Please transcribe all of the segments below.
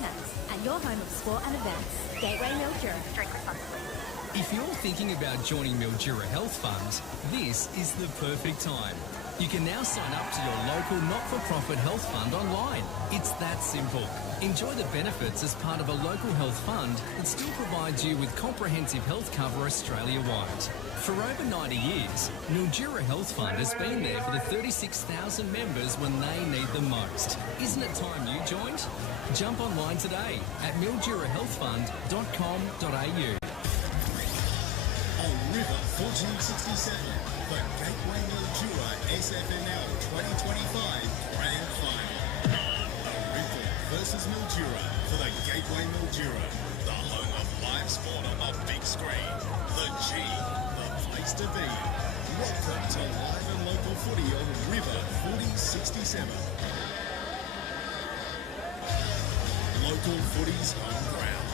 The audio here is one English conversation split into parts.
snacks, and your home of sport and events. Gateway Mildura. Drink responsibly. If you're thinking about joining Mildura Health Fund, this is the perfect time. You can now sign up to your local not-for-profit health fund online. It's that simple. Enjoy the benefits as part of a local health fund that still provides you with comprehensive health cover Australia-wide. For over 90 years, Mildura Health Fund has been there for the 36,000 members when they need the most. Isn't it time you joined? Jump online today at mildurahealthfund.com.au. On River 1467, the Gateway Mildura SFNL 2025 Grand Final. Irymple versus Mildura for the Gateway Mildura, the home of live sport on the big screen. The G, the place to be. Welcome to live and local footy on River 4067. Local footy's home ground.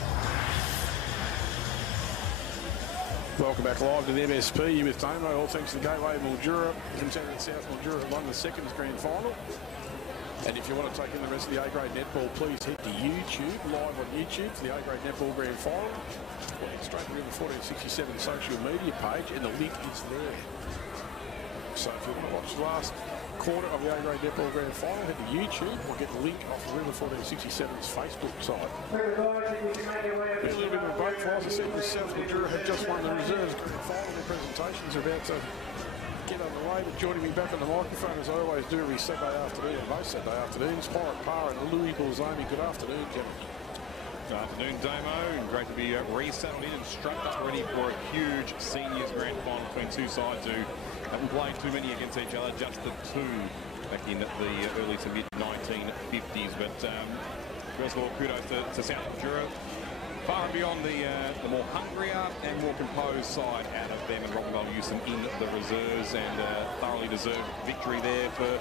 Welcome back live to the MSP. You with Damo, all thanks to the Gateway Mildura. From Centre and South Mildura have won the second grand final. And if you want to take in the rest of the A-grade netball, please head to YouTube, live on YouTube for the A-grade netball grand final. Or head straight to the 1467 social media page, and the link is there. So if you want to watch the last quarter of the A-grade netball grand final, head to YouTube or get the link off the River 1467's Facebook site. A little bit of a break for us. I said the South Mildura have just won the reserves grand final. Their presentations are about to get underway, but joining me back on the microphone as I always do every Saturday afternoon, and most Saturday afternoons, Pirate Parr and Louis Balzami. Good afternoon, gentlemen. Good afternoon, Damo, and great to be resettled in and strapped up ready for a huge seniors grand final between two sides who haven't played too many against each other, just the two back in the early to mid 1950s. But first of all, kudos to South Mildura. Far and beyond the more hungrier and more composed side out of them, and Rockwell used them in the reserves, and thoroughly deserved victory there for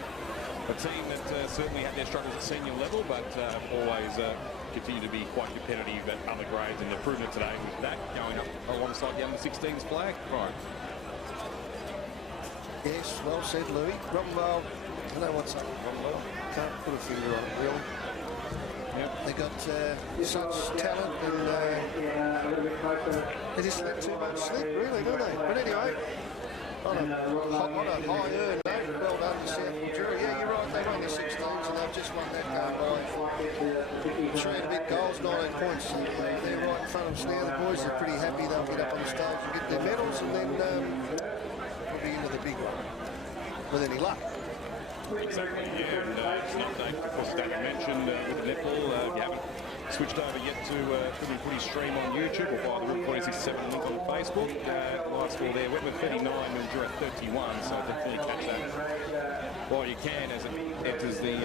a team that certainly had their struggles at senior level, but always continue to be quite competitive at other grades, and they've proven it today with that going up alongside the under-16s flag. Right. Yes, well said, Louis. Rockwell, I know what's up with Rockwell. Can't put a finger on it, really. Yep. They got such talent, and they just let too much slip, really, don't they? But anyway, on a higher note, well done to South Mildura. Yeah, you're right, they won the 16s and they've just won that game by 3 and a bit goals, 19 points. They're right in front of us now. The boys are pretty happy they'll get up on the stage and get their medals, and then probably into the big one with any luck. Exactly, yeah, and it's an update, of course, that you mentioned with the netball. If you haven't switched over yet to the footy stream on YouTube or via the Route 46 link on Facebook, live score there, Whitman 39, Mildura 31, so definitely catch that while you can as it enters the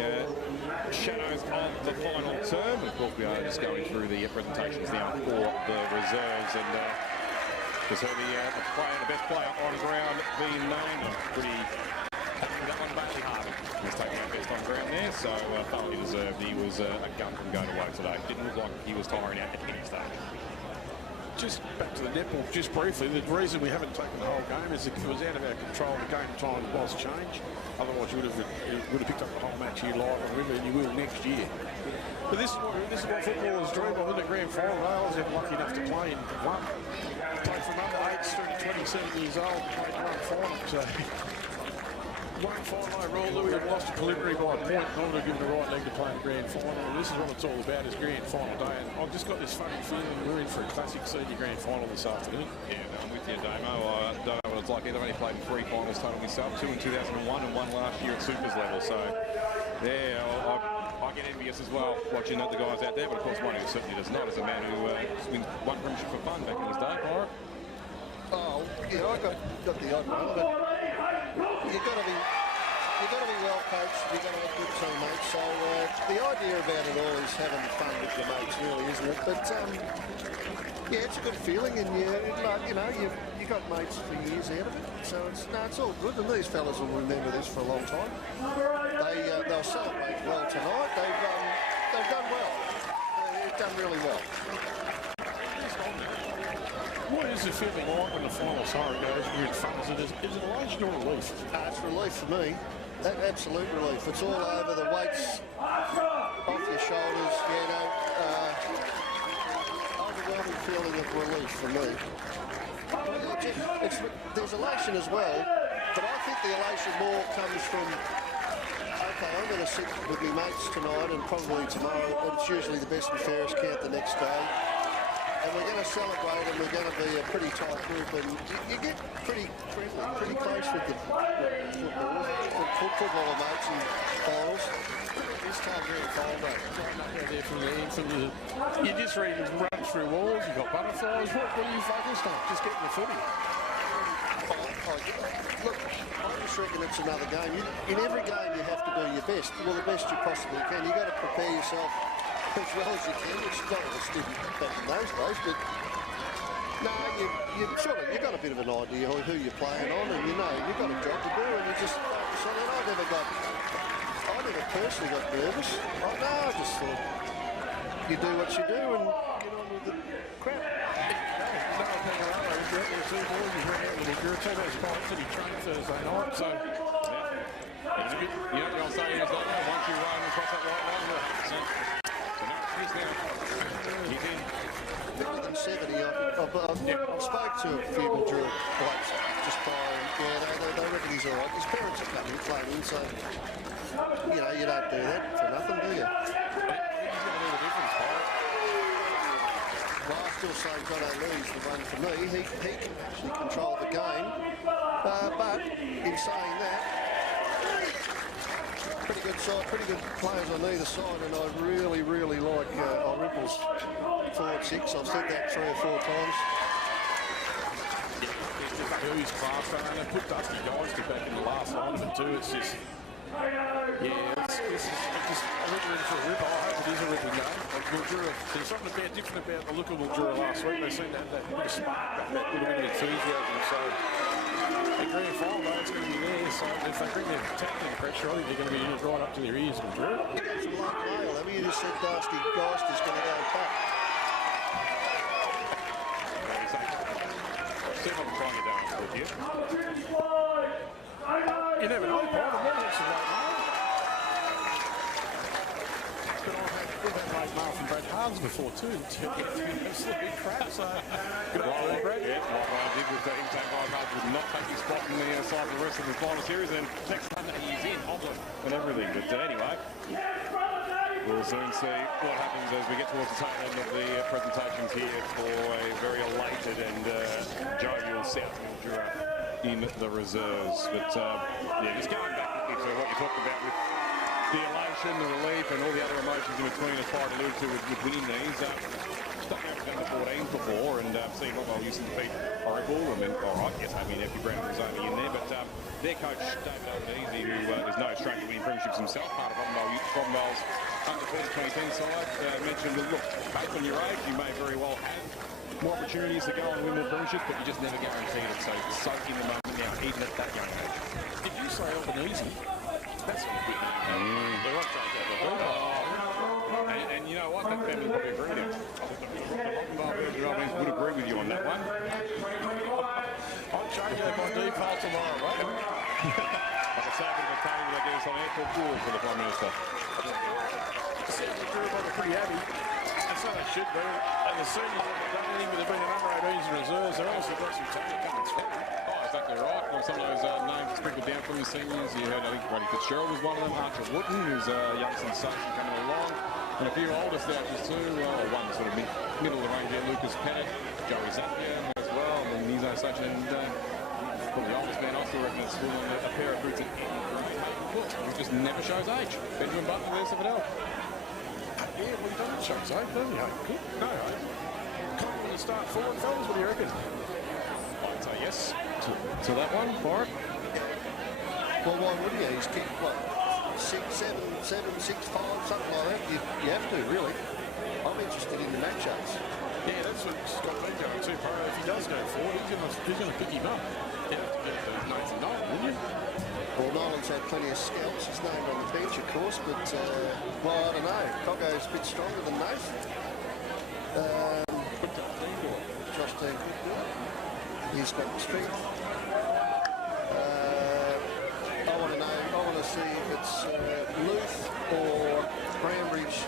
shadows of the final term. Of course, we are just going through the presentations now for the reserves, and just heard the best player on ground being named. Pretty happy with that one, Bailey Harvey. He's taking our best on ground there, so thoroughly deserved. He was a gun from going away today. Didn't look like he was tiring out at any stage. Just back to the netball, just briefly, the reason we haven't taken the whole game is that it was out of our control. The game time was changed. Otherwise, you would have picked up the whole match here live on River, and you will next year. But this is what footballers dream of in the grand final. Wales are lucky enough to play in one. Played from under 8s through to 27 years old, played one final. So one final overall, Louis have lost to Calipari by a point. Not to give them the right leg to play in the grand final. And this is what it's all about, is grand final day. And I've just got this funny feeling we're in for a classic senior grand final this afternoon. Yeah, I'm with you, Damo. I don't know what it's like. I've only played in 3 finals total myself, 2 in 2001 and 1 last year at Supers level. So, yeah, I get envious as well watching the guys out there. But of course, one who certainly does not is a man who won premiership for fun back in his day. All right. Oh, yeah, I got the odd one, but you've got to be well coached, you've got to have good teammates. So the idea about it all is having fun with your mates, really, isn't it? But yeah, it's a good feeling, and you got mates for years out of it. So it's all good, and these fellas will remember this for a long time. They'll celebrate well tonight. They've done well. They've done really well. What is the feeling like when the final siren goes? You're in fun. Is it elation or relief? It's relief for me. Absolute relief. It's all over. The weights off your shoulders. relief for me. There's elation as well, but I think the elation more comes from, okay, I'm going to sit with my mates tonight and probably tomorrow, and it's usually the best and fairest count the next day. And we're going to celebrate, and we're going to be a pretty tight group, and you get pretty friendly, pretty close with the footballer mates and finals. This time really final day. There from the end, you just run through walls, you've got butterflies. What are you focused on? Just getting the footy. Look, I just reckon it's another game. In every game you have to do your best. Well, the best you possibly can. You've got to prepare yourself as well as you can, which is not as stupid back in those days, but no, you've got a bit of an idea of who you're playing on, and you know you've got a job to do, and you just focus on it. I never personally got nervous. I just thought you do what you do and get on with the crap. Thursday night, so it's good. You know what I'll say is like that. Once you run across that white line, you're 100%. So now he's there. He's in. Better than 70. I spoke to a few Mildura blokes just prior, and they reckon he's all right. His parents are coming, playing in, so you know you don't do that for nothing, do you? Well, I still say John O'Leary's the one for me. He can actually control the game. But in saying that, pretty good side, pretty good players on either side, and I really, really like Irymple's forward six. I've said that 3 or 4 times. Who's class, and they put Dusty Geisty back in the last line of it too. It's just, it's just a ripper in for a ripper. I hope it is a ripper game. Like Mildura, there's something different about the look of Mildura last week. They seem to have that bit of spark, that little bit of enthusiasm. So the grand final, though, it's going to be there. So if they bring their tackling pressure, I think they're going to be in it right up to their ears, Mildura. From Lake Vale, have you just said Dusty Geister's going to go back? See if I can try and get down with you. You never know, Paul. The Mornings are late mail. But we've had late mail from Brad Hards before too. It's been absolutely crap. So good afternoon, Brad. Yeah, what I did with him saying Brad Hards would not take his spot in the side of the rest of the final series, and next Sunday he's in, Hoblet and everything. But anyway, we'll soon see what happens as we get towards the tail end of the presentations here for a very elated and jovial South Mildura in the reserves. But yeah, just going back quickly to what you talked about with the elation, the relief, and all the other emotions in between, as far as alluded to with winning these. Starting out with number 14 before, and seeing what they'll use to defeat Irymple. I mean, all right, yes, I mean, Effie Brown was only in there, but their coach, David Albanese, who is no stranger to winning premierships himself, part of Cromwell's undefeated 2010 side, mentioned that, look, based on your age, you may very well have more opportunities to go on and win more premierships, but you just never guaranteed it. So soak in the moment now, even at that young age. Did you say Albanese? That's a good name. They're not trying to go and you know what? That family probably agree with you. I would agree with you on that one. I'll change that by default tomorrow, right? Like I say, a bit of a table they get us on airport tour for the Prime Minister. Certainly drew them pretty happy. And so they should be. And the seniors haven't done anything, but they've been in under 18s and reserves. They've obviously got some talent coming through. Oh, exactly right. Well, some of those names sprinkled down from the seniors. You heard, I think, Roddy Fitzgerald was one of them. Archer Wooten, who's a young sensation coming along. And a few older stouters too. One sort of middle of the range there, Lucas Pettit, Joey Zappia as well. And he's no such. And probably the oldest man I still reckon is still on a pair of boots at he just never shows age. Benjamin Butler, there's something else. Yeah, well, he doesn't show his age, doesn't he? No, confident to start forward, fellas. What do you reckon? I'd say yes to that one, for it. Well, why would you? He's kicked, what, 6, 7, 6, 5, something like that. You have to, really. I'm interested in the matchups. Yeah, that's what Scott been going too, Pro. If he does go forward, he's going to pick him up. You'd have to get Nathan Nolan, wouldn't you? Well, Nolan's had plenty of scalps. He's named on the bench, of course, but, well, I don't know. Coggo's a bit stronger than Nathan. Josh Dean could do it. He's got the strength. I want to know, I want to see if it's Luth or Brambridge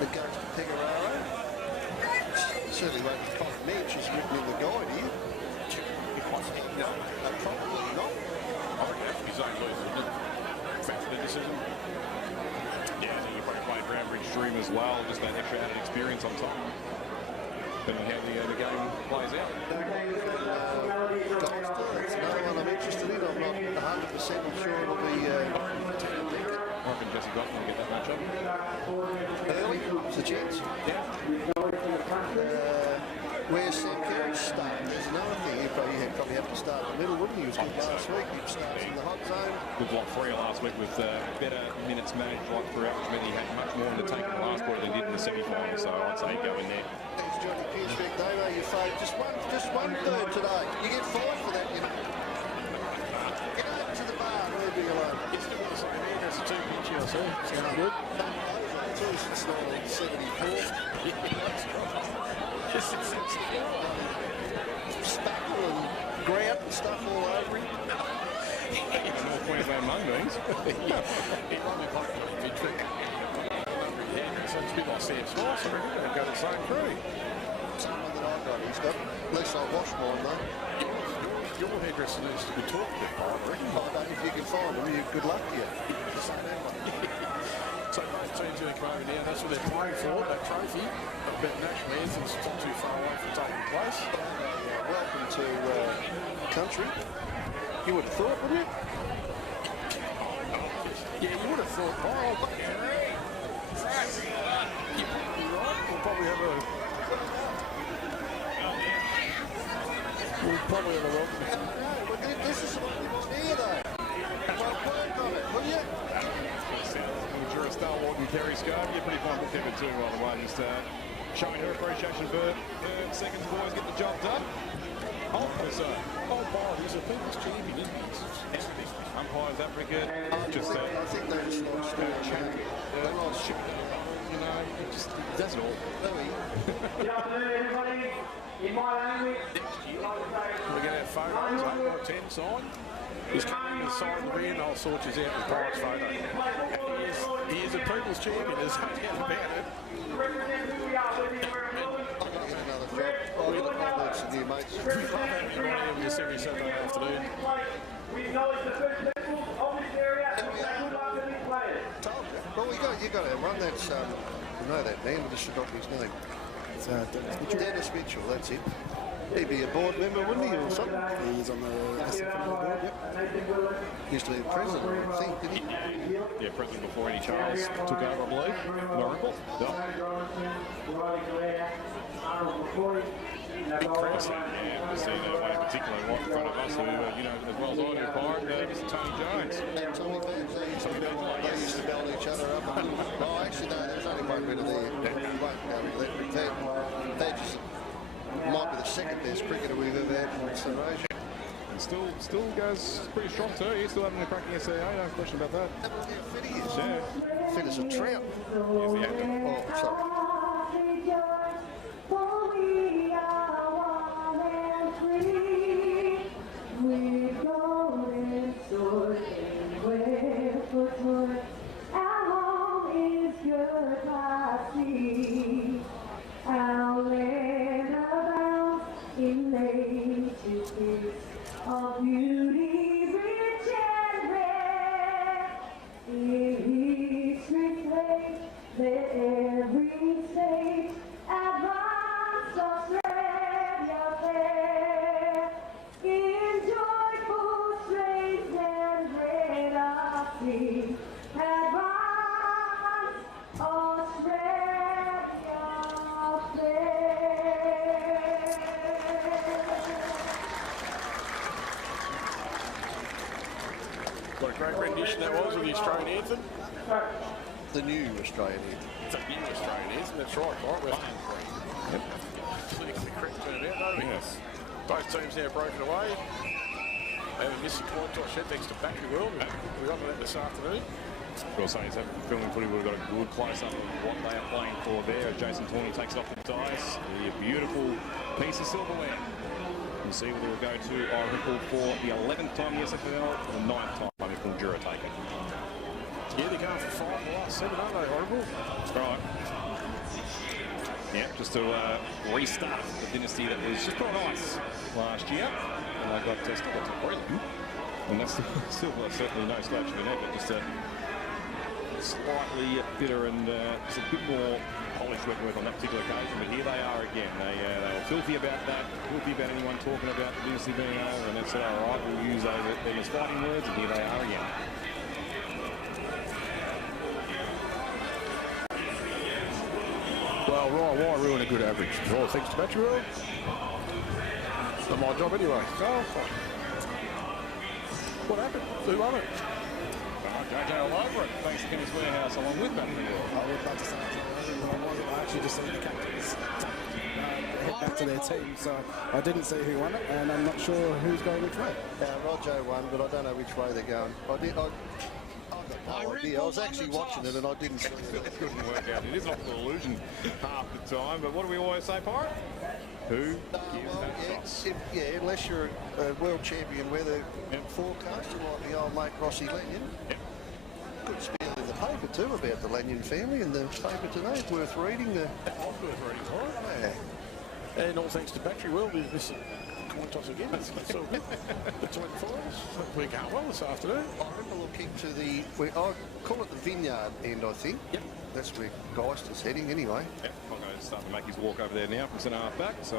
that goes to Pegararo. certainly won't be common match as written in the guide here. No, probably not. I reckon that's his own lose, isn't it? Back to the decision. Yeah, so you probably played Brownbridge Stream as well, just that extra added experience on top. Depending on how the game plays out. It's another one I'm interested in. I'm not 100% sure it'll be I reckon Jesse Goff will get that matchup. early. It's a chance. Yeah. Where's Sam Kerridge start? There's another thing. He'd probably have to start in the middle, wouldn't he? He was good last week. He starts in the hot zone. Good block for you last week with better minutes managed right throughout, which meant he had much more in the tank in the last quarter than he did in the semi-final, so I'd say he'd go in there. Thanks, Johnny Piercebeck. Damo, you failed just one third today. You get fined for that, you know. Get over to the bar, we'll be alone. It's still got the same address as 2 pitch, I see. Sounds good. Since 1974. Spackle and grout and stuff all over him. North Queensland Moonbeams. He might be like a big trick. So it's a bit like Sam Spice, I reckon. They've got the same crew. Someone that I've got, he's got. At least I'll wash mine, though. Your hairdresser needs to be talked to, I reckon. I don't know if you can find him. Good luck to you. So both teams are going to come over now. That's what they're playing for, that trophy. But national anthem's not too far away from taking place. Welcome to country. You would have thought, wouldn't you? Yeah, you would have thought, oh, look at it. You're probably right. We'll probably have a welcome. No, this is here, though. Well, work on it, will you? Mildura Star Walton Kerry Scove. Yeah, pretty fine book there too, by the way. Just showing her appreciation for her seconds boys get the job done. He's a people's champion, isn't he? Umpires Africa. Just I think they just lost champion. They lost. You know, it just does it all. Good afternoon, everybody. In my language, We're going to have photos, 8 by 10 signed. He's coming to the side of the ring, I'll sort you out with Pirates photo. He is a people's champion, there's no doubt about it. represent who we are within Irymple. Another job. Oh, you look like some new mates. We love having you on here this every Saturday afternoon. We acknowledge the first people of this area and we say good luck to these players. Told you. Well, you got to run that. You know that man. I just forgot his name. It's Dennis Mitchell. That's it. He'd be a board member, wouldn't he, or something? He's on the SFL board, yep. Used to be the president, I think, didn't he? Yeah, president before Eddie Charles took over, I believe. Irymple. Impressive. Yeah, to see that one in particular right in front of us, who, you know, as well as I do, Pirate, is Tony Jones. And Tommy Babs, they used to belt each other up. Oh, actually, no, there's only one winner there. We won't go into that. They just might be the second best cricketer we've ever had in Sunraysia. And still goes pretty strong too. He's still having a crack in SAA, no question about that. How fit he is. Yeah. Fit as a trout. He's the actor. Oh, sorry. Of beauty rich and rare, in history's place, let every stage advance Australia fair. In joyful strains and great of sea, advance Australia fair. What a great rendition that was of the Australian anthem. The new Australian anthem. It's a new Australian anthem, that's right, Yep. See the cricket turned out, don't we? Yes. Both teams now broken away. They haven't missed the quad shot thanks to Back the World. We got that this afternoon. We'll say that filming footy would have got a good close-up of what they are playing for there. Jason Tawney takes it off the dice. The beautiful piece of silverware. You see whether we'll go to Irymple for the 11th time in the SFL, the 9th time if Mildura take it. Yeah, they're going for 5 in the last 7, aren't they, Irymple? That's right. Yeah, just to restart the dynasty that was just put on ice last year. And they got still got to Brendan. And that's still certainly no slouch of an effort, just slightly bitter and just a bit more polished working with on that particular occasion. But here they are again. They were filthy about that, filthy about anyone talking about the dynasty being over, and they said, all right, we'll use them as fighting words, and here they are again. Well, why ruin a good average? All thanks to Battery World. Not my job anyway. Oh, fine. What happened? Who won it? JJ all over it. Thanks to Kenny's Warehouse along with Battery World. I would like to say I actually just seen the captains head back to their team, so I didn't see who won it, and I'm not sure who's going which way. Roger won, but I don't know which way they're going. I've got no idea. I was actually watching it and I didn't see it. It couldn't work out. It is an optical illusion half the time, but what do we always say, Pirate? Who gives that toss? Unless you're a world champion weather forecaster like the old mate Rossi Lanyon. Yep. Good spiel in the paper too about the Lanyon family in the paper today. It's worth reading. Worth reading for it. Yeah. And all thanks to Battery World, we're missing coin toss again. It's all good. Between fours. We're going well this afternoon. I remember looking to I call it the vineyard end, I think. Yep. That's where Geister's heading anyway. Yep. Pongo's starting to make his walk over there now from centre half back, so...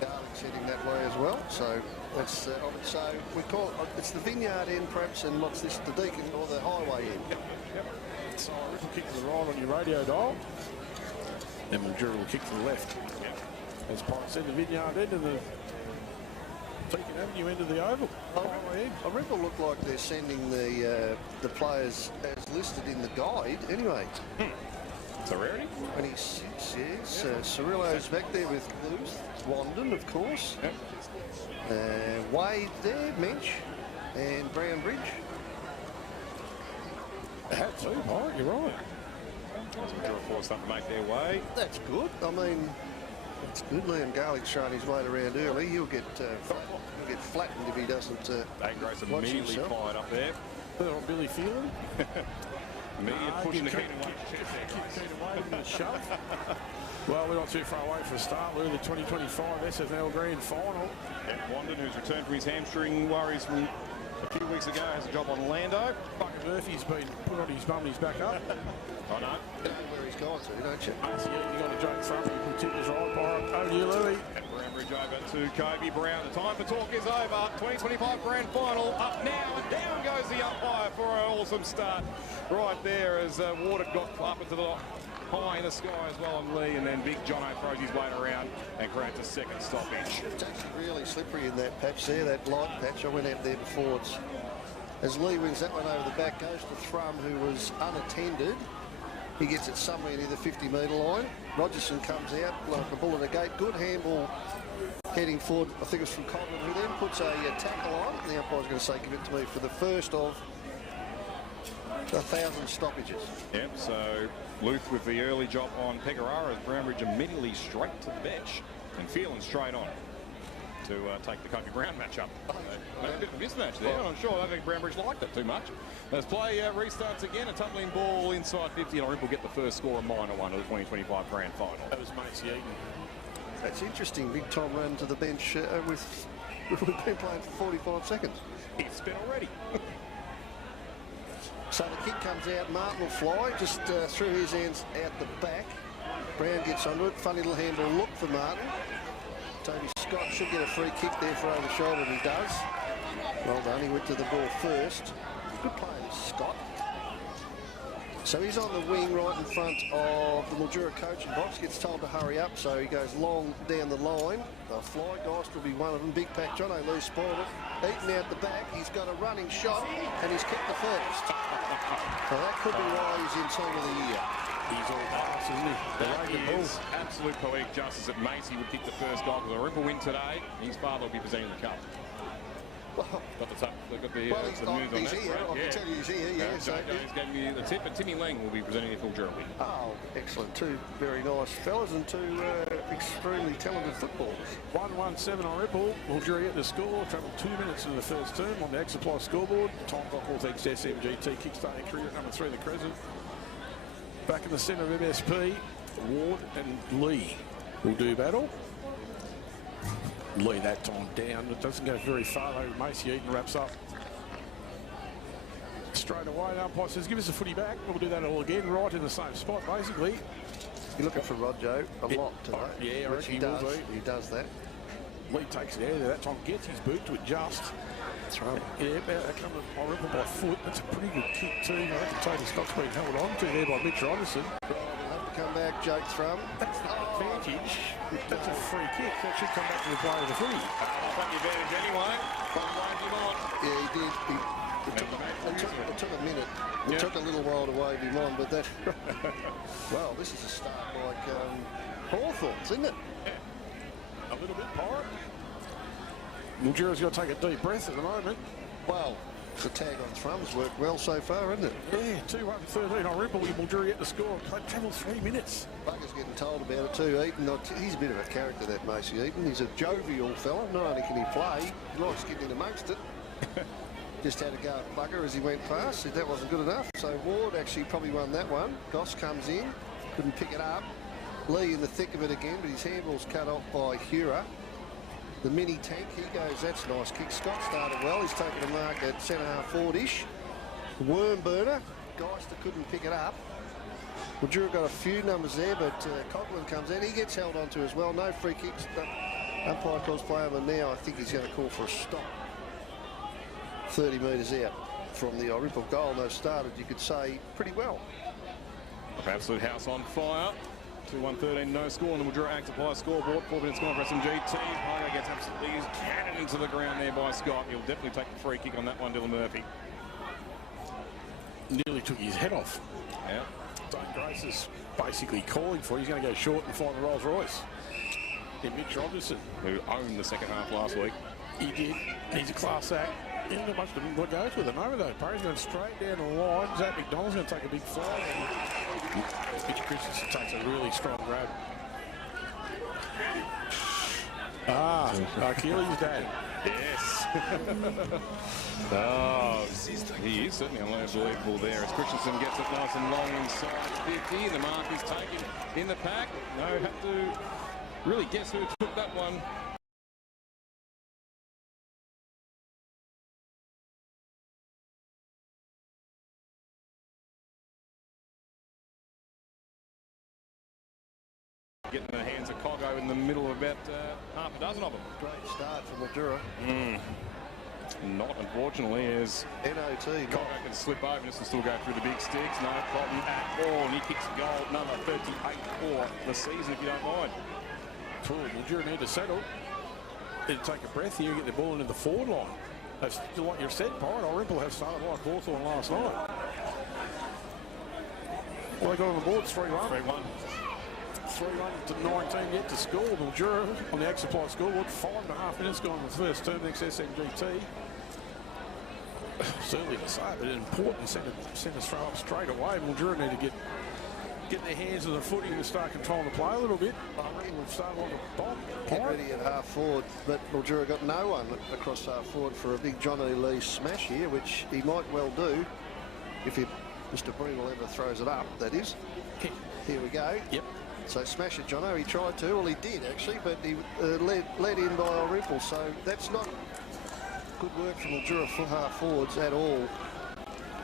Garlick's heading that way as well, so that's so we call it, it's the vineyard end perhaps, and what's this, the Deacon or the highway end? Yep. So Irymple kick to the right on your radio dial. Then Mildura will kick to the left. Yep. As Pike said, the vineyard end of the Deacon Avenue end of the oval. Irymple look like they're sending the players as listed in the guide anyway. It's a rarity. 26, yes. Cirillo's back there with Luth. Wandon, of course. Yep. Wade there, Mensch, and Brown Bridge. Hat too, Pike, you're right. Mildura forced them to make their way. That's good. I mean, it's good. Liam Garlick's showing his weight around early. He'll get flattened if he doesn't. Grace immediately fired up there. What Billy feeling? Immediate pushing the Keenan away. Well, we're not too far away for a start. We're in the 2025 SFL Grand Final. And Wandon, who's returned from his hamstring worries from a few weeks ago, has a job on Lando. Bucket Murphy's been put on his bum and he's back up. I know. You know where he's gone to, don't you? You got a joke front, you can tip his right bar. Over to you, Louis. And Brownbridge over to Kobe Brown. The time for talk is over. 2025 Grand Final up now, and down goes the umpire for an awesome start right there as Ward got up into the high in the sky as well on Lee, and then Big Jono throws his weight around and creates a second stoppage. It's actually really slippery in that patch there, that light patch. I went out there before. It's, as Lee wins that one over the back, goes to Thrum, who was unattended. He gets it somewhere near the 50-metre line. Rogerson comes out like a bull at a gate. Good handball heading forward. I think it's from Cobham, who then puts a tackle on. The umpire's going to say, give it to me for the first of 1,000 stoppages. Yep, so Luth with the early job on Pegarara as Brownbridge immediately straight to the bench and feeling straight on to take the Kobe Brown matchup. Made a bit of a mismatch there. I'm sure I don't think Brownbridge liked it too much. As play restarts again, a tumbling ball inside 50, and Irymple get the first score, a minor one of the 2025 Grand Final. That was Macy Eaton. That's interesting. Big Tom ran to the bench we've been playing for 45 seconds. It's spin already. So the kick comes out. Martin will fly just through his hands out the back. Brown gets onto it. Funny little handball look for Martin. Toby Scott should get a free kick there for over the shoulder, and he does. Well done. He went to the ball first. Good play, Scott. So he's on the wing right in front of the Mildura coaching box. Gets told to hurry up, so he goes long down the line. They'll fly. Geist will be one of them. Big pack. Jono Lee spoiled it. Eaton out the back. He's got a running shot, and he's kicked the first. So that could be why he's in team of the year. He's all pass, isn't he? That is absolute poetic justice that Macy would kick the first goal because Irymple win today. His father will be presenting the cup. Well, got the news he's on that. here. I can tell you he's here. Yeah, so Jones gave me the tip, and Timmy Lang will be presenting the Mildura win. oh, excellent. Two very nice fellas and two extremely talented footballers. 1-1-7 Irymple. Mildura get the score. Travelled 2 minutes into the first term on the Ag Supply scoreboard. Tom Cockle thanks SMGT kickstarting career at number 3 in the Crescent. Back in the centre of MSP. Ward and Lee will do battle. Lee that time down. It doesn't go very far though. Macy Eaton wraps up straight away. The umpire says, give us the footy back. We'll do that all again, right in the same spot, basically. You're looking for Rodjo a lot today. Yeah, I reckon he will do. He does that. Lee takes it out of there. That time gets his boot to adjust. That's right. Yeah, that comes Irymple by foot. That's a pretty good kick too. I reckon Tony Scott's been held on to there by Mitch Robertson. We'll have to come back, Jake Thrum. That's the advantage. That's a free kick. That should come back to the player of the footy. I'll take the advantage anyway. Yeah, he did. It took a minute. It took a little while to wave him on, but that... well, this is a start like Hawthorns, isn't it? Yeah. A little bit, Pirate. Mildura's got to take a deep breath at the moment. Well, the tag on Thrums worked well so far, isn't it? Yeah, 2-1-13 on Irymple. Mildura yet to score. Travel 3 minutes. Bugger's getting told about it too. Eaton, he's a bit of a character, that Macy Eaton. He's a jovial fella. Not only can he play, he likes getting in amongst it. Just had a go at Bugger as he went past. Said that wasn't good enough. So Ward actually probably won that one. Goss comes in, couldn't pick it up. Lee in the thick of it again, but his handball's cut off by Hura. The mini tank, he goes, that's a nice kick. Scott started well. He's taken a mark at centre-half forward-ish. Worm burner. Geister couldn't pick it up. Mildura got a few numbers there, but Coughlin comes in. He gets held onto as well. No free kicks. Umpire calls play over now. I think he's going to call for a stop. 30 metres out from the Irymple goal. And they've started, you could say, pretty well. Absolute house on fire. 2-1-13, no score on the Mildura Ag Supply scoreboard. 4 minutes gone for SMG. Hygo gets absolutely cannoned into the ground there by Scott. He'll definitely take the free kick on that one, Dylan Murphy. Nearly took his head off. Yeah. Dane Grace is basically calling for it. He's going to go short and find the Rolls Royce. Then Mitch Robertson, who owned the second half last week. He did. He's a class act. He hasn't got much to go with at the moment though. Parry's going straight down the line. Zach McDonald's going to take a big fly. Mitch Christensen takes a really strong grab. Achilles' dad. Yes. Oh, he is certainly unbelievable there as Christensen gets it nice and long inside 50. The mark is taken in the pack. No, have to really guess who took that one. Getting the hands of Coggo in the middle of about half a dozen of them. Great start for Mildura. Not, unfortunately, as NOT. Coggo can slip over and still go through the big sticks. No problem at all. And he kicks goal number 38 for the season, if you don't mind. Cool. Mildura need to settle. Need to take a breath here and get the ball into the forward line. That's like you said, Pirate. Irymple have started like Hawthorn last night. Well, they got on the board 3-1. 3-1. 3-1 to 19 yet to score. Mildura on the Ag Supply scoreboard. 5.5 minutes gone in the first term next SMGT. Certainly to say, but an important centre throw up straight away. Mildura need to get their hands on the footing and start controlling the play a little bit. I reckon we've started on the bomb. Get ready at half forward, but Mildura got no one across half forward for a big Johnny Lee smash here, which he might well do if Mr. Brindle ever throws it up, that is. Here we go. Yep. So smash it, Jono. He tried to. Well, he did, actually, but he led in by Irymple. So that's not good work from Mildura full half forwards at all.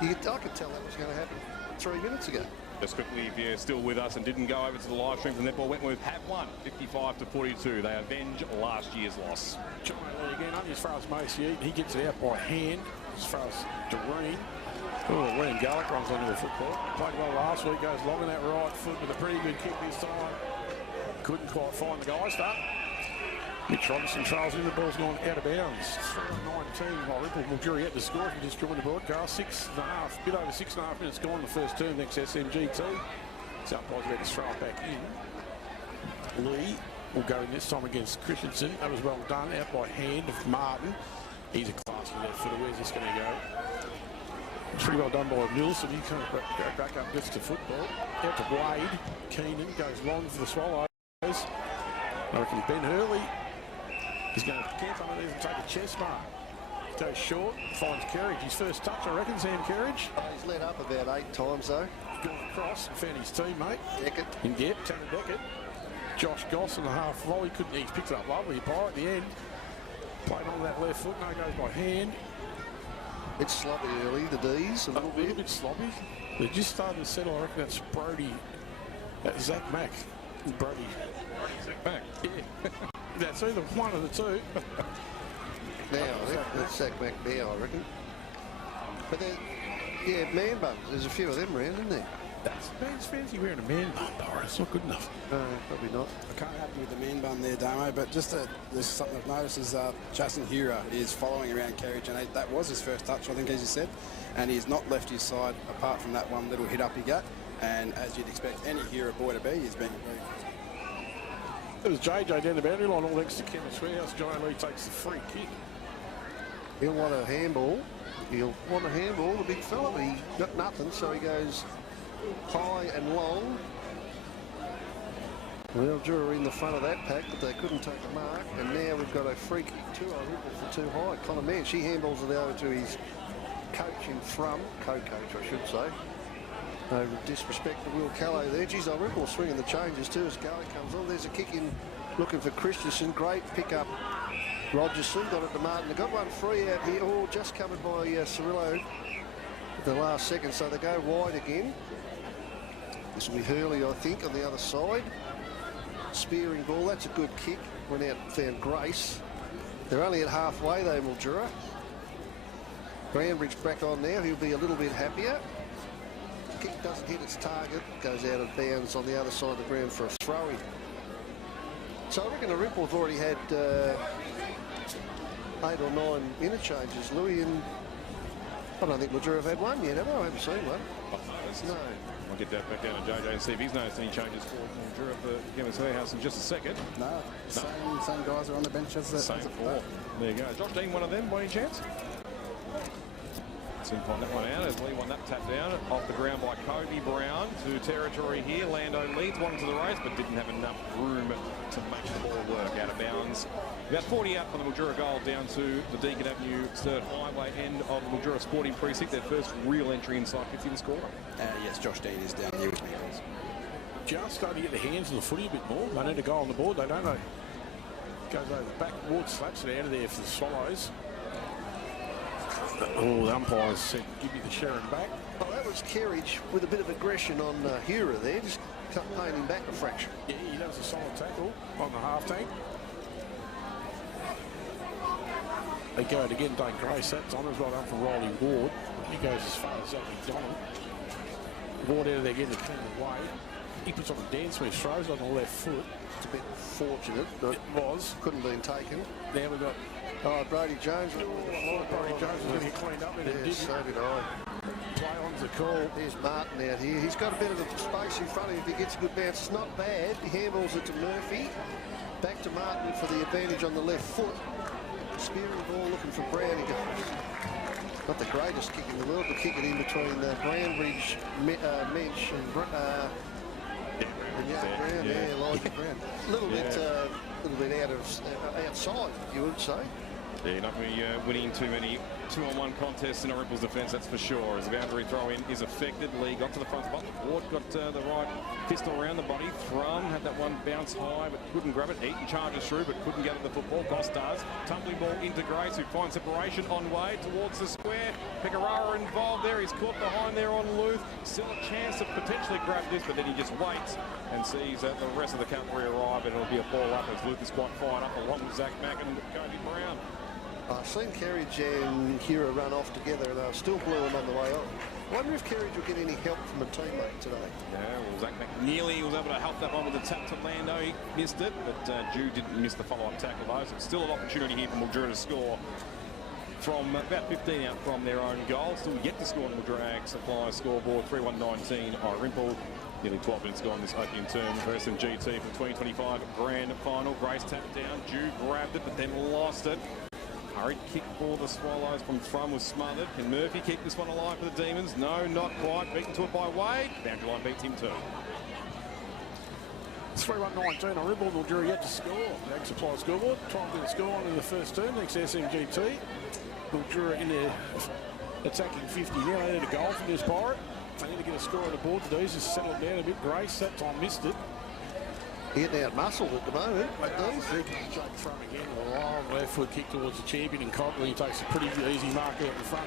I could tell that was going to happen 3 minutes ago. Just quickly, if you're still with us and didn't go over to the live stream from Netball, Wentworth have won 55-42. They avenge last year's loss. Johnny Lee again, only as far as Macy. He gets it out by hand as far as Doreen. Oh, William Gallick runs onto the football. Played well last week, goes long on that right foot with a pretty good kick this time. Couldn't quite find the guy start. Mitch Robinson trails in, the ball's gone out of bounds. 3-19, Irymple Mildura yet to score. If you just joined the broadcast, 6.5, bit over 6.5 minutes gone in the first term next SMGT. So umpire's about to throw it back in. Lee will go in this time against Christensen. That was well done, out by hand of Martin. He's a classy left footer. Where's this going to go? Pretty well done by Nilsson. He kind of go back up, gets to football. Out to Wade. Keenan goes long for the Swallows. I reckon Ben Hurley is going to camp underneath and take a chest mark. Goes short, finds Kerridge. His first touch, I reckon, Sam Kerridge. He's let up about 8 times, though. gone across and found his teammate. Deckett. Yep, Tanner Deckett. Josh Goss in the half volley. He's picked it up lovely. Pirate at the end. Playing on that left foot. No, goes by hand. It's sloppy early, the D's, a little bit sloppy. They're just starting to settle. I reckon that's Brody. That's Zach Mack. Brody. Zach Mack. Yeah. That's either one of the two. Now, that's Zach Mack now, I reckon. But yeah, man buns. There's a few of them around, isn't there? Man's fancy wearing a man bun, Boris. It's not good enough. No, probably not. I can't happen with the man bun there, Damo, but just there's something I've noticed is Justin Hura is following around Kerridge, and that was his first touch, I think, as you said, and he's not left his side apart from that one little hit up he got, and as you'd expect any Hura boy to be, he's been It was JJ down the boundary line, all thanks to Kenneth Warehouse. John Lee takes the free kick. He'll want a handball. The big fella, but he got nothing, so he goes high and long. Mildura in the front of that pack, but they couldn't take a mark. And now we've got a free kick to Irymple for too high. Connor Mann, she handballs it over to his coach in front, co-coach I should say. No disrespect to Will Callow there. Geez, Irymple swinging the changes too as Galley comes on. There's a kick in looking for Christensen. Great pick up. Rogerson got it to Martin. They got one free out here. Oh, just covered by Cirillo at the last second. So they go wide again. This will be Hurley, I think, on the other side. Spearing ball. That's a good kick. Went out and found Grace. They're only at halfway though, Mildura. Grandbridge back on now. He'll be a little bit happier. Kick doesn't hit its target. Goes out of bounds on the other side of the ground for a throw-in. So I reckon Irymple have already had 8 or 9 interchanges, Louis, and I don't think Mildura have had one yet, have I? I haven't seen one. No. I'll get that back down to JJ and see if he's noticed any changes for Mildura for Kenneth Warehouse in just a second. No. Same guys are on the bench as the same four. There you go. Josh Dean, one of them, by any chance? Let's find that one out as Lee won that tap down off the ground by Kobe Brown to territory here. Lando leads one to the race, but didn't have enough room to make the ball work out of bounds. About 40 out from the Mildura goal down to the Deakin Avenue Sturt Highway end of the Mildura Sporting Precinct. Their first real entry inside 50 to score. Yes, Josh Dean is down here with me, guys. Just starting to get the hands of the footy a bit more. They need a goal on the board, they don't they? Goes over backwards, slaps it out of there for the Swallows. Oh, the umpires said, give me the Sharon back. Oh, that was Kerridge with a bit of aggression on Hura there, just paying him back a fraction. Yeah, he does a solid tackle on the half tank. They go out again, Dane Grace. That time is right up for Riley Ward. He goes as far as Zach McDonald. Ward out of there getting the pen away. He puts on the dance move, throws on the left foot. It's a bit fortunate, but it was. Couldn't have been taken. Now we've got Brody Jones. Brody Jones was going to get cleaned up in it. So did I. Play on's the call. There's Martin out here. He's got a bit of a space in front of him if he gets a good bounce. It's not bad. He handballs it to Murphy. Back to Martin for the advantage on the left foot. Spearing ball looking for Brown. He goes. Not the greatest kick in the world, but kick it in between Grandbridge, Mensch and Brown. Yeah, Elijah Brown. A little bit out of outside, you would say. Yeah, not going to be winning too many 2-on-1 contests in Irymple's defence, that's for sure. As the boundary throw-in is affected. Lee got to the front spot. Ward got the right pistol around the body. Thrum had that one bounce high, but couldn't grab it. Eaton charges through, but couldn't get at the football. Goss does. Tumbling ball into Grace, who finds separation on way towards the square. Pecoraro involved there. He's caught behind there on Luth. Still a chance to potentially grab this, but then he just waits and sees the rest of the cavalry arrive, and it'll be a ball up as Luth is quite fired up along with Zach Mack and Kobe Brown. I've seen Kerridge and Hura run off together, and they were still gluing on the way on. I wonder if Kerridge will get any help from a teammate today. Yeah, well, Zach Mack nearly was able to help that one with the tap to Lando. He missed it, but Jude didn't miss the follow-up tackle, though. So it's still an opportunity here for Mildura to score from about 15 out from their own goal. Still yet to score on the Drag Supply scoreboard. 3-1-19 Irymple. Nearly 12 minutes gone this opening term versus GT for 2025 Grand Final. Grace tapped down. Jude grabbed it, but then lost it. Hurried kick for the Swallows from Thrum was smothered. Can Murphy keep this one alive for the Demons? No, not quite. Beaten to it by Wade. Boundary line beats him too. 3-1-19 Irymple. Mildura yet to score. The Ag Supply scoreboard. Time to score on in the first term. Next SMGT. Mildura in there attacking 50 now. They need a goal from this Pirate. They need to get a score on the board today. He's just settled down a bit. Grace, that time missed it. Getting out muscled at the moment. Jake thrown again. A long left foot kick towards the champion in Copley. He takes a pretty easy mark out in front.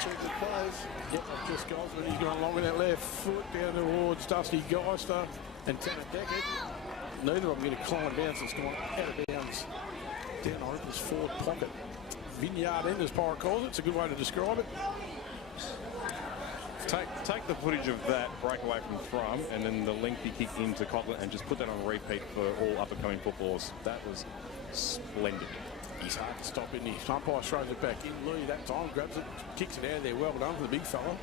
Two good plays. Yep, just Gosman. He's gone long with that left foot down towards Dusty Geister and Tanner Deckett. Neither of them get a climb bounce. It's gone out of bounds down Irymple's forward pocket. Vineyard end, as Pirate calls it. It's a good way to describe it. Take the footage of that breakaway from Thrum and then the lengthy kick into Cotland and just put that on repeat for all up-and-coming footballers. That was splendid. He's hard to stop, isn't he? Umpire throws it back in. Lee that time grabs it, kicks it out of there. Well done for the big fella.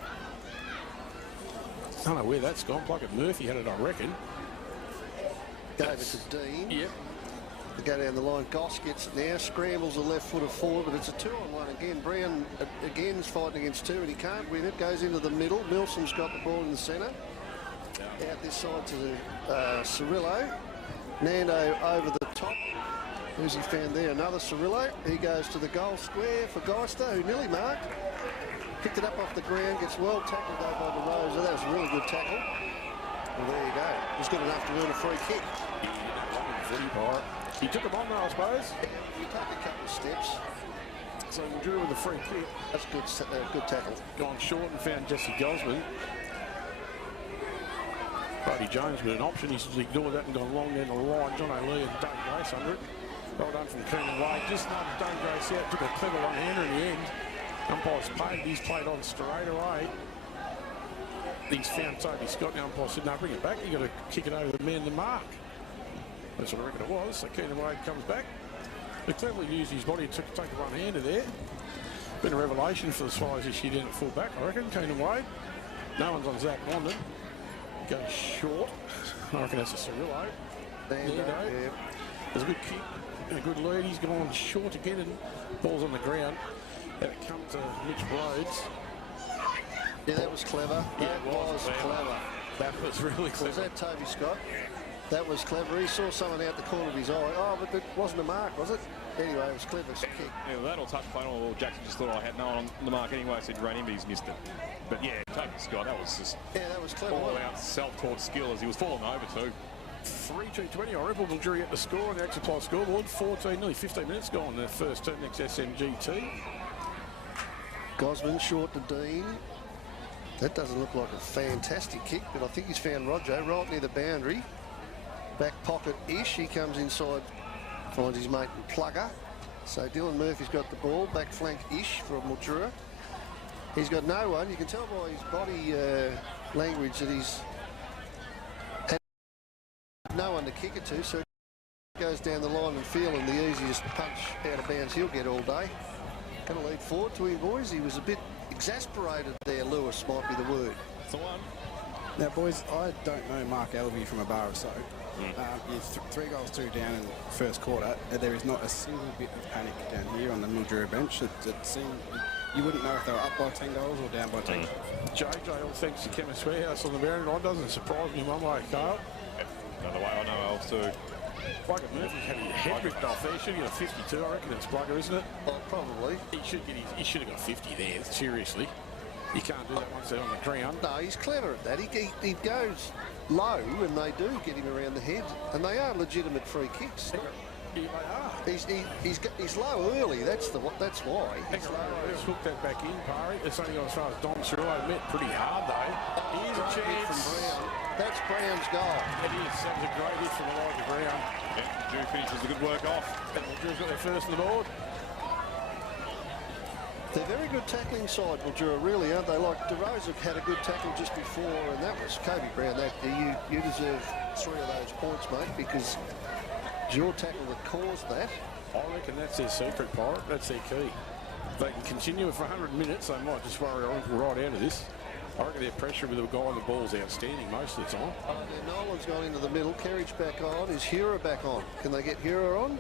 I don't know where that's gone. Pluckett Murphy had it, I reckon. Gave it to Dean. Yep. To go down the line. Goss gets it now. Scrambles the left footer forward, but it's a 2-on-1 again. Brown again is fighting against two, and he can't win it. Goes into the middle. Milsom's got the ball in the centre. Out this side to Cirillo. Nando over the top. Who's he found there? Another Cirillo. He goes to the goal square for Geister, who nearly marked. Picked it up off the ground. Gets well tackled though by DeRosa. That was a really good tackle. Well, there you go. He's good enough to earn a free kick. He took him on though, I suppose. You take a couple of steps. So he drew with a free kick. That's good tackle. Gone short and found Jesse Gosman. Brody Jones with an option. He's ignored that and gone long down the line. John O'Lee and Dane Grace under it. Well done from Keenan Wade. Just nudged Dane Grace out. Took a clever one-hander in the end. Umpire's paid. He's played on straight away. He's found Toby Scott. The umpire said, no, bring it back. You've got to kick it over the man to mark. That's what I reckon it was. So Keenan Wade comes back. He cleverly used his body to take the one-hander there. Been a revelation for the Swallows this year down at full back, I reckon. Keenan Wade. No one's on Zach London. Goes short. I reckon that's a Cirillo. There you go. Yeah. There's a good kick and a good lead. He's gone short again and ball's on the ground. Out it comes to Mitch Rhodes. Yeah, that was clever. Yeah, that was clever. That was really clever. Was that Toby Scott? That was clever. He saw someone out the corner of his eye. Oh, but it wasn't a mark, was it? Anyway, it was clever. Kick. Yeah, well, that or touch play on. Well, Jackson just thought I had no one on the mark anyway, so he ran in, but he's missed it. But yeah, Toby Scott, that was just that was clever. All out self-taught skill as he was falling over too. 3-2-20. Irymple Mildura get the score on the extra time scoreboard. 14, nearly 15 minutes gone. The first turn next SMGT. Gosman short to Dean. That doesn't look like a fantastic kick, but I think he's found Roger right near the boundary. Back pocket-ish. He comes inside, finds his mate and Plugger. So Dylan Murphy's got the ball. Back flank-ish for Mildura. He's got no one. You can tell by his body language that he's had no one to kick it to. So he goes down the line and feeling the easiest punch out of bounds he'll get all day. Going to lead forward to him, boys. He was a bit exasperated there, Lewis might be the word. It's the one. Now, boys, I don't know Mark Elvey from a bar of soap. You're 3 goals 2 down in the first quarter. There is not a single bit of panic down here on the Mildura bench. It seemed you wouldn't know if they were up by 10 goals or down by 10. JJ, all thanks to Chemist Warehouse on the boundary line. Doesn't surprise me one way, Carl. Another way I know Elves too. Plugger Murphy's had his head ripped off there. He should get a 52, I reckon. It's Plugger, isn't it? Oh, probably. He should have got 50 there, seriously. You can't do that once they're on the ground. No, he's clever at that. He goes low, and they do get him around the head, and they are legitimate free kicks. Yeah, they are. He's low early. That's why. He's low early. Let's hook that back in, Parry. It's only gone as far as Dom Cirillo met pretty hard, though. Here's a chance. From Brown. That's Brown's goal. It is. That was a great hit from Elijah Brown. Yeah, Drew finishes the good work off. Drew's got their first on the board. They're very good tackling side, Mildura, really, aren't they? Like DeRosa had a good tackle just before, and that was Kobe Brown. You deserve 3 of those points, mate, because it's your tackle that caused that. I reckon that's their secret, Pirate. That's their key. If they can continue it for 100 minutes, they might just worry Irymple right out of this. I reckon their pressure with the guy on the ball is outstanding most of the time. Nolan's gone into the middle. Kerridge back on. Is Hura back on? Can they get Hura on?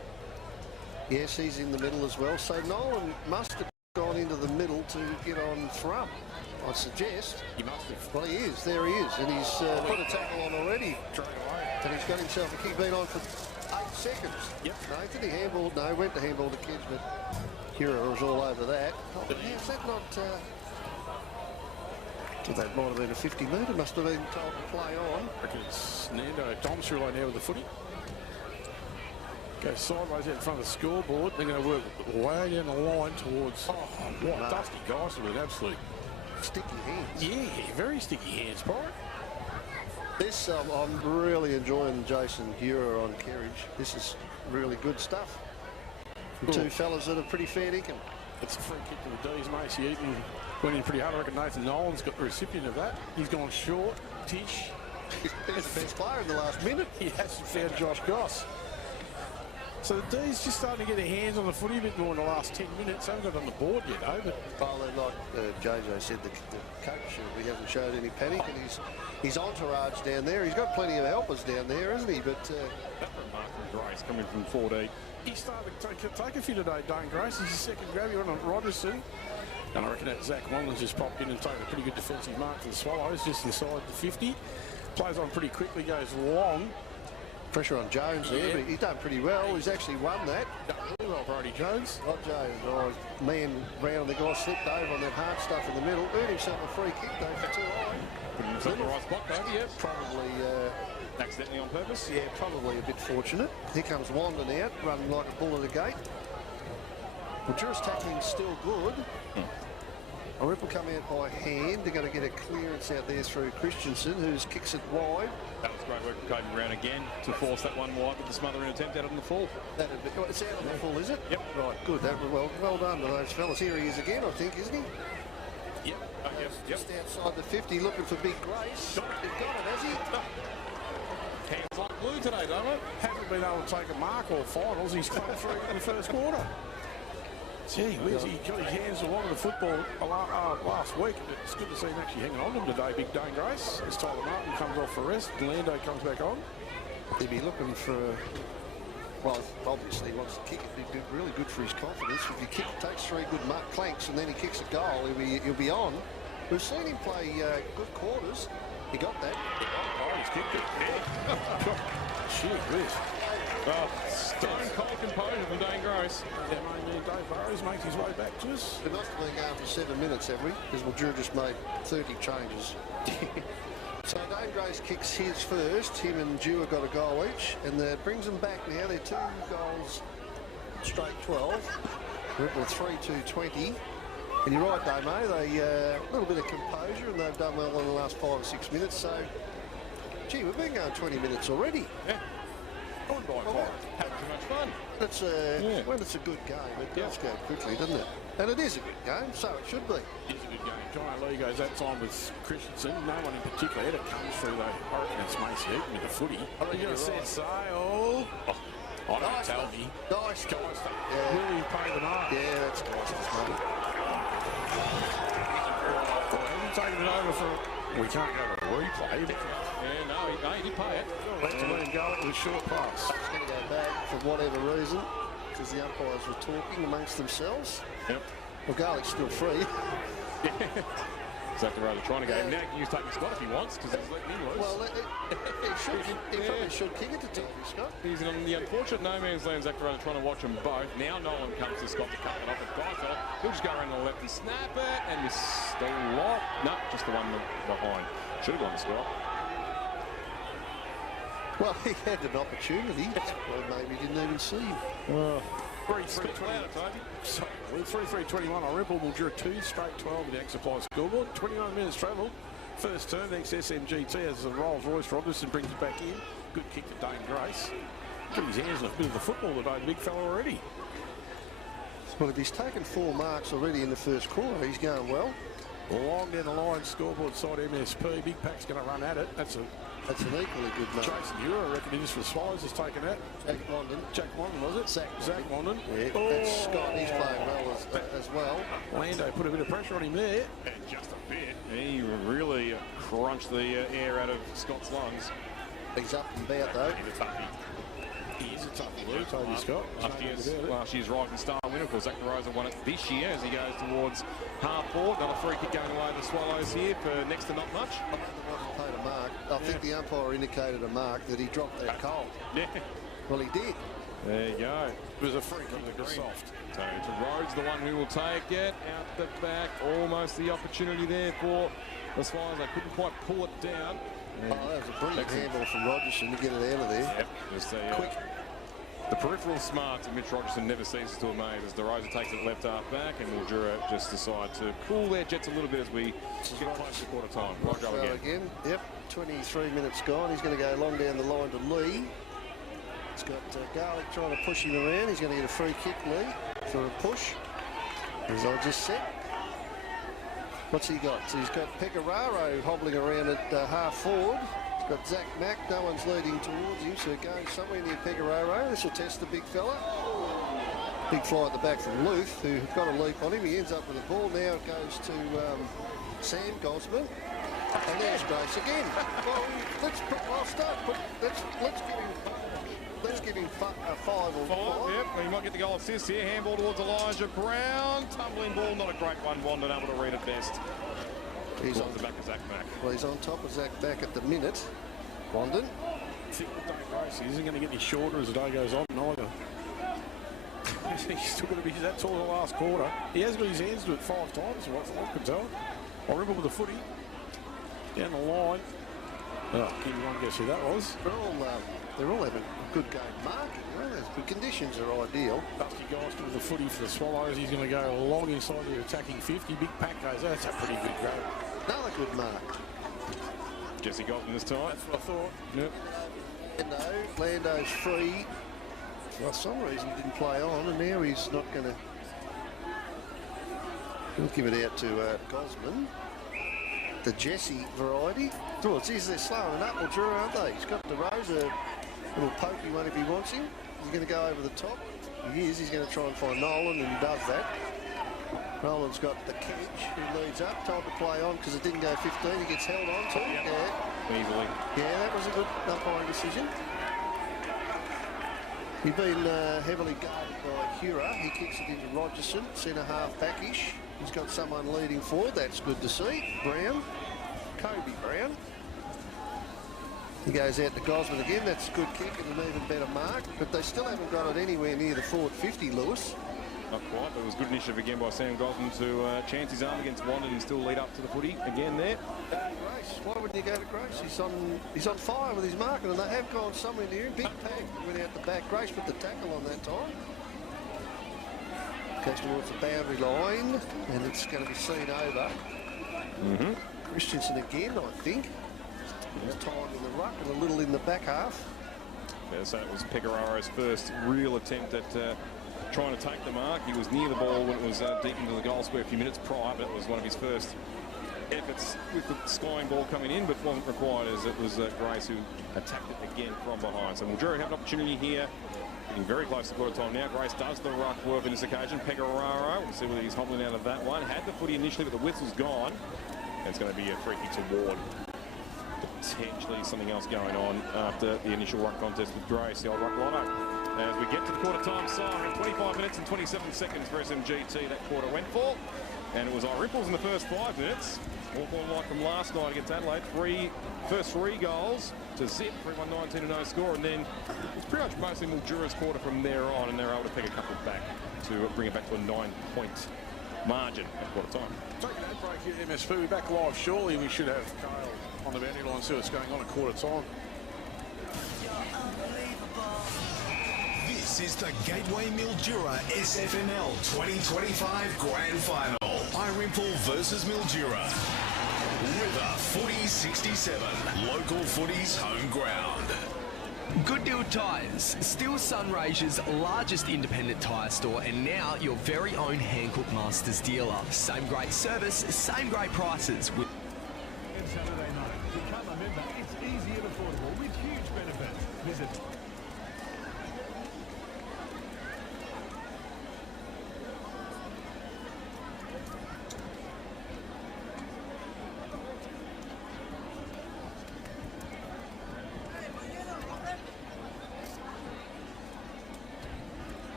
Yes, he's in the middle as well. So Nolan must have gone into the middle to get on Thrum, I suggest. He must have. Well, he is. There he is. And he's put a tackle on already. And he's got himself a kick. Been on for 8 seconds. Yep. No, did he handball? No, went to handball to kids, but Hura was all over that. Oh, yeah, is that not... That might have been a 50-metre, must have been told to play on. I reckon it's Nando Thomas right now with the footy. Goes sideways out in front of the scoreboard. They're going to work way down the line towards... Oh, what No. Dusty Geist with an absolute... Sticky hands. Yeah, very sticky hands, Pirate. This, I'm really enjoying Jason Hura on Kerridge. This is really good stuff. From two fellas that are pretty fair dinkum. It's a free kick to the D's. Macy Eaton went in pretty hard. I reckon Nathan Nolan's got the recipient of that. He's gone short. Tish. He's the best player in the last minute. He hasn't found Josh Goss. So the D's just starting to get their hands on the footy a bit more in the last 10 minutes. They haven't got it on the board yet, though. Well, like JJ said, the coach he hasn't showed any panic, and his entourage down there. He's got plenty of helpers down there, hasn't he? But That remark from Grace coming from 4D. He started to take a few today, Dane Grace. He's his second grab. He went on Rogerson. And I reckon that Zach Wanlon's just popped in and taken a pretty good defensive mark for the Swallows, just inside the 50. Plays on pretty quickly, goes long. pressure on Jones there, but he's done pretty well. He's actually won that. Done really well, Brody Jones. Not Jones. Oh, man round, the guy slipped over on that hard stuff in the middle. Earned himself a free kick, though, for 2 high. Putting himself in the right spot, though, yeah. Probably... accidentally on purpose? Yeah, probably a bit fortunate. Here comes Wandon out, running like a bull at a gate. Mildura's tackling's still good. Irymple come out by hand. They're going to get a clearance out there through Christensen, who kicks it wide. That was great work from Caden Brown again to force that one wide with the smothering attempt out on the full. It's out on the full, is it? Yep. Right, good. That was well done to those fellas. Here he is again, I think, isn't he? Yep. Yep. Just outside the 50, looking for Big Grace. He's got it, has he? Hands like glue today, don't it? Hasn't been able to take a mark or finals. He's come through in the first quarter. Gee whiz, he got his hands a lot of the football last week. It's good to see him actually hanging on to him today, Big Dane Grace. As Tyler Martin comes off for rest, Lando comes back on. He'd be looking for, well, obviously he wants to kick it. It'd be really good for his confidence. If he takes 3 good clanks and then he kicks a goal, he'll be on. We've seen him play good quarters. He got that. Oh, he's kicked it. Yeah. Gee whiz. Oh, stone cold composure from Dane Grace. Yeah, mate, Dave Burrows makes his way back to us. It must have been going for 7 minutes, have we? Because Mildura just made 30 changes. So Dane Grace kicks his first. Him and Dewar got a goal each, and that brings them back now. They're 2 goals straight 12. Irymple 3-2-20. And you're right, Damo. They a little bit of composure, and they've done well in the last 5 or 6 minutes. So, gee, we've been going 20 minutes already. Yeah. Gone by far. Having too much fun. It's when it's a good game, it does go quickly, doesn't it? And it is a good game, so it should be. It is a good game. John Lee goes that time with Christensen. No one in particular. It comes through, though. I reckon it's Macy Eaton with the footy. You're going to say Sale. I don't tell me. Nice. Really paid the mark. Yeah, that's nice. Well, hasn't taken it over for... We can't go to replay. Yeah, no, he did pay it. Let the man go. It was short pass. It's going to go back for whatever reason, because the umpires were talking amongst themselves. Yep. Well, Garlick's still free. Exactly right. They're trying to go. Now he can use Tucker Scott if he wants, because he's letting him loose. Well, he probably should kick it to Tucker Scott. He's in the unfortunate no man's land. Zachariah trying to watch them both. Now Nolan comes to Scott to cut it off. And Geifeld, he'll just go around the left and snap it. And he's still locked. No, just the one behind. Should have gone to Scott. Well, he had an opportunity. Well, maybe he didn't even see him. 3-3-21. Irymple will draw 2 straight 12 with the Ag Supply scoreboard. 29 minutes travel. First turn, next SMGT as the Rolls Royce Robertson brings it back in. Good kick to Dane Grace. Put his hands on a bit of the football today, the big fella already. Well, if he's taken 4 marks already in the first quarter, he's going well. Long down the line, scoreboard side MSP. Big Pack's going to run at it. That's an equally good mark. Jason Hura, I reckon, just for Swallows, has taken that. Jack Wandon, was it? Zach Wandon. Yeah, that's Scott. He's playing well as well. Lando put a bit of pressure on him there. And just a bit. He really crunched the air out of Scott's lungs. He's up and about, though. He's a toughie. He is a toughie, Toby Scott. Last year's Rising Star winner. Of course, Zachariah won it this year as he goes towards half court. Another free kick going away to the Swallows here for next to not much. I paid a mark. I think the umpire indicated a mark that he dropped that cold. Yeah. Well, he did. There you go. It was a free kick that was soft. So to Rhodes, the one who will take it out the back. Almost the opportunity there for as far as they couldn't quite pull it down. Oh, that was a brilliant handball from Rogerson to get it out of there. Yep, just quick. The peripheral smarts that Mitch Rogerson never ceases to amaze as DeRosa takes it left half back and Mildura just decide to cool their jets a little bit as we get close to quarter time. Roger again. Yep, 23 minutes gone. He's going to go long down the line to Lee. He's got Garlic trying to push him around. He's going to get a free kick, Lee, for a push. As I just said. What's he got? So he's got Pecoraro hobbling around at half forward. He's got Zach Mack. No one's leading towards him, so going somewhere near Pecoraro. This will test the big fella. Big fly at the back from Luth, who got a leap on him. He ends up with the ball. Now it goes to Sam Gosman. And there's Grace again. Well, let's give him 5 or 5. Yep, well, he might get the goal assist here. Handball towards Elijah Brown. Tumbling ball, not a great one. Wandon able to read it best. He's on the back of Zach Mack. Well, he's on top of Zach Mack at the minute. Wandon. I think with Dave Grace, he isn't going to get any shorter as the day goes on, neither. He's still going to be that tall in the last quarter. He has got his hands to it 5 times, from what I can tell. Irymple with the footy. Down the line. Oh, can you want to guess who that was? They're all having a good game marking. Well, the conditions are ideal. Dusty Geist with the footy for the Swallows. He's going to go long inside the attacking 50. Big pack goes. That's a pretty good grab. Another good mark. Jesse Gosman this time. That's what I thought. Yep. Lando's free. For some reason he didn't play on, and now he's not going to. He'll give it out to Gosman. The Jesse variety. Oh, geez, they're slowing up, or Drew, aren't they? He's got DeRosa, a little pokey one if he wants him. He's going to go over the top. He is. He's going to try and find Nolan, and he does that. Nolan's got the catch, who leads up. Time to play on because it didn't go 15. He gets held on to. Yeah. Easily. Yeah, that was a good umpiring decision. He's been heavily guarded by Hura. He kicks it into Rogerson, centre half backish. He's got someone leading forward. That's good to see. Brown. Kobe Brown. He goes out to Gosman again. That's a good kick and an even better mark. But they still haven't got it anywhere near the forward 50, Lewis. Not quite, but it was good initiative again by Sam Gosman to chance his arm against Wandon and still lead up to the footy again there. Grace. Why wouldn't you go to Grace? He's on fire with his marking, and they have gone somewhere near him. Big pack went out the back. Grace put the tackle on that time. Goes towards the boundary line, and it's going to be seen over. Christensen again, I think. He's tied in the ruck and a little in the back half. Yeah, so it was Pecoraro's first real attempt at trying to take the mark. He was near the ball when it was deep into the goal square a few minutes prior, but it was one of his first efforts with the skying ball coming in, but wasn't required as it was Grace who attacked it again from behind. So Mildura have an opportunity here. Getting very close to quarter time now. Grace does the ruck work on this occasion. Pecoraro, we'll see whether he's hobbling out of that one. Had the footy initially, but the whistle's gone. And it's going to be a free kick toward potentially something else going on after the initial ruck contest with Grace, the old ruck lotto. As we get to the quarter time siren, 25 minutes and 27 seconds for SMGT that quarter went for. And it was Irymples in the first 5 minutes. Hawthorn like from last night against Adelaide. First three goals to zip, 3-1-19 and no score. And then it's pretty much mostly Mildura's quarter from there on, and they're able to pick a couple back to bring it back to a 9-point margin at quarter time. Taking that break here at MSP. We're back live. Surely we should have Kyle on the boundary line, see what's going on at quarter time. This is the Gateway Mildura SFNL 2025 Grand Final. Irymple versus Mildura. River Footy 67. Local footy's home ground. Good Deal Tyres, still Sunraysia's largest independent tyre store, and now your very own Hancock Masters dealer. Same great service, same great prices. With Saturday night. To become a member, it's easy and affordable with huge benefits. Visit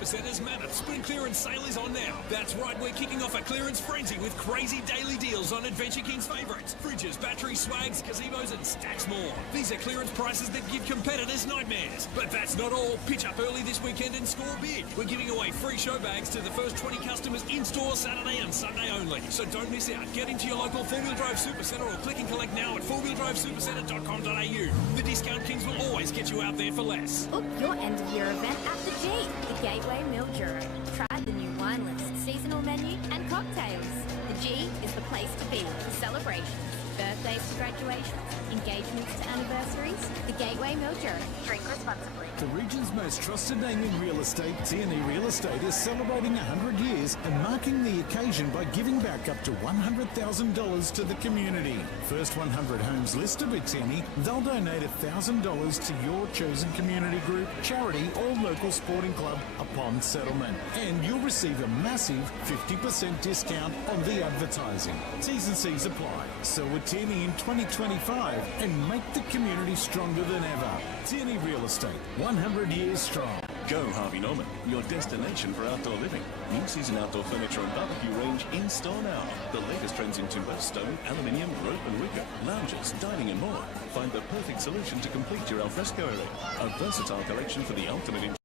Supercentre's Mammoth Spring Clearance Sale is on now. That's right, we're kicking off a clearance frenzy with crazy daily deals on Adventure King's favourites. Fridges, batteries, swags, gazebos and stacks more. These are clearance prices that give competitors nightmares. But that's not all. Pitch up early this weekend and score big. We're giving away free show bags to the first 20 customers in-store Saturday and Sunday only. So don't miss out. Get into your local 4-wheel drive Supercentre or click and collect now at 4wheeldrivesupercentre.com.au. The Discount Kings will always get you out there for less. Book your end-of-year event at the G, the Gateway Mildura. Try the new wine list, seasonal menu and cocktails. The G is the place to be for celebrations, birthdays to graduations, engagements to anniversaries. The Gateway Mildura. Drink responsibly. The region's most trusted name in real estate, Tierney Real Estate, is celebrating 100 years and marking the occasion by giving back up to $100,000 to the community. First 100 homes listed with Tierney, they'll donate $1,000 to your chosen community group, charity or local sporting club upon settlement. And you'll receive a massive 50% discount on the advertising. T's and C's apply. So with Tierney in 2025 and make the community stronger than ever. Tierney Real Estate, 100 years strong. Go Harvey Norman, your destination for outdoor living. New season outdoor furniture and barbecue range in store now. The latest trends in timber, stone, aluminium, rope and wicker, lounges, dining and more. Find the perfect solution to complete your alfresco area. A versatile collection for the ultimate in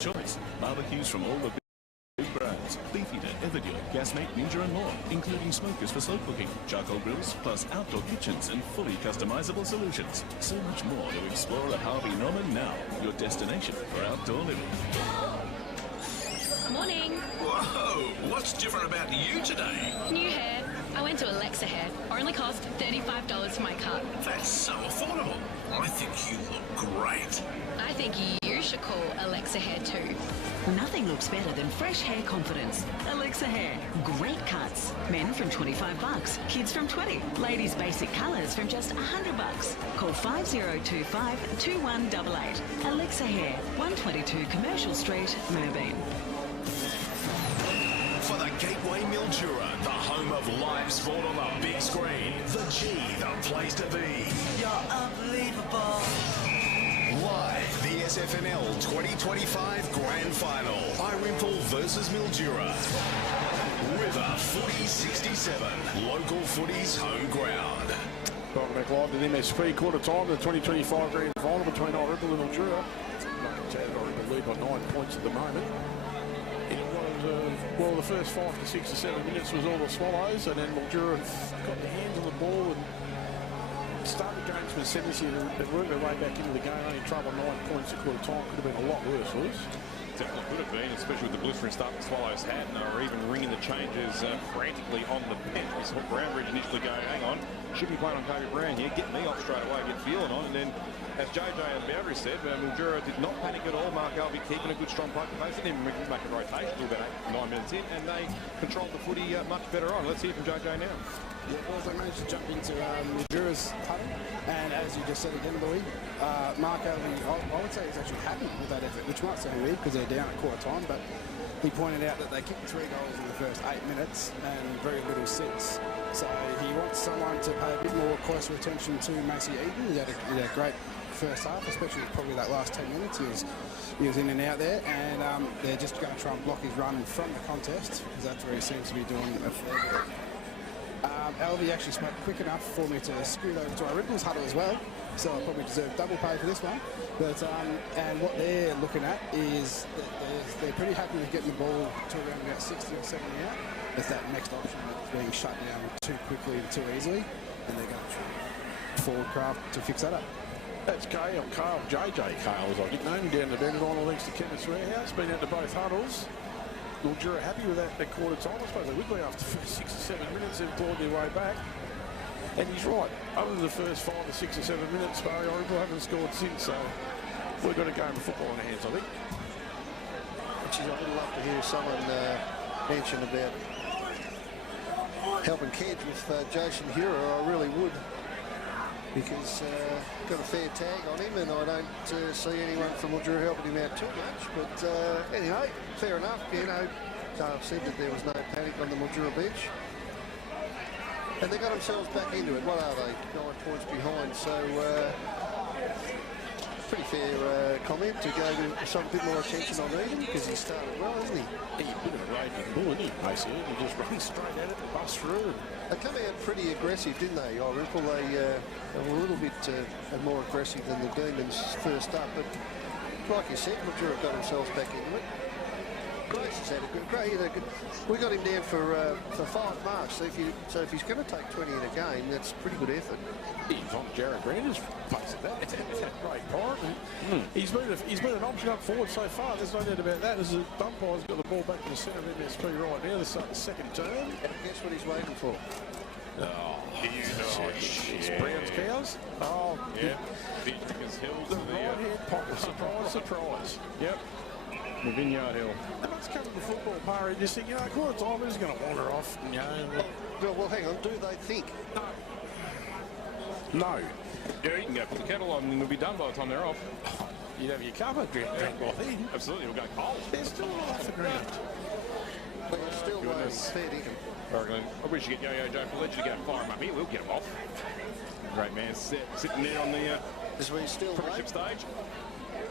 choice. Barbecues from all the big brands, Beefeater, Everdeal, Gasmate, Ninja and more, including smokers for slow cooking, charcoal grills, plus outdoor kitchens and fully customizable solutions. So much more to explore at Harvey Norman now, your destination for outdoor living. Morning. Whoa, what's different about you today? New hair. I went to Alexa Hair. Only cost $35 for my cut. That's so affordable. I think you look great. I think you should call Alexa Hair too. Nothing looks better than fresh hair confidence. Alexa Hair. Great cuts. Men from $25, kids from $20. Ladies basic colours from just $100. Call 5025-2188. Alexa Hair, 122 Commercial Street, Merbein. For the Gateway Mildura, the home of live sport on the big screen. The G, the place to be. You're unbelievable. Live, the SFNL 2025 Grand Final. Irymple versus Mildura. River Footy 67. Local footy's home ground. Welcome back live to the MSP quarter time, the 2025 Grand Final between Irymple and Mildura. Irymple lead by 9 points at the moment. Well, the first 5 to 6 to 7 minutes was all the Swallows, and then Mildura got the hands on the ball and started games with Sunraysia and worked their way back into the game. Only trouble 9 points at quarter time. Could have been a lot worse, Lewis. Definitely could have been, especially with the blistering start the Swallows had, and they were even ringing the changes frantically on the bench. We saw Brownbridge initially go, hang on, should be playing on Kobe Brown here, get me off straight away, get feeling on, and then as JJ and Boundary said, Mildura did not panic at all. Mark Alvey keeping a good strong poker face. They didn't even make a rotation until about 9 minutes in, and they controlled the footy much better on. Let's hear from JJ now. Yeah, well, they managed to jump into Mildura's huddle, and as you just said again, Louis, Mark Alvey, I would say he's actually happy with that effort, which might sound weird because they're down at quarter time, but he pointed out that they kicked 3 goals in the first 8 minutes and very little since. So he wants someone to pay a bit more closer attention to Macy Eaton. He had a great first half, especially probably that last 10 minutes. He was in and out there, and they're just going to try and block his run from the contest because that's where he seems to be doing a fair bit. Alvey actually spoke quick enough for me to scoot over to Irymple's huddle as well, so I probably deserve double pay for this one. But and what they're looking at is that they're pretty happy with getting the ball to around about 60 or 70 out. It's that next option that's being shut down too quickly and too easily, and they're going to try forward craft to fix that up. That's Carl, JJ Carl, as I get known, down the Benidorm links to Chemist Warehouse. Been out to both huddles. Mildura happy with that at quarter time. I suppose they would be after the first 6 or 7 minutes. They've clawed their way back. And he's right. Other than the first 5 or 6 or 7 minutes, Barry Irymple haven't scored since. So we've got a game of football in our hands, I think. Which is, I would love to hear someone mention about helping kids with Jason Hura. I really would. Because got a fair tag on him, and I don't see anyone from Mildura helping him out too much. But anyway, fair enough. You know, Carl said that there was no panic on the Mildura bench, and they got themselves back into it. What are they? 9 points behind. So Pretty fair comment to go to some bit more attention on Eden because he started well, hasn't he? He's a bit of a raging bull, isn't he? Mason, he just runs straight at it and busts through. They come out pretty aggressive, didn't they? Irymple, they were a little bit more aggressive than the Demons first up, but like you said, Mildura got themselves back into it. Grace has had a good. We got him down for 5 marks. So if he's going to take 20 in a game, that's pretty good effort. He's on Jared Grander's pace at that. That's a great part. He's been an option up forward so far. There's no doubt about that. As the umpire's got the ball back to the centre of MSP right now. This is the second turn. And guess what he's waiting for? It's Brown's cows. Oh, yeah. Hills. The right-hand pocket. Surprise. Yep. The Vineyard Hill. And that's coming to football, Parry. Just think, quarter time is going to wander off. Well, hang on. Do they think? No. Yeah, you can go put the kettle on and it'll be done by the time they're off. You'd have your cover drink by then. Absolutely, it'll go cold. They're still off the ground. But it's still fair dinkum. I wish you get Yo-Yo Joe for Ledge to get him fire him up here. We'll get him off. Great man sitting there on the premiership stage.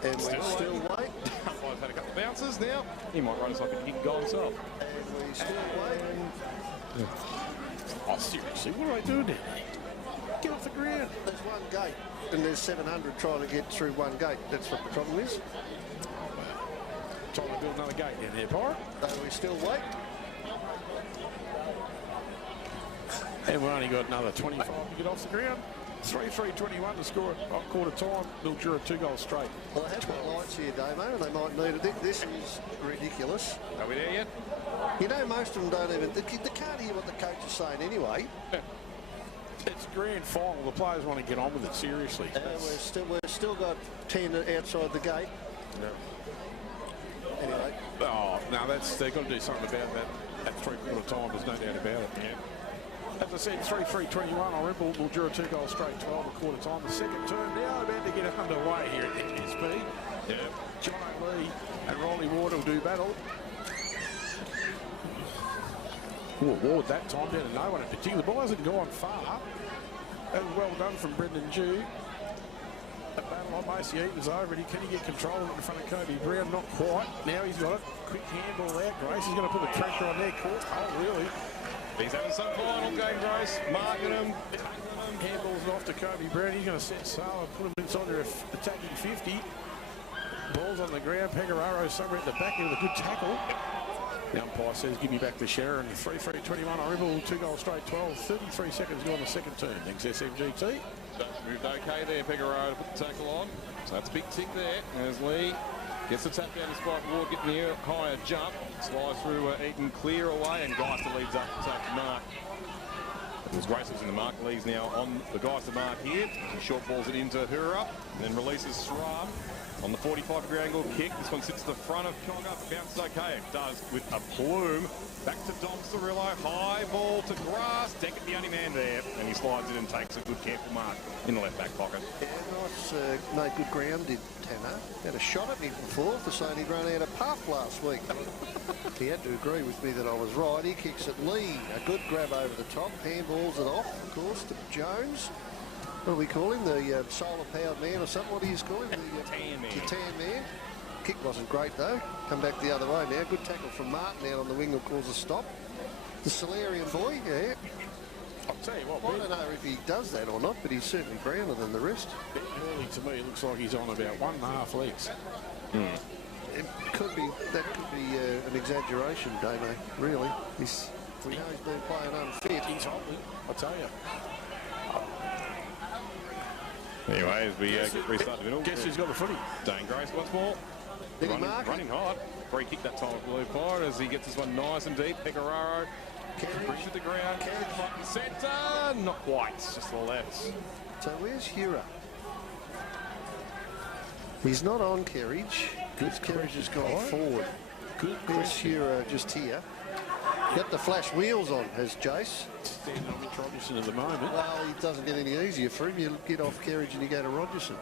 And we still wait. I've had a couple of bounces now. He might run us like a kick goal himself. And we still wait. Oh, seriously, what are they doing there? Get off the ground. There's one gate, and there's 700 trying to get through one gate. That's what the problem is. Trying to build another gate down there, Pirate. So we still wait. And we've only got another 25 to get off the ground. 3-3-21 to score at quarter time. Mildura 2 goals straight. Well, they have got lights here, Damo, and they might need it. This is ridiculous. Are we there yet? You know, most of them don't even... They can't hear what the coach is saying anyway. It's grand final. The players want to get on with it, seriously. We've still got 10 outside the gate. Yeah. Anyway. Oh, no, they've got to do something about that at 3/4 time. There's no doubt about it. Yeah. As I said, 3-3-21 Irymple, Mildura 2 goals straight, 12 at quarter time. The second term now about to get underway here at MSP. Yeah. John Lee and Ronnie Ward will do battle. Ward that time down to no one in particular. The ball hasn't gone far. That was well done from Brendan Dew. The battle on Macy Eaton's over. Can he get control of it in front of Kobe Brown? Not quite. Now he's got it. Quick handball out. Grace is going to put the pressure on their court. Oh, really? He's having some final game, Grace. Marking him. Handballs off to Kobe Brown. He's going to set sail and put him inside their attacking 50. Ball's on the ground. Pecoraro somewhere at the back with a good tackle. The umpire says, give me back the Sharon. 3-3-21. Irymple 2 goals straight, 12. 33 seconds gone the second turn. Thanks, SMGT. Moved okay there, Pecoraro to put the tackle on. So that's a big tick there. As Lee gets the tap down despite Ward getting the higher jump. Slides through Eaton, clear away, and Geister leads up to take the mark. As Grace was in the mark, Lee's now on the Geister mark here. He short balls it into Hura, and then releases Schramm on the 45-degree angle kick. This one sits to the front of Conga. Bounces okay. It does with a plume. Back to Dom Cirillo. High ball to Grass. Deckett the only man there. And he slides in and takes a good careful mark in the left back pocket. Yeah, nice, made good ground, did Tanner. Had a shot at me before for saying he'd run out of puff last week. He had to agree with me that I was right. He kicks at Lee. A good grab over the top. Handballs it off, of course, to Jones. What do we call him? The solar-powered man or something? What do you call him? The tan man. The tan man. Kick wasn't great, though. Come back the other way now. Good tackle from Martin out on the wing will cause a stop. The Solarian boy, yeah. I'll tell you what, I don't know if he does that or not, but he's certainly grounder than the rest. Ben Hurley, to me, looks like he's on about 1.5 legs. It could be, that could be an exaggeration, Damo, really. We know he's been playing unfit. He's hot, I'll tell you. Anyway, as we restart the middle. Guess who's got the footy? Dane Grace once more. Running hard. Free kick that time for Blue Pirate as he gets this one nice and deep. Pecoraro. Brings it to the ground. Centre. Not quite. Just the left. So where's Hura? He's not on Kerridge. Good Kerridge has gone forward. Good. Where's Hura just here? Got the flash wheels on, has Jace. Standing on Rogerson at the moment. Well, it doesn't get any easier for him. You get off Kerridge and you go to Rogerson.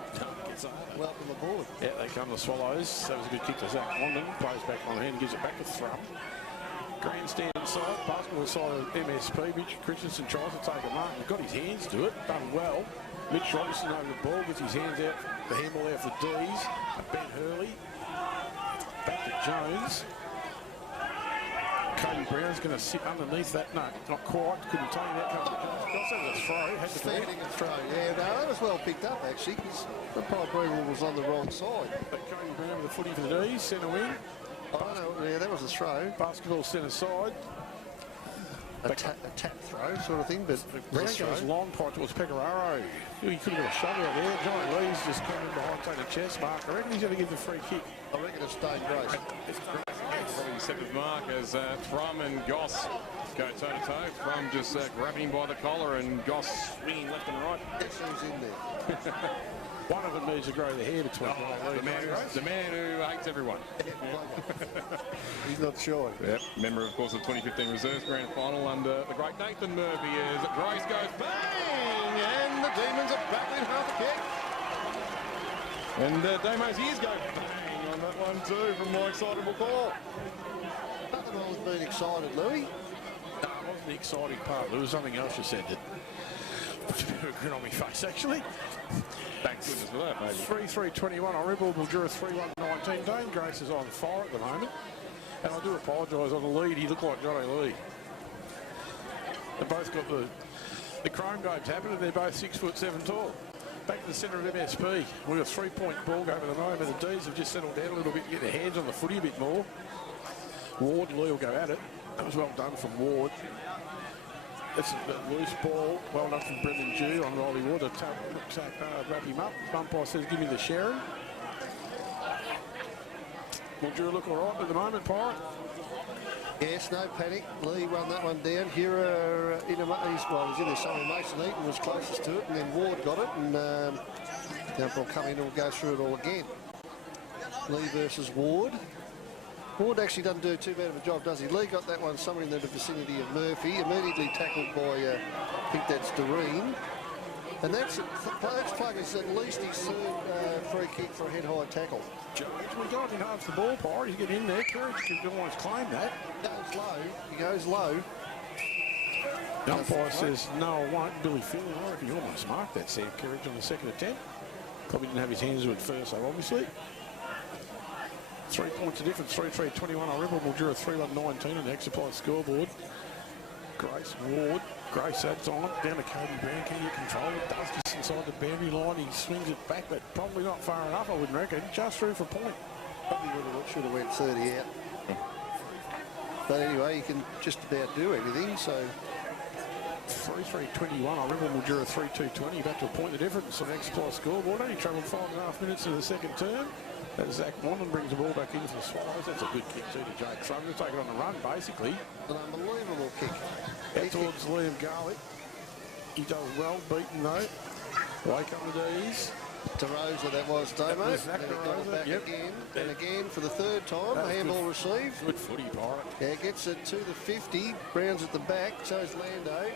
Welcome aboard. Yeah, they come the Swallows. That was a good kick to Zach London. Plays back on hand, gives it back to Thrum. Grandstand side, basketball side of MSP. Mitch Christensen tries to take a mark. Got his hands to it. Done well. Mitch Rogerson over the ball, gets his hands out The handball there for the D's. Ben Hurley. Back to Jones. Cody Brown's going to sit underneath that. No, not quite. Couldn't tell you that comes to Jones. Got a throw. Had to Standing and throw. Yeah, no, that was well picked up actually, because the Irymple was on the wrong side. But Cody Brown with the footy for the D's. Centre wing. Oh, no, yeah, that was a throw. Basketball centre side. A tap throw sort of thing, but Brown goes long part towards Pecoraro. He could have got a shot out there. Johnny Lee's just come in behind, taking a chest mark. I reckon he's going to give the free kick. I reckon it's Dane Grace. Probably set of mark as Thrum and Goss go toe-to-toe. Thrum just grabbing him by the collar and Goss swinging left and right. Guess who's in there? One of them needs to grow the hair between the man who hates everyone. He's not shy. Yep. Member, of course, of the 2015 Reserves Grand Final under the great Nathan Murphy as Grace goes bang! And the Demons are battling half a kick. And Damo's ears go bang on that one too from my excitable call. Nothing wrong with being excited, Louis. No, it wasn't the exciting part. There was something else you said that puts a bit of a grin on my face, actually. Thank goodness for that, maybe. 3-3-21 Irymple, Mildura 3-1-19. Dane Grace is on fire at the moment. And I do apologise on the lead. He looked like Johnny Lee. They've both got the chrome globes happening. They're both 6'7" tall. Back to the centre of MSP. We've got a 3-point ball game at the moment. The D's have just settled down a little bit to get their hands on the footy a bit more. Ward and Lee will go at it. That was well done from Ward. It's a loose ball. Well done from Brendan Dew on Riley Ward to wrap him up. Umpire says, give me the Sharon. Mildura look all right at the moment, Pirate? Yes, no panic. Lee won that one down. Hira, he's in there somewhere. Mason Eaton was closest to it, and then Ward got it, and the umpire will come in and we'll go through it all again. Lee versus Ward. Ward actually doesn't do too bad of a job, does he? Lee got that one somewhere in the vicinity of Murphy, immediately tackled by, I think that's Doreen. And that's Pluggers at least his third free kick for a head-high tackle. We got in half the ball, Pirate. He's getting in there. Kerridge can almost claim that. Goes low. He goes low. The umpire says, no, I won't. Billy Finley, I reckon he almost marked that Sam Kerridge on the second attempt. Probably didn't have his hands to it first, though, obviously. 3 points of difference, 3-3-21 Irymple, Mildura 3-1-19 on the extra scoreboard. Grace Ward, Grace that's on, down to Cody Brown, can you control it? Does just inside the boundary line, he swings it back, but probably not far enough, I wouldn't reckon. Just through for a point. Probably should have went 30 out. But anyway, you can just about do everything, so... 3-3-21 Irymple, Mildura 3-2-20, back to a point of difference on the extra scoreboard. Only travelled 5.5 minutes in the second term. As Zach Wandon brings the ball back in for the Swallows. That's a good kick too to Jake Thrum. He'll take it on the run, basically. An unbelievable kick. Out towards Liam Garlick. He does well, beaten though. Wake on the D's. DeRosa that was, Damo. Zach and it got back yep. again. And again for the third time. The handball received. Good footy, Pirate. Yeah, gets it to the 50. Brown's at the back. So is Lando.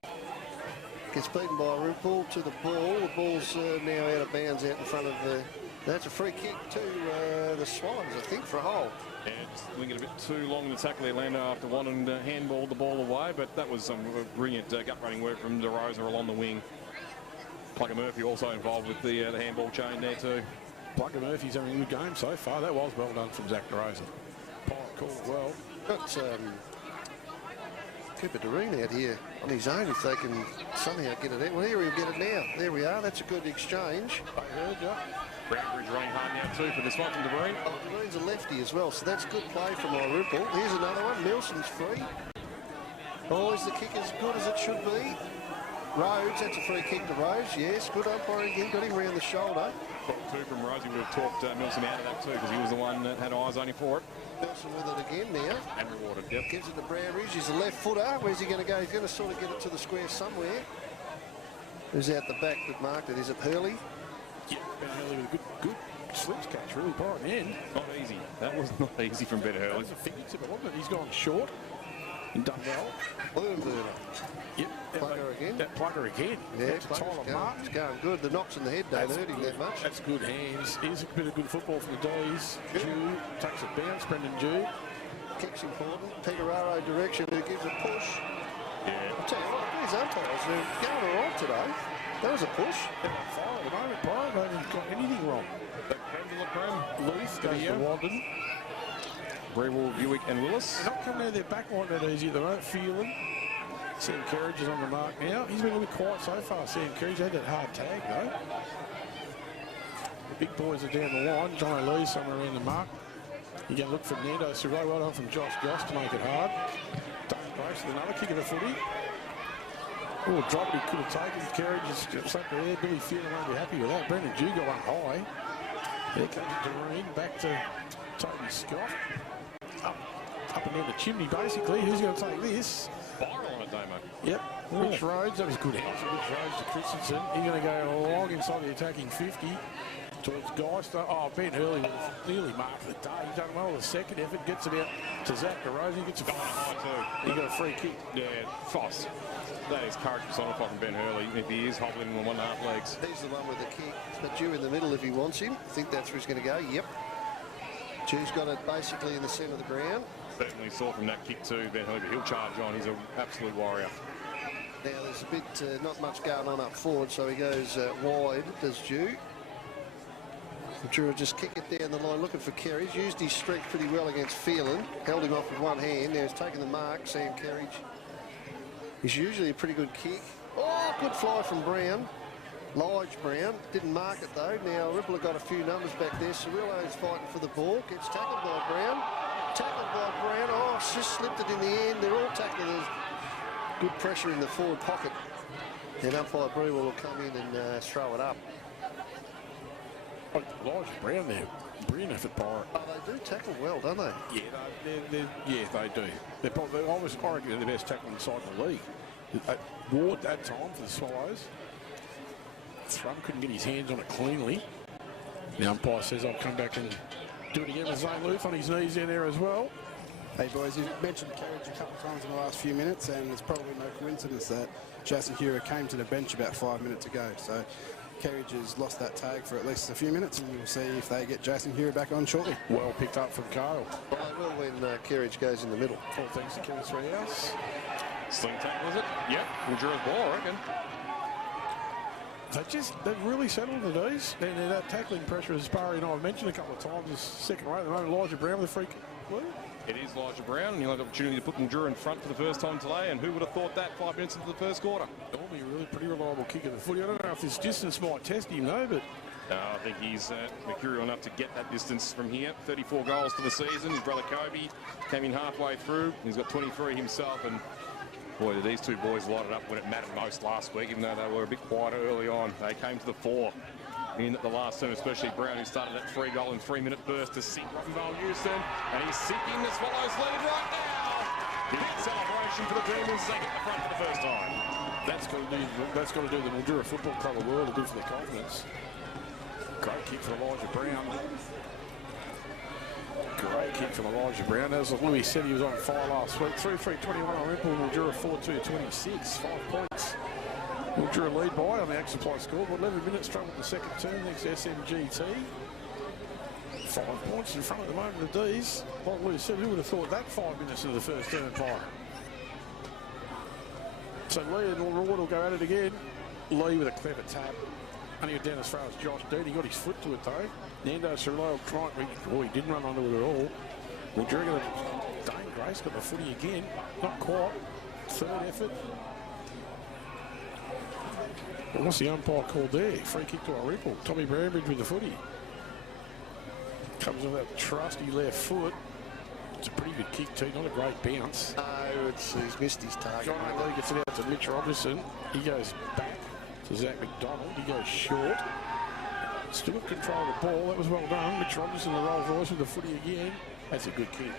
Gets beaten by Irymple to the ball. The ball's now out of bounds out in front of the... That's a free kick to the Swans, I think, for a hole. Yeah, just lingered a bit too long in the tackle there, Lando, after one and handballed the ball away, but that was some brilliant gut-running work from DeRosa along the wing. Plugger Murphy also involved with the handball chain there too. Plugger Murphy's having a good game so far. That was well done from Zach DeRosa. Pirate called well. Got Cooper Doreen out here on his own if they can somehow get it out. Well, here he'll get it now. There we are. That's a good exchange. I heard you. Brownbridge running hard now too for this one from Doreen. Oh, Doreen's a lefty as well, so that's good play from Irymple. Here's another one. Nelson's free. Oh, is the kick as good as it should be? Rhodes, that's a free kick to Rhodes. Yes, good umpiring again. Got him round the shoulder. Got two from Rosie. Would have talked Milson out of that too because he was the one that had eyes only for it. Nelson with it again now. And rewarded, yep. Gives it to Brownbridge. He's a left footer. Where's he going to go? He's going to sort of get it to the square somewhere. Who's out the back that marked it? Is it Hurley? Yeah, Ben Hurley with a good slips catch, really, Pirate in the end. Not easy. That was not easy from Ben Hurley. That was a fingertip, wasn't it? He's gone short and done well. Yep. Plugger again. That Plugger again. Yeah, it's going good. The knocks in the head don't hurt him that much. That's good hands. Here's a bit of good football from the D's. Jew takes a bounce, Brendan Jew. Kick's important. Pecoraro direction, who gives a push. Yeah. I'll tell you what, these umpires are going all right today. That was a push. Fire at the moment, Brian. They haven't got anything wrong. Leith goes to Wandon. Brewell, Buick and Willis. They're not coming out of their back line that easy at the moment. Feeling. Sam Kerridge is on the mark now. He's been a little quiet so far. Sam Kerridge had that hard tag though. The big boys are down the line. John O'Lee somewhere around the mark. You can look for Nando Survey. Well done from Josh Goss to make it hard. Dane Grace with another kick of the footy. Oh, drop he could have taken. Kerridge is stuck there. Billy Fearn won't be happy with that. Brendan Dew got one high. There comes Doreen back to Toby Scott. Up and down the chimney, basically. Who's going to take this? Viral on it, Damo. Yep. Rich Rhodes, that was good out. Rich Rhodes to Christensen. He's going to go long inside the attacking 50 towards Geister. Oh, Ben Hurley was nearly marked for the day. He's done well the second effort. Gets it out to Zach DeRose. He gets a he got a free kick. Yeah, Foss. That is courage personified from Ben Hurley. If he is hobbling on 1.5 legs. He's the one with the kick. But Dew in the middle if he wants him. I think that's where he's going to go. Yep. Dew's got it basically in the centre of the ground. Certainly saw from that kick too, Ben Hurley, but he'll charge on. He's an absolute warrior. Now there's a bit, not much going on up forward, so he goes wide, does Dew. Mildura just kick it down the line, looking for Kerridge. Used his strength pretty well against Phelan. Held him off with one hand. Now he's taking the mark, Sam Kerridge. He's usually a pretty good kick. Oh, good fly from Brown. Lige Brown. Didn't mark it though. Now Irymple have got a few numbers back there. Cirillo's fighting for the ball. Gets tackled by Brown. Tackled by Brown. Oh, it's just slipped it in the end. They're all tackling. There's good pressure in the forward pocket. And umpire Brewell will come in and throw it up. Oh, Lige Brown there. Brilliant effort by it. Oh, they do tackle well, don't they? Yeah, they do. They're probably, I reckon they're the best tackling side in the league. Ward that time for the Swallows. Thrum couldn't get his hands on it cleanly. The umpire says I'll come back and do it again with Zane Luth on his knees in there as well. Hey boys, you've mentioned Kerridge a couple of times in the last few minutes, and it's probably no coincidence that Jason Hura came to the bench about 5 minutes ago. So Kerridge has lost that tag for at least a few minutes, and we'll see if they get Jason Hura back on shortly. Well picked up from Kyle. Well, they will when Kerridge goes in the middle. All thanks to Kevin Treehouse. Sling tackle, is it? Yep. Mildura's ball, I reckon. They've really settled the D's. And that tackling pressure, as Barry and I have mentioned a couple of times, is second rate at the moment. Elijah Brown with a free kick. It is Elijah Brown, and he'll have the opportunity to put Mildura in front for the first time today. And who would have thought that 5 minutes into the first quarter? Normally a really pretty reliable kick of the footy. I don't know if this distance might test him, though, but... No, I think he's mercurial enough to get that distance from here. 34 goals for the season. His brother Kobe came in halfway through. He's got 23 himself, and boy, did these two boys light it up when it mattered most last week, even though they were a bit quieter early on. They came to the fore in the last term, especially Brown, who started that 3-goal in 3-minute burst to sink Rockenvale Houston, and he's sinking the Swallows lead right now. Big celebration for the Demons. They get the front for the first time. That's got to do the Mildura Football Club a world of good for their confidence. Great kick for Elijah Brown. Great kick from Elijah Brown. As Louis said, he was on fire last week. 3-3-21 on Irymple. Mildura 4-2-26. 5 points. Mildura lead by on the Action Supply scoreboard. 11 minutes, trouble the second term next to SMGT. 5 points in front at the moment of the D's. Like Louis said, who would have thought that 5 minutes of the first term fire? So Lee and Ward will go at it again. Lee with a clever tap. Only got down as far as Josh Dean. He got his foot to it though. Nando Cirillo trying. Oh, he didn't run onto it at all. Mildura got Dane Grace got the footy again. Not quite. Third effort. But what's the umpire called there? Free kick to Irymple. Tommy Brambridge with the footy. Comes with that trusty left foot. It's a pretty good kick too, not a great bounce. No, he's missed his target. John Lee gets it out to Mitch Robertson. He goes back to Zach McDonald. He goes short. Still got control of the ball. That was well done. Mitch Robertson, the Rolls Royce with the footy again. That's a good kick.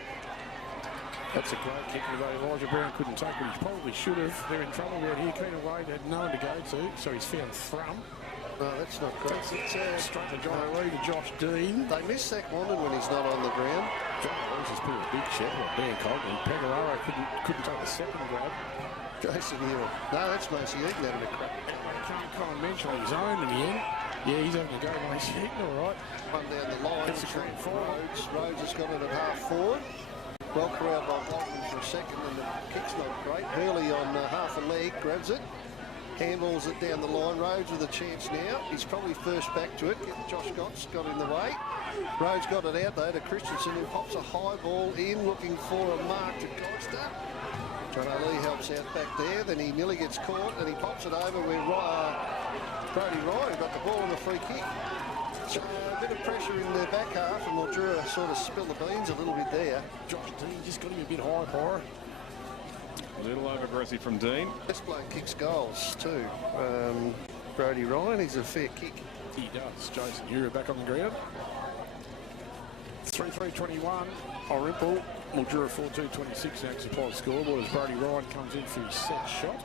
That's a great kick, although Elijah Brown couldn't take it. He probably should have. They're in trouble out here. Keenan Wade had no one to go to, so he's found Thrum. No, that's not great. Straight to John O'Lee to Josh Dean. They miss Zach Wandon when he's not on the ground. John O'Lee's just put a big shot on Dan Cogley. Pegararo couldn't take the second grab. Jason Hill. No, that's Macy Eaton having a crack. Can't mention his own in the end. Yeah, he's having a go. Macy Eaton, all right. One down the line. It's a grand final. Rhodes has got it at half forward. Well corralled by Bolton for a second, and the kick's not great. Hurley on half a leg grabs it. handballs it down the line. Rhodes with a chance now. He's probably first back to it. Josh Gotts got in the way. Rhodes got it out though to Christensen, who pops a high ball in, looking for a mark to Geister. John O'Lee helps out back there. Then he nearly gets caught, and he pops it over where Brody Ryan got the ball on the free kick. So a bit of pressure in the back half, and Mildura sort of spilled the beans a little bit there. Josh Dean just got him a bit high power. A little over-aggressive from Dean. This bloke kicks goals too. Brody Ryan, he's a fair kick. He does. Jason Hura back on the ground. 3-3-21. Irymple. Mildura 4-2-26 now supply the scoreboard as Brody Ryan comes in for his set shot.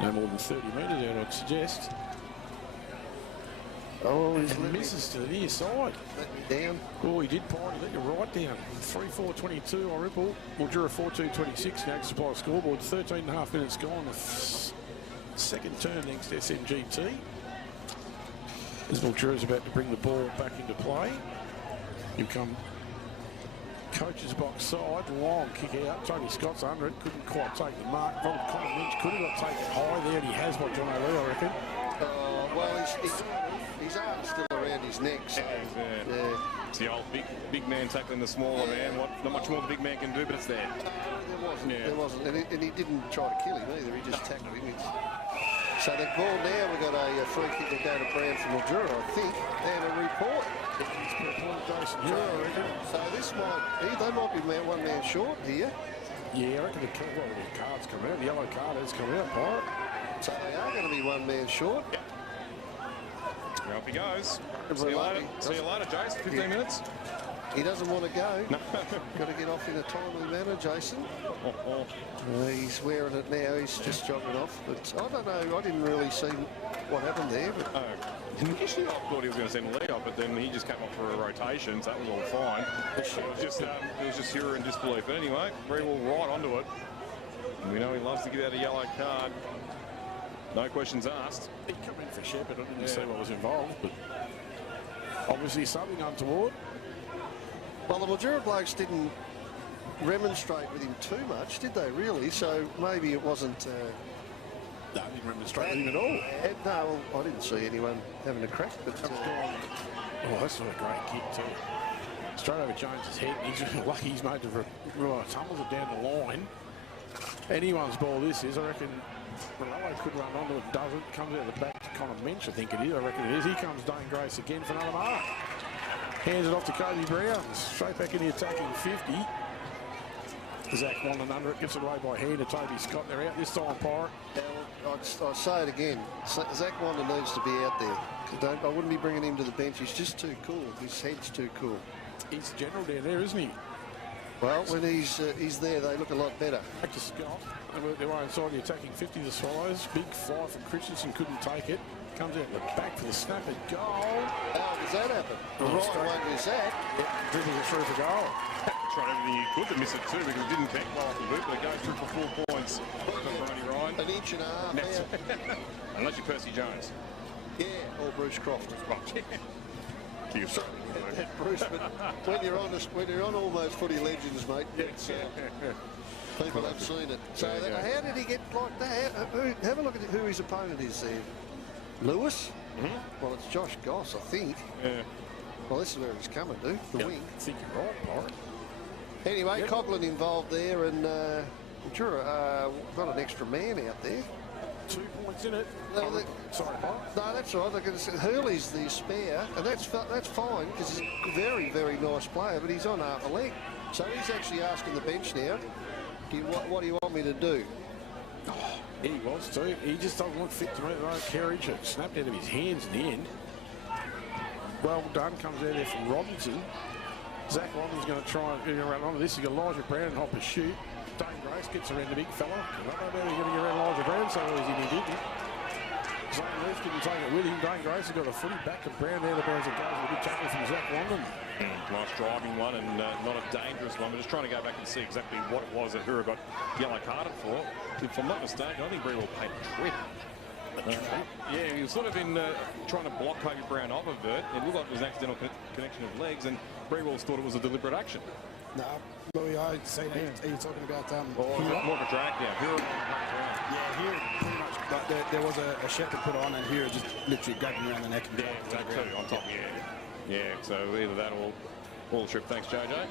No more than 30 metres out, I'd suggest. Oh, he's misses to the near side. Let me down. Oh, he did, Pine. He let you right down. 3-4-22, Irymple. Mildura 4-2-26 now supply the scoreboard. 13.5 minutes gone. The second turn next SMGT. As Mildura's about to bring the ball back into play. You come coach's box side, long kick out. Tony Scott's under it, couldn't quite take the mark. Connor Lynch could have got taken high there, and he has by John O'Lee, I reckon. Well, his arm's still around his neck. So, yeah. It's the old big man tackling the smaller man. Not much more the big man can do, but it's there. There wasn't. Yeah. There wasn't, and he didn't try to kill him either. He just tackled him. So the ball now, we've got a free kick to go to Brown from Mildura, I think, and a report. So this they might be one man short here. Yeah, I reckon the card's come out. The yellow card has come out, Pirate. So they are going to be one man short. Yep. Off he goes. See you later, Jason. 15 minutes. He doesn't want to go. No. Got to get off in a timely manner, Jason. He's wearing it now. He's just jogging off. But I don't know. I didn't really see what happened there. But initially, I thought he was going to send Lee off, but then he just came off for a rotation, so that was all fine. It was just hero and disbelief. But anyway, very well right onto it. And we know he loves to give out a yellow card. No questions asked. He come in for Shepherd. I didn't see what was involved, but obviously something untoward. Well, the Mildura blokes didn't remonstrate with him too much, did they, really? So maybe it wasn't... No, I didn't remonstrate with him at all. No, well, I didn't see anyone having a crack, but... Oh, that's not a great kick, too. Straight over Jones's head. He's lucky he's made the... tumbles it down the line. Anyone's ball this is, I reckon... Morello could run onto it, doesn't. Comes out the back to Connor Minch, I think it is. I reckon it is. Here comes Dane Grace again for another mark. Hands it off to Cody Brown. Straight back in the attacking 50. Zach Wandon under it. Gets it away by hand to Toby Scott. They're out this time, Pirate. I'll say it again. Zach Wandon needs to be out there. I wouldn't be bringing him to the bench. He's just too cool. His head's too cool. He's the general down there, isn't he? Well, when he's there, they look a lot better. Back to Scott. They work their way inside the attacking 50, the Swallows. Big fly from Christensen, couldn't take it. Comes out the back for the snap at goal. How does that happen? The right one is that. Dribbles it through for goal. Tried everything he could to miss it too because it didn't connect well off the boot, but it goes through for 4 points for Brody Ryan. An inch and a half out. Unless you're Percy Jones. Yeah, or Bruce Croft. Bruce, but when you're on almost footy legends, mate, it's, people have seen it. So how did he get like that? Have a look at who his opponent is there. Lewis? Well, it's Josh Goss, I think. Yeah. Well, this is where he's coming to, the wing. I think you're right, Pirate. Anyway, Coughlin involved there, and got an extra man out there. 2 points in it. Sorry, Pirate. No, that's all right. Hurley's the spare, and that's fine because he's a very, very nice player, but he's on half a leg. So he's actually asking the bench now, what do you want me to do? Oh, he wants to. He just doesn't look fit to make the right carriage. It snapped out of his hands in the end. Well done. Comes out there from Robinson. Zach London's going to try and run onto this. He's got Elijah Brown and Hopper shoot. Dane Grace gets around the big fella. I don't know about he's going to get around Elijah Brown so easy he didn't. Zane Leaf didn't take it with him. Dane Grace has got a footy back to Brown there. The bounce it goes with a good tackle from Zach London. Nice driving one and not a dangerous one. We're just trying to go back and see exactly what it was that Hura got yellow carded for. If I'm not mistaken, I think Brewell paid a trip. Yeah, he was sort of in trying to block Kobe Brown off of it. It looked like it was an accidental connection of legs, and Brewell thought it was a deliberate action. No, Louis, I'd say that. Are you talking about... more of a drag down. Yeah, here pretty much But there was a shepherd put on, and Hira just literally grabbed him around the neck and exactly on top. Yeah. So either that or ball trip. Thanks, JJ.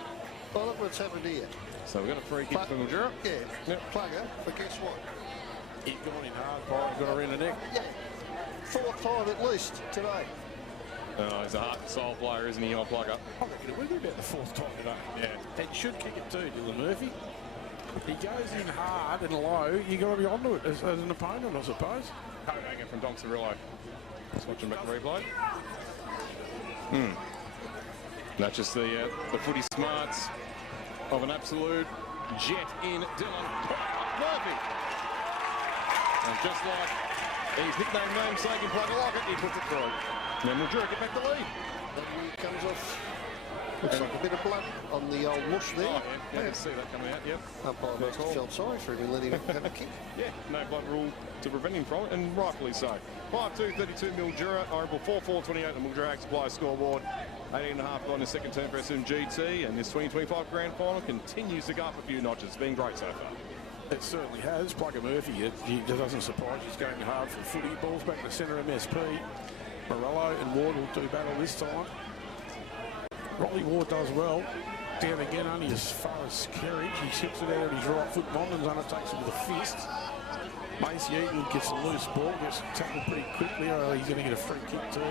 Well, look what's happened here. So we've got a free kick for Mildura. Yeah, plugger, but guess what? He's gone in hard, Byron, got around the neck. Yeah, 4th time at least today. He's a heart and soul player, isn't he, on plugger? I reckon it will be about the 4th time today. Yeah. And you should kick it too, Dylan Murphy. He goes in hard and low, you got to be onto it as an opponent, I suppose. Copenhagen from Don Cirillo. Let's watch him back the replay. That's just the footy smarts of an absolute jet in Dylan Murphy. And just like his nickname namesake in Plugger Lockett, he puts it through. Now Mildura get back the lead. And he comes off. Looks like a bit of blood on the old mush there. Oh, yeah, I can see that coming out, yep. Umpire must have felt sorry for him and let him have a kick. Yeah, no blood rule to prevent him from it, and rightfully so. 5-2-32 Mildura, Irymple 4-4-28, the Mildura Supply scoreboard. 18.5 gone in the second term for SMGT, and this 2025 grand final continues to go up a few notches. It's been great so far. It certainly has. Plugger Murphy, it doesn't surprise. He's going hard for footy. Ball's back to the centre MSP. Morello and Ward will do battle this time. Rolly Ward does well. Down again, only as far as Kerridge. He ships it out of his right foot. Mondens undertakes it with a fist. Macy Eaton gets a loose ball, gets tackled pretty quickly. Oh, he's going to get a free kick too.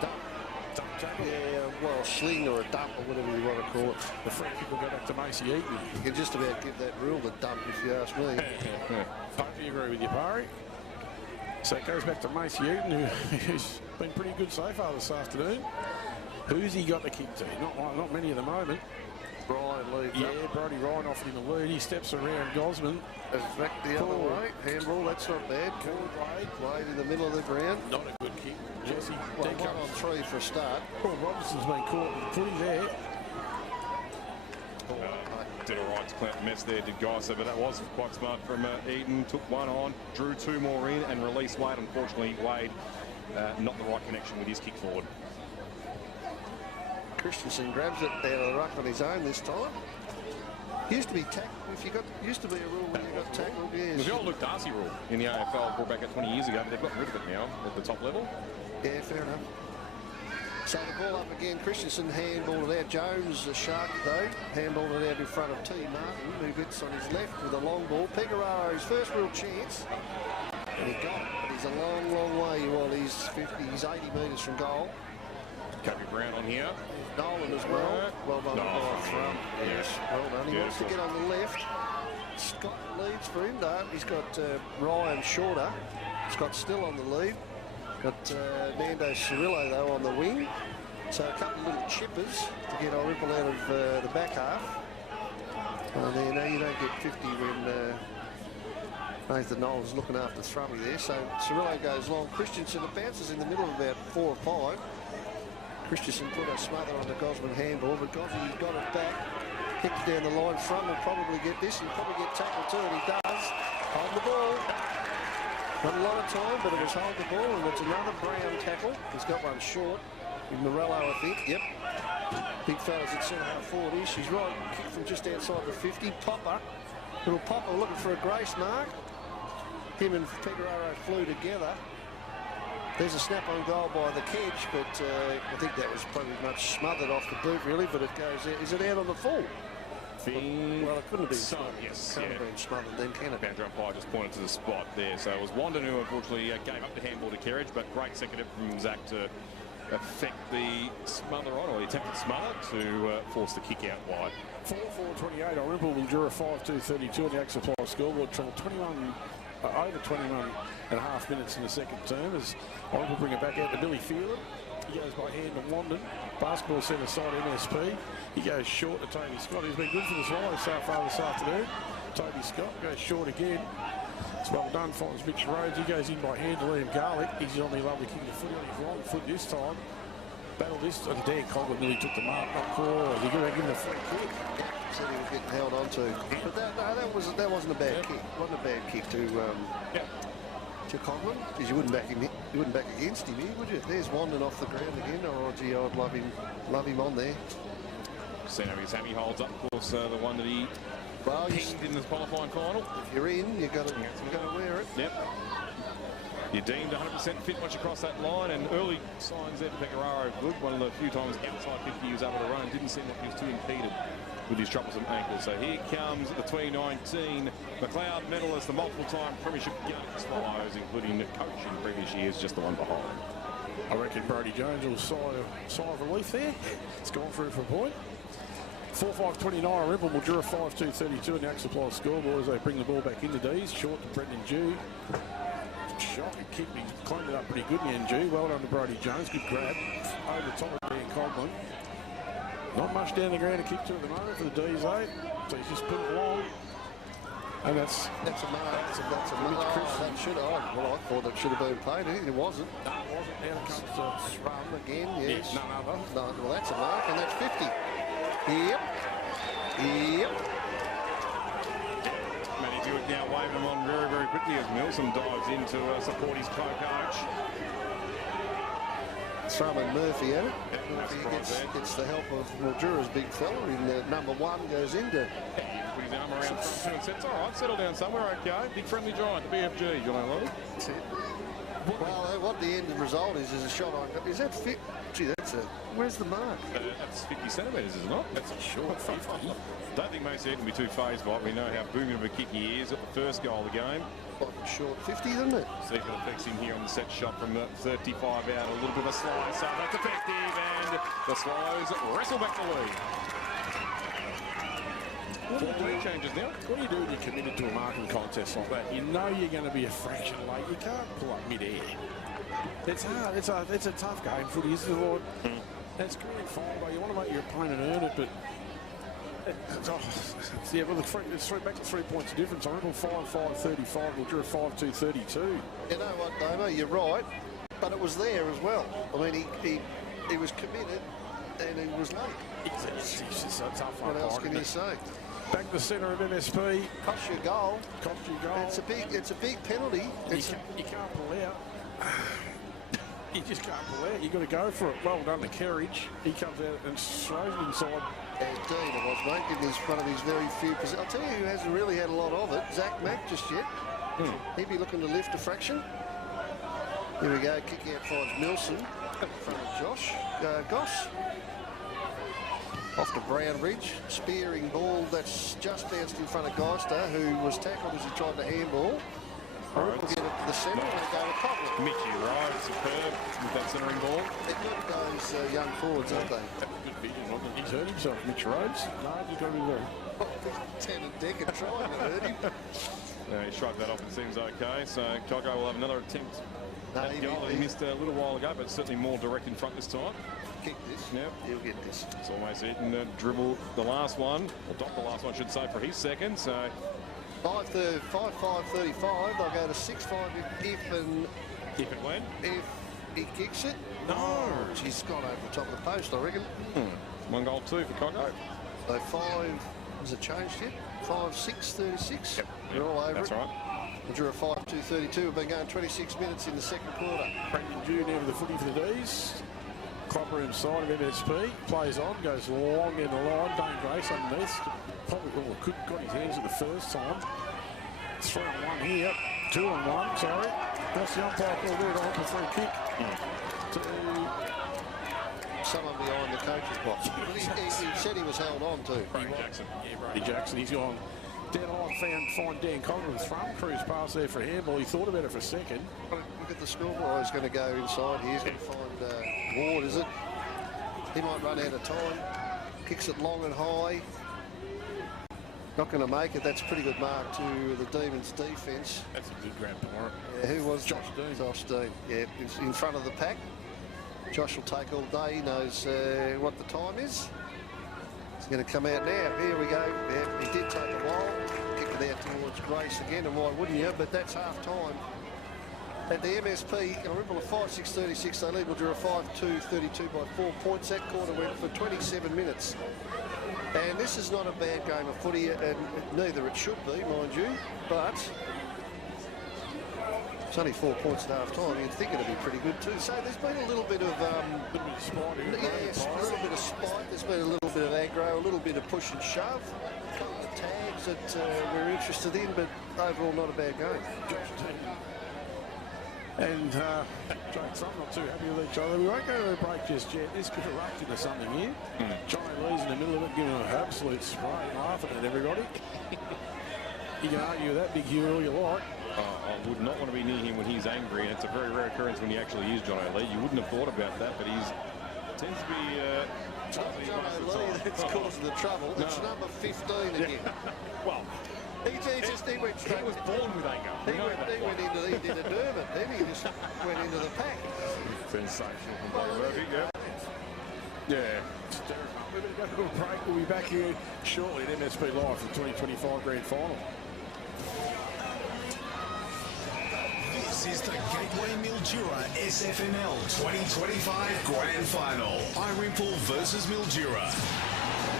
Dump tackle. Yeah, well, sling or a dump or whatever you want to call it. The free kick will go back to Macy Eaton. You can just about give that rule the dump if you ask me. Totally agree with you, Barry. So it goes back to Macy Eaton, who's been pretty good so far this afternoon. Who's he got the kick to? Not many at the moment. Ryan leads Yeah, up. Brody Ryan offering the lead. He steps around Gosman. Back the other way. Handball, that's not bad. Wade in the middle of the ground. Not a good kick. Jesse, Well, 1 on 3 for a start. Paul Robinson's been caught with footy there. Did all right to clean up the mess there, did Geyser, but that was quite smart from Eaton. Took one on, drew 2 more in, and released Wade. Unfortunately, Wade, not the right connection with his kick forward. Christensen grabs it out of the ruck on his own this time. Used to be used to be a rule when you got tackled. It was the old Luke Darcy rule in the AFL brought back 20 years ago, but they've gotten rid of it now at the top level. Yeah, fair enough. So the ball up again. Christensen handballed it out. Jones, the shark though, handballed it out in front of T. Martin, who gets on his left with a long ball. Pecoraro, his first real chance. And he got it, but he's a long, long way. Well, he's 80 metres from goal. Kobe Brown on here. Nolan as well. Well done. From. Yes, well done. He wants to get on the left. Scott leads for him. No, he's got Ryan shorter. Scott still on the lead. Got Nando Cirillo, though, on the wing. So a couple of little chippers to get Irymple out of the back half. And then you don't get 50 when Nathan Nolan's looking after Thrummy there. So Cirillo goes long. Christensen, it bounces in the middle of about 4 or 5. Christensen put a smother on the Gosman handball, but Gosman got it back. Kicked down the line. Frum will probably get this. He'll probably get tackled too, and he does. Hold the ball. Not a lot of time, but it was hold the ball, and it's another Brown tackle. He's got one short. With Morello, I think. Yep. Big fella's at centre half forward. She's right. Kick from just outside the 50. Popper. Little Popper looking for a grace mark. Him and Pecoraro flew together. There's a snap on goal by the Kedge, but I think that was pretty much smothered off the boot, really, but it goes out. Is it out on the full? Well, it couldn't have been smothered. Yes, Can't have been smothered then, can it? Boundary umpire just pointed to the spot there. So it was Wandon who unfortunately gave up the handball to Kerridge, but great second effort from Zach to affect the smother on, or the attempted smother, to force the kick out wide. 4-4-28, Irymple Mildura 5-2-32 on the Ag Supply scoreboard. Travel over 21 and a half minutes in the second term as Irymple bring it back out to Billy Phelan. He goes by hand to Wandon. Basketball centre side MSP. He goes short to Toby Scott, who's been good for the Swallows so far this afternoon. Toby Scott goes short again. It's well done, finds Mitch Rhodes. He goes in by hand to Liam Garlick. He's on the lovely kick of footy on his long foot this time. Battle this, and Dan Coghlan nearly took the mark, not call. He's going to give him a free kick. Said he was getting held on to. But that wasn't a bad kick. It wasn't a bad kick to Coghlan, because you wouldn't back against him here, would you? There's Wandon off the ground again. Oh gee, I'd love him on there. Sammy holds up, of course, the one that he pinged in the qualifying final. If you're in, you've got to wear it. Yep. You're deemed 100% fit once you cross that line, and early signs there for Pecoraro good. One of the few times outside 50 he was able to run. Didn't seem like he was too impeded with his troublesome ankles. So here comes the 2019 McLeod medalist, the multiple-time premiership gun Swallows, including coach in previous years, just the one behind. I reckon Brody Jones will sigh of relief there. It's gone through for a point. 4-5-29, Irymple, Mildura 5-2-32 in the Axe Supply scoreboard as they bring the ball back into D's. Short to Brendan Dew. Shocking kick, he cleaned it up pretty good in the end, Dew. Well done to Brody Jones, good grab. Over the top of Dan Coghlan. Not much down the ground to kick to at the moment for the D's, eh? So he's just put it along. And that's a mark. That's a mark. That should have. Well, I thought that should have been played. It wasn't. No, it wasn't. Now it comes to Scrum again, yes. None other. No, well, that's a mark, and that's 50. Yep. Matty Dewitt now waving them on very, very quickly as Milsom dives in to support his co-coach. Thrummond Murphy at it. Murphy gets the help of Mildura's big fella in number 1, goes into. Put his arm around front and sets. All right, settle down somewhere, okay. Big friendly giant, the BFG, you know, Lou. That's it. Well, what the end result is a shot on. Is that fit? Gee, that's a. Where's the mark? That's 50 centimetres, is it not? That's a short 50. Don't think Mason can be too phased by it. We know how booming of a kick he is at the first goal of the game. Like a short 50, doesn't it? See if it affects him here on the set shot from 35 out. A little bit of a slide, so that's effective, and the Swallows wrestle back the lead. What do you do changes now? What do you do when you're committed to a marking contest like that? You know you're going to be a fraction late. You can't pull up mid-air. It's hard. It's a tough game. Footy is the Lord. That's grand final. You want to make your opponent earn it, but yeah. Well, it's back to 3 points of difference. I remember 5-5-35. Mildura 5-2-32. You know what, Damo? You're right, but it was there as well. I mean, he was committed and he was late. It's just a tough one. What else can you say? Back to the centre of MSP. Cost you a goal. Cost you a goal. It's a big penalty. You can't pull out. You just can't pull out. You've got to go for it. Well done to Kerridge. He comes out and throws it inside. Indeed it was, mate. It was one of his very few positions. I'll tell you who hasn't really had a lot of it. Zach Mack just yet. He'd be looking to lift a fraction. Here we go. Kick out finds Milson in front of Josh. Goss. Off to Brownridge. Spearing ball that's just bounced in front of Geister, who was tackled as he tried to handball. Irymple get it to the centre and go to Coghlan. Mickey Ryan, superb with that centering ball. They've got those young forwards, aren't they? Good vision, wasn't it? He's hurt himself, Mitch Rhodes. No, he's got to be there. Lieutenant Decker trying to hurt him. He shrugged that off. It seems okay. So Coco will have another attempt. That goal he missed a little while ago, but certainly more direct in front this time. Kick this. Yep. He'll get this. It's almost it. And dribble the last one, or dot the last one, I should say, for his second. So 5-5-35. They'll go to 6-5 if it went. If he kicks it. No. He's gone over the top of the post, I reckon. 1 goal, 2 for Coco. So 5. Has it changed yet? 5-6-36. Yep. They're all over That's it. right. Mildura 5-2-32. We've been going 26 minutes in the second quarter. Brendan Dew now with the footy for the D's. Clopper inside of MSP. Plays on, goes long in the line. Dane Grace underneath. Probably got his hands at the first time. 3-on-1 here. 2-on-1, sorry. That's the umpire call there to offer for a kick. To someone behind the coach's box. He said he was held on too. Brady Jackson. Yeah, Brady Jackson. He's gone down line, find Dan Coghlan with thrum. Cruise pass there for a handball. He thought about it for a second. Look at the scoreboard. Oh, he's going to go inside here. He's going to find Ward, is it? He might run out of time. Kicks it long and high. Not going to make it. That's a pretty good mark to the Demons' defence. That's a good grab tomorrow. Yeah, who was Josh Dean? Josh Dean. Yeah, he's in front of the pack. Josh will take all day. He knows what the time is. He's going to come out now. Here we go. Yeah, he did take a while. Kick it out towards Grace again, and why wouldn't you? But that's half time. At the MSP, Irymple 5-6-36. They lead Mildura 5-2-32 by 4 points. That quarter went for 27 minutes. And this is not a bad game of footy, and neither it should be, mind you, but it's only 4 points at half time. You'd think it'd be pretty good too. So there's been a little bit of spite here. Yes, a little bit of spite. There's been a little bit of aggro, a little bit of push and shove. A couple of tags that we're interested in, but overall not a bad game. And Jake's, I'm not too happy with each other. We won't go to a break just yet. This could erupt into something here. Johnny Lee's in the middle of it, giving an absolute spray, laughing at everybody. You can argue with that, Big Hugh, all you like. I would not want to be near him when he's angry, and it's a very rare occurrence when he actually is Johnny Lee. You wouldn't have thought about that, but he's tends to be... Johnny Lee that's causing the trouble. No. It's number 15 again. Well, he went straight. He was born with anger. He did a Dermot, then he just went into the pack. Sensational from Blake Murphy, yeah. Yeah, it's terrible. We're going to go to a break. We'll be back here shortly at MSP Live for the 2025 Grand Final. This is the Gateway Mildura SFNL 2025 Grand Final. Irymple versus Mildura.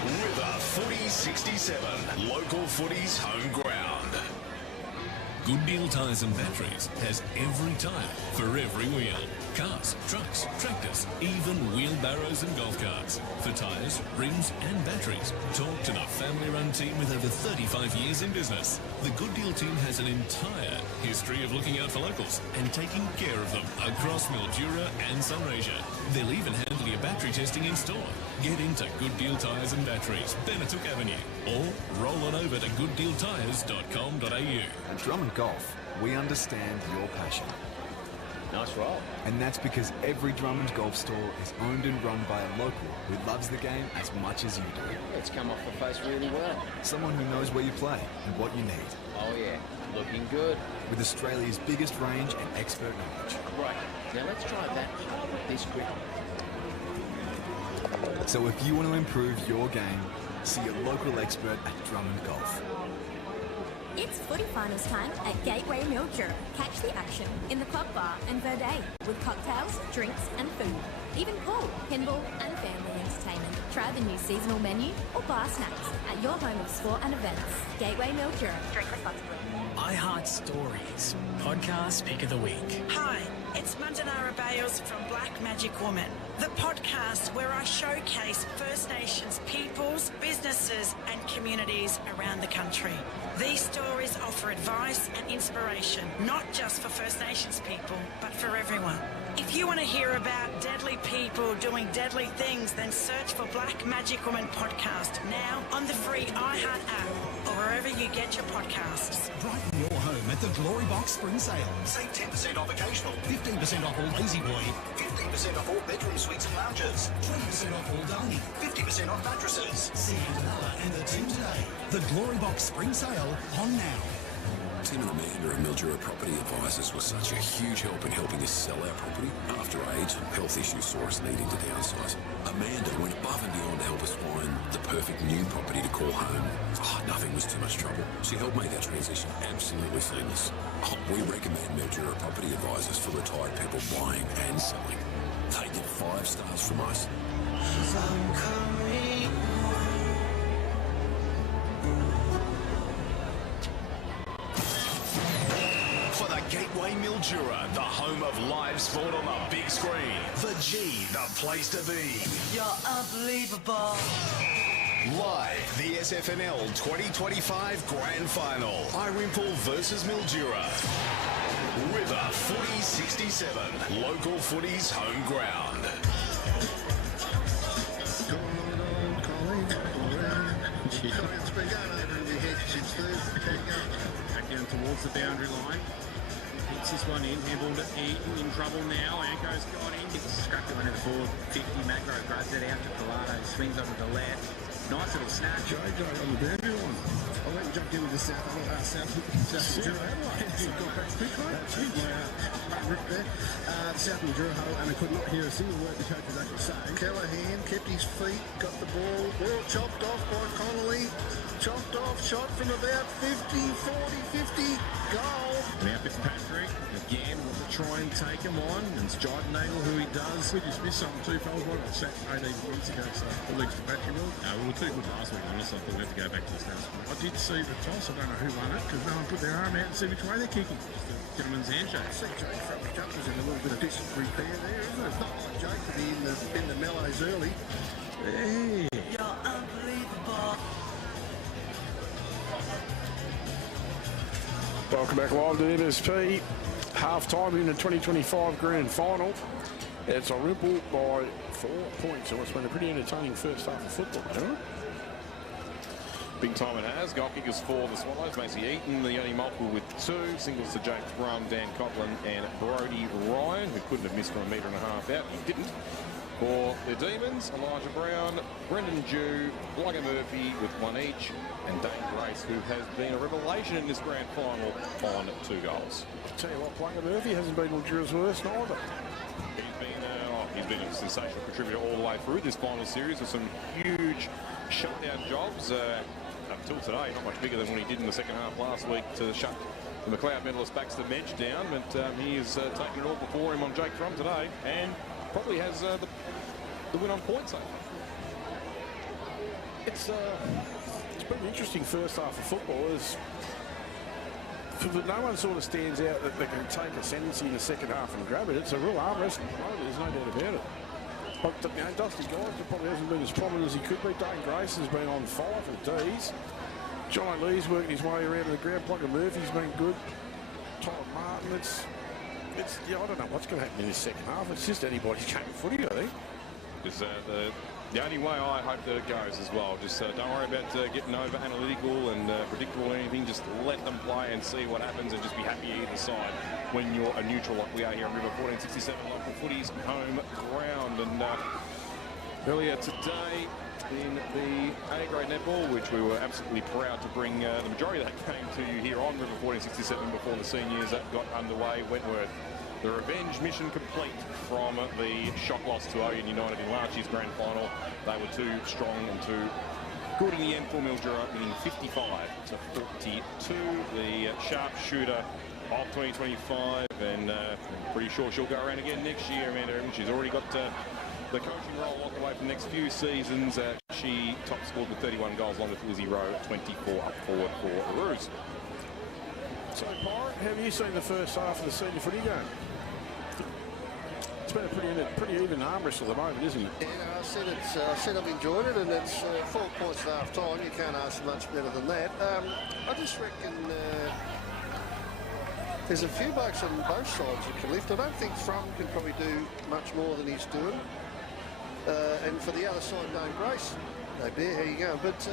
River Footy 67, local footy's home ground. Good Deal Tyres and Batteries has every tyre for every wheel. Cars, trucks, tractors, even wheelbarrows and golf carts. For tyres, rims and batteries, talk to the family-run team with over 35 years in business. The Good Deal team has an entire history of looking out for locals and taking care of them across Mildura and Sunraysia. They'll even handle your battery testing in store. Get into Good Deal Tyres and Batteries, Benetook Avenue, or roll on over to gooddealtyres.com.au. At Drummond Golf, we understand your passion. Nice roll. And that's because every Drummond Golf store is owned and run by a local who loves the game as much as you do. It's come off the face really well. Someone who knows where you play and what you need. Oh yeah, looking good. With Australia's biggest range and expert knowledge. Right, now let's try that this quick. So if you want to improve your game, see a local expert at Drummond Golf. It's footy finals time at Gateway Mildura. Catch the action in the Clock Bar and Verde with cocktails, drinks and food. Even pool, pinball and family entertainment. Try the new seasonal menu or bar snacks at your home of sport and events. Gateway Mildura. Drink responsibly. I Heart Stories, podcast pick of the week. Hi, it's Mandanara Bales from Black Magic Woman, the podcast where I showcase First Nations peoples, businesses and communities around the country. These stories offer advice and inspiration, not just for First Nations people, but for everyone. If you want to hear about deadly people doing deadly things, then search for Black Magic Woman podcast now on the free iHeart app or wherever you get your podcasts. Brighten your home at the Glory Box Spring Sale. Save 10% off occasional. 15% off all Lazy Boy. 15% off all bedroom suites and lounges. 20% off all dining. 50% off mattresses. See Antonella and the team today. The Glory Box Spring Sale on now. Tim and Amanda at Mildura Property Advisors were such a huge help in helping us sell our property. After age and health issues saw us needing to downsize, Amanda went above and beyond to help us find the perfect new property to call home. Nothing was too much trouble. She helped make that transition absolutely seamless. We recommend Mildura Property Advisors for retired people buying and selling. They get 5 stars from us. For the Gateway Mildura, the home of live sport on the big screen. The G, the place to be. You're unbelievable. Live, the SFNL 2025 Grand Final. Irymple versus Mildura. River Footy 67, local footy's home ground. It's been going over in your head since Thursday. Back down towards the boundary line. Hits this one in, handled it in trouble now. Anko's got in, gets a scrappy one at the board. 50 Macro grabs it out to Collado, swings onto the left. Nice little snatch. Jojo on the boundary line. I went and jumped in with the South Mildura Adelaide. Got back quick, right? That's it. My rip there. South Mildura huddle, and I could not hear a single word the coach was actually saying. Callahan kept his feet, got the ball chopped off by Connolly. Chopped off, shot from about 50, 40, 50, goal. Now Fitzpatrick again will try and take him on. And it's Jordan Nagle who he does. We just missed something too, fellas. What got sacked 18 minutes ago, so the league's to battery mill. We were too good last week, honestly. I thought we had to go back to the status quo. I did see the toss. I don't know who won it because no one put their arm out and see which way they're kicking. Just a gentleman's handshake. I see Jake from the jumpers in a little bit of decent repair there, isn't it? It's not like Jake to be in the mellows early. Hey. You're unbelievable. Welcome back live to MSP. half-time in the 2025 Grand Final. It's Irymple by 4 points. So it's been a pretty entertaining first half of football, hasn't it? Big time it has. Goal kickers for the Swallows. Macy Eaton, the only multiple with 2. Singles to James Brum, Dan Coughlin and Brodie Ryan, who couldn't have missed from 1.5 metre out. He didn't. For the Demons, Elijah Brown, Brendan Dew, Blugger Murphy with 1 each, and Dane Grace, who has been a revelation in this grand final on 2 goals. I'll tell you what, Blugger Murphy hasn't been Mildura's worst neither. He's been a sensational contributor all the way through this final series with some huge shutdown jobs. Until today, not much bigger than what he did in the second half last week to shut the McLeod medalist Baxter Medge down, but he has taken it all before him on Jake Thrum today, and probably has the win on points. It's been an interesting first half of football. No one sort of stands out that they can take ascendancy in the second half and grab it. It's a real arm wrestling moment, there's no doubt about it. But, you know, Dusty Geiger probably hasn't been as prominent as he could be. Dane Grace has been on 5 with D's. John Lee's working his way around to the ground. Plugger Murphy's been good. Todd Martin, yeah, I don't know what's going to happen in this second half. It's just anybody's game of footy, I think. Is the only way I hope that it goes as well. Just don't worry about getting over analytical and predictable or anything. Just let them play and see what happens, and just be happy either side when you're a neutral like we are here on River 1467 local footy's home ground. And earlier today in the A-grade netball, which we were absolutely proud to bring the majority of that game to you here on River 1467 before the seniors that got underway. Wentworth, the revenge mission complete from the shock loss to Oyen United in last year's grand final. They were too strong and too good in the end for Mildura, winning 55-42. The sharpshooter of 2025, and I'm pretty sure she'll go around again next year, Amanda Evans. She's already got the coaching role locked away for the next few seasons. She top scored with 31 goals along with Lizzie Rowe, 24 up forward for the Roos. So, Byron, have you seen the first half of the senior footy game? It's been a pretty even arm wrestle at the moment, isn't it? Yeah, I said I've enjoyed it, and it's 4 points at half time. You can't ask much better than that. I just reckon there's a few blokes on both sides that can lift. I don't think Thrum can probably do much more than he's doing. And for the other side, Dane Grace, no bear, how you going? But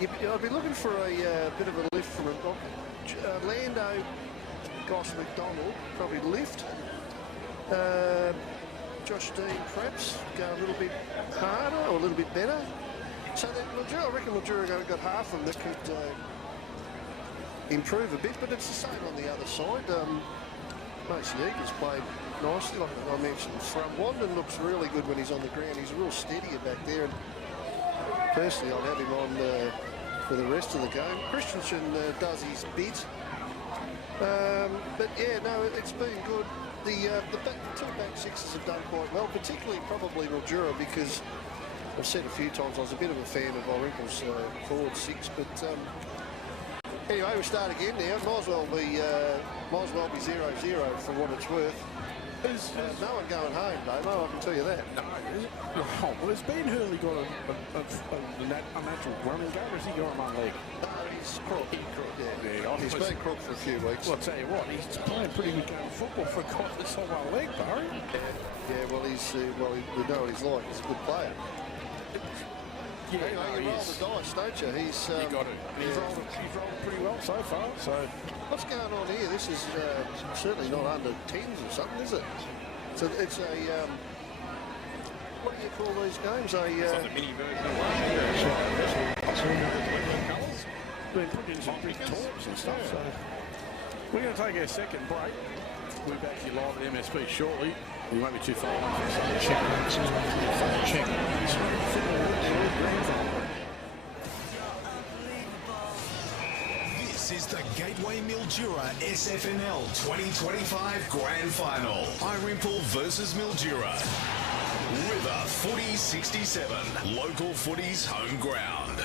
I'd be looking for a bit of a lift from Lando, Goss McDonald, probably lift. Josh Dean perhaps go a little bit harder or a little bit better. So that I reckon Mildura got half of them that could improve a bit, but it's the same on the other side. Macy Eagles played nicely, like I mentioned. Wandon looks really good when he's on the ground. He's real steady back there, and personally I'll have him on for the rest of the game. Christensen does his bit, but yeah, no, it's been good. The 2 back sixes have done quite well, particularly probably Mildura, because I've said a few times I was a bit of a fan of Irymple's forward 6, but anyway, we start again now. Might as well be 0-0 for what it's worth. No one going home, Damo, I can tell you that. No, well, has Ben Hurley got a natural running game, or has he got one leg? No, he's crook. He's been crook for a few weeks. Well, I'll tell you what, he's playing pretty good game of football for a guy that's on one leg, Barry. Yeah, well, we know what he's like. He's a good player. Yeah, anyway, you roll the dice, don't you? You got it. He's rolled pretty well so far. So what's going on here? This is certainly not under 10s or something, is it? So it's a what do you call these games? It's like a mini version of last year. Colours. Been put in some big talks and stuff. So we're going to take our second break. We'll be back here live at MSP shortly. We won't be too far off. Check. This is the Gateway Mildura SFNL 2025 Grand Final. Irymple versus Mildura. River Footy 67. Local footy's home ground.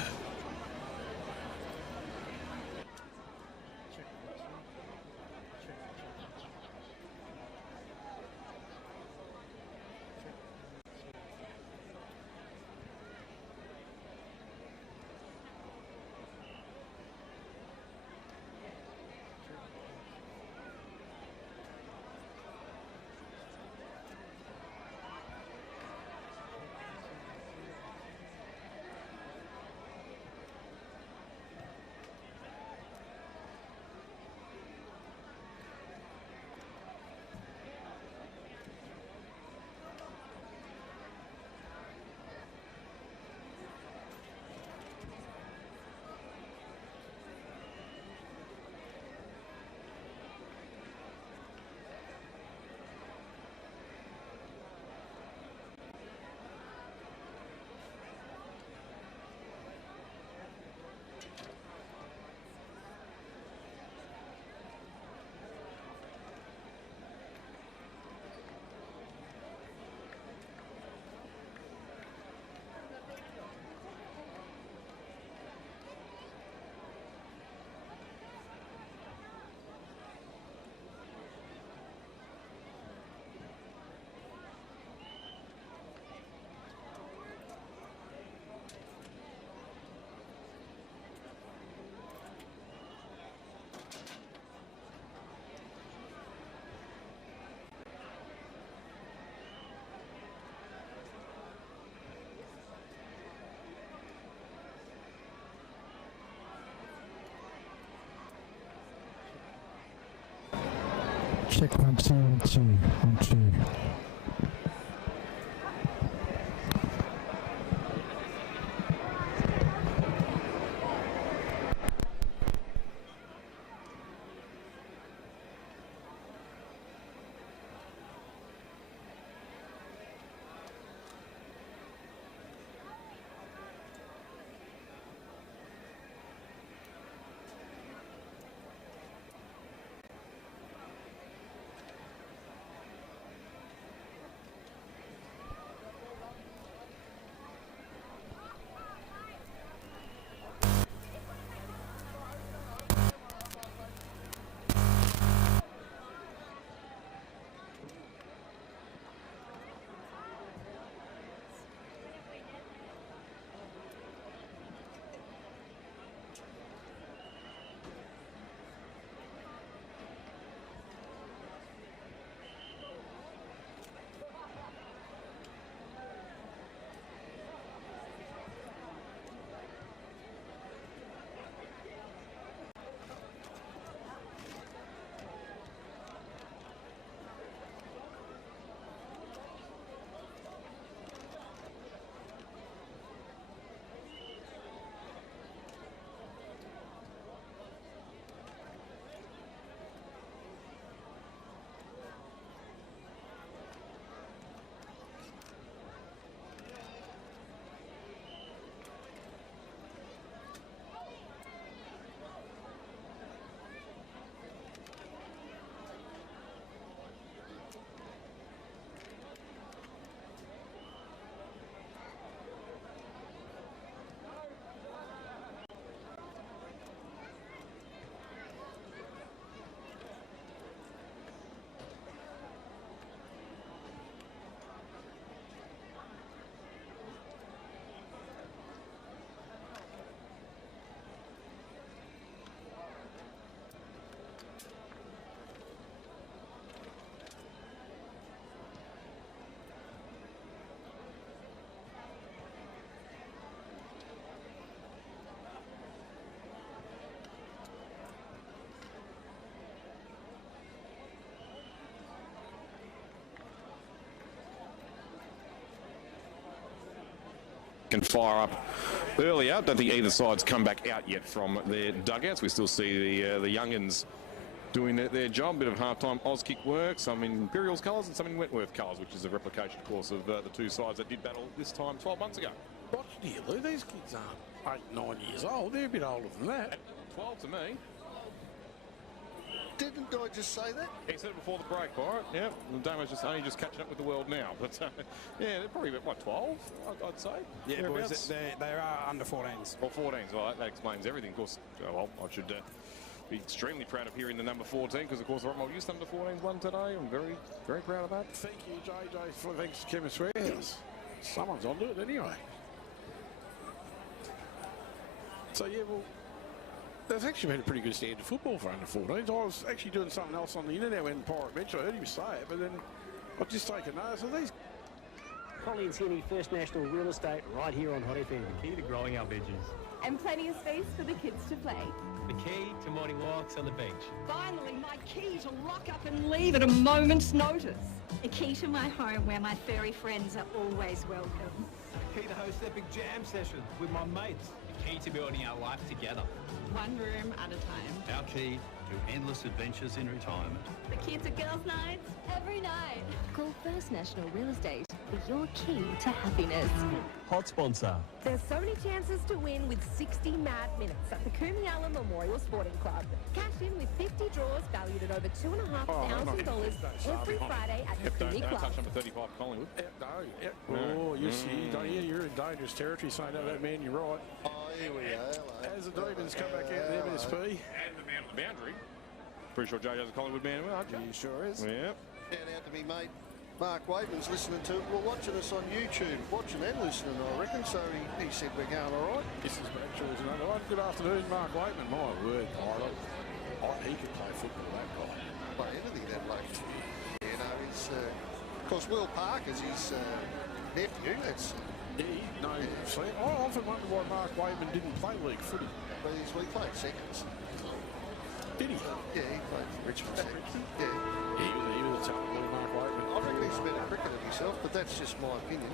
Check 1, 2, 1, 2, 1, 2. Can fire up earlier. Don't think either side's come back out yet from their dugouts. We still see the young'uns doing their job. Bit of half-time Oz kick work, some in Imperial's colours and some in Wentworth colours, which is a replication, of course, of the two sides that did battle this time 12 months ago. What do you do? These kids aren't 8, 9 years old. They're a bit older than that. 12 to me. Didn't I just say that? He said it before the break, all right? Yeah, Damo's just only just catching up with the world now. But, yeah, they're probably about, what, 12, I'd say? Yeah, boys, they are under 14s. Well, 14s, well, that explains everything. Of course, well, I should be extremely proud of hearing the number 14, because, of course, the Rockmore Youth under 14s won today. I'm very, very proud of that. Thank you, JJ, for thanks to Chemist Warehouse. Someone's on to it anyway. So, yeah, well, there's actually been a pretty good standard football for under 14s. I was actually doing something else on the internet when Pirate mentioned. I heard him say it, but then I've just taken notice of these. Collins Heaney, First National Real Estate, right here on Hot FM. The key to growing our veggies. And plenty of space for the kids to play. The key to morning walks on the beach. Finally, my key to lock up and leave at a moment's notice. A key to my home where my furry friends are always welcome. The key to host epic jam sessions with my mates. The key to building our life together. One room at a time. Our key to endless adventures in retirement. The kids at girls' nights. Every night. Call First National Real Estate for your key to happiness. Hot sponsor. There's so many chances to win with 60 mad minutes at the Kumiala Memorial Sporting Club. Cash in with 50 draws valued at over $2,500 every Friday at the Kumi Don't Club. touch number 35, Collingwood. Oh, you see, you're in dangerous territory saying that, man, you're right. Oh, here we are. As the Demons come back out of the MSP. And the man on the boundary. Pretty sure JJ's a Collingwood man, aren't you? He sure is. Yeah. Shout out to me mate Mark Waitman's listening to it. Well, watching us on YouTube. Watching and listening, I reckon. So he said we're going all right. This is Matt George. Good afternoon, Mark Waitman. My word, he can play football, that guy. Play anything, that bloke. You know, he's... of course, Will Parker's his nephew. That's... I often wonder why Mark Waitman didn't play league footy. But we played seconds. Did he? Yeah, he played for Richmond. Yeah. He was a talented little Mark Wakeman. I reckon he's a better cricketer himself, but that's just my opinion.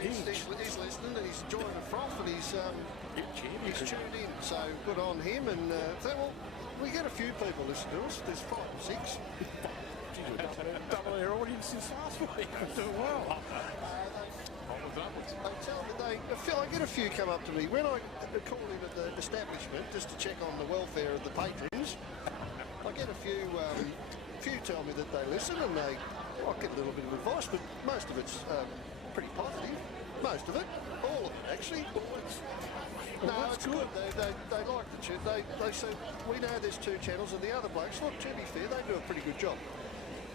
He's listening and he's enjoying the froth and he's tuned in. So good on him. And well, we get a few people listen to us. There's 5 or 6. Double their audience since last week. Doing well. I get a few come up to me when I call in at the establishment just to check on the welfare of the patrons. I get a few tell me that they listen and I get a little bit of advice, but most of it's pretty positive. Most of it, all of it actually. No, it's good. They like the chat. They say we know there's 2 channels, and the other blokes, look, to be fair, they do a pretty good job.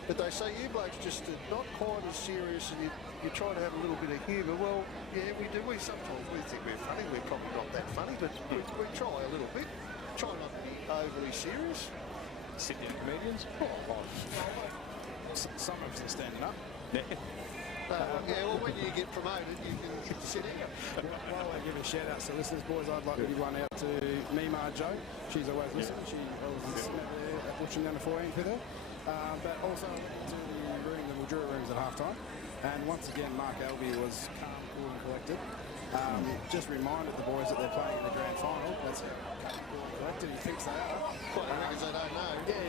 But they say you blokes just are not quite as serious, and you try to have a little bit of humour. Well, yeah, we do. Sometimes we think we're funny. We're probably not that funny, but we try a little bit. Try not to be overly serious. Sit down comedians. Some of us are standing up. Yeah, well, when you get promoted, you can sit down. While I give a shout out to listeners, boys, I'd like to give one out to Mima Joe. She's always listening. She was sitting over there watching the under-14 with her. But also I went to the Mildura rooms at halftime, and once again Mark Albie was calm, cool and collected. Just reminded the boys that they're playing in the grand final. That's how calm, cool and collected he thinks they are. Because they don't know. Yeah,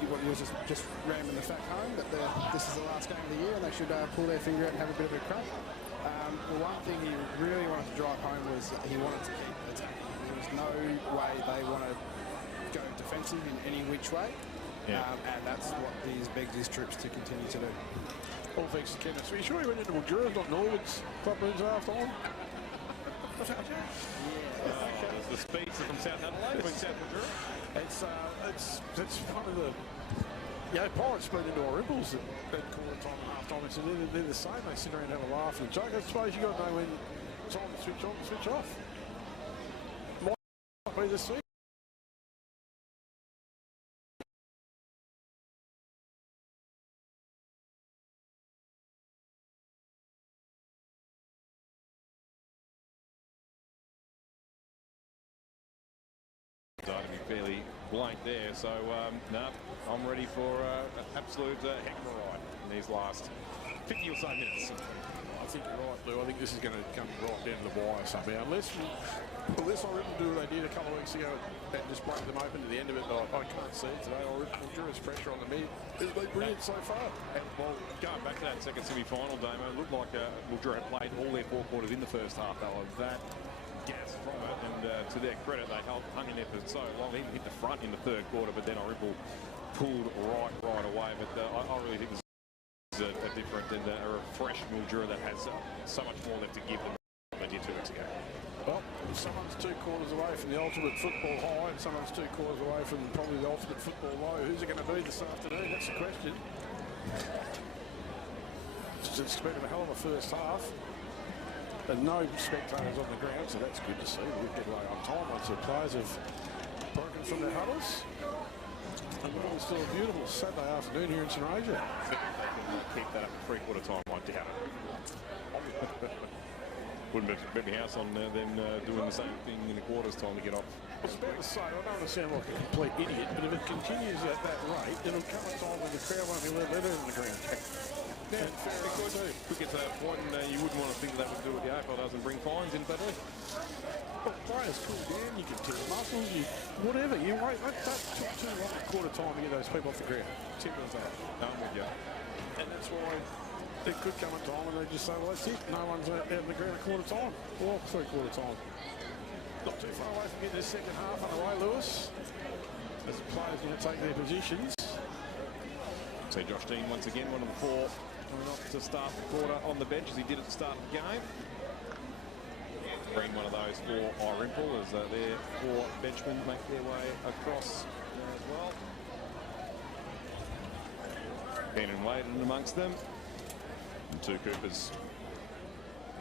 he was just ramming the fact home that this is the last game of the year and they should pull their finger out and have a bit of a crack. The one thing he really wanted to drive home was he wanted to keep attacking. There was no way they want to go defensive in any which way. Yeah. And that's what these begs his troops to continue to do. All thanks to Kenneth. Are you sure he went into Mildura, not Norwood's club rooms after all? There's the speeds from South Adelaide, between South Mildura. It's one of the... Pirates split into Irymples at quarter time and half time. So they're the same. They sit around and have a laugh and joke. I suppose you've got to know when time to switch on and switch off. Might be this week. Starting to be fairly blank there, so no, I'm ready for an absolute heck of a ride in these last 50 or so minutes. I think you're right, Lou. I think this is going to come right down to the wire somehow. Unless Irymple do what they did a couple of weeks ago and just break them open to the end of it, but I can't see it today. Mildura's pressure on the mid has been brilliant so far. And, well, going back to that second semi-final, Damo, it looked like Mildura had played all their 4 quarters in the first half. They were that gas from it, and to their credit, they hung in there for so long. They even hit the front in the 3rd quarter, but then Irymple pulled right away. But I really think this is a different and a refreshed Mildura that has so much more left to give them than they did 2 weeks ago. Well, someone's 2 quarters away from the ultimate football high, and someone's 2 quarters away from probably the ultimate football low. Who's it going to be this afternoon? That's the question. It's been a hell of a first half. And no spectators on the ground, so that's good to see. We'll get away on time once the players have broken from their huddles. And it's still a beautiful Saturday afternoon here in Sunraysia. They can keep that up at 3/4 time, I doubt it. Wouldn't bet my house on them doing the same thing in the quarters time to get off. I was about to say, I don't want to sound like a complete idiot, but if it continues at that rate, it'll come a time when the crowd won't be let in the ground. Yeah, Could get to that point, and you wouldn't want to think that would do what the AFL doesn't bring fines in, but well, players cool down, you can tear muscles, whatever. You wait, that took too long at quarter time to get those people off the ground. Simple as that. I'm with you. And that's why it could come a time and they just say, well, that's it. No one's out in the ground at quarter time. Or 3/4 time. Not too far away from getting the second half underway, Lewis. As the players going to take their positions. So Josh Dean once again, one of the 4 coming off to start the quarter on the bench as he did at the start of the game. Bring one of those for Irymple as their 4 benchmen make their way across as well. Beenan Wade amongst them. And 2 Coopers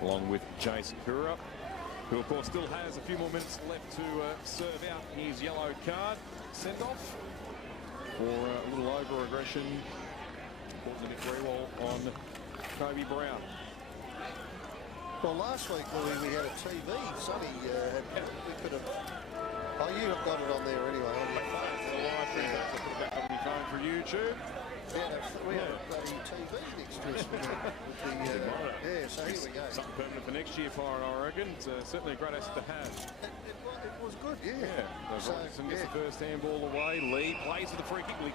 along with Jason Kura, who of course still has a few more minutes left to serve out his yellow card send-off for a little over-aggression. Causing a bit Rewall on Kobe Brown. Well, last week, Louis, we had a TV. Sonny, we could have... Oh, you have got it on there anyway. On your phone. Put it back on your phone for YouTube. We had a bloody TV next to us. So here we go. Something permanent for next year, Pirate, I reckon. It's certainly a great asset to have. It was good, So Robinson gets the first handball away. Lee plays for the free kick. I think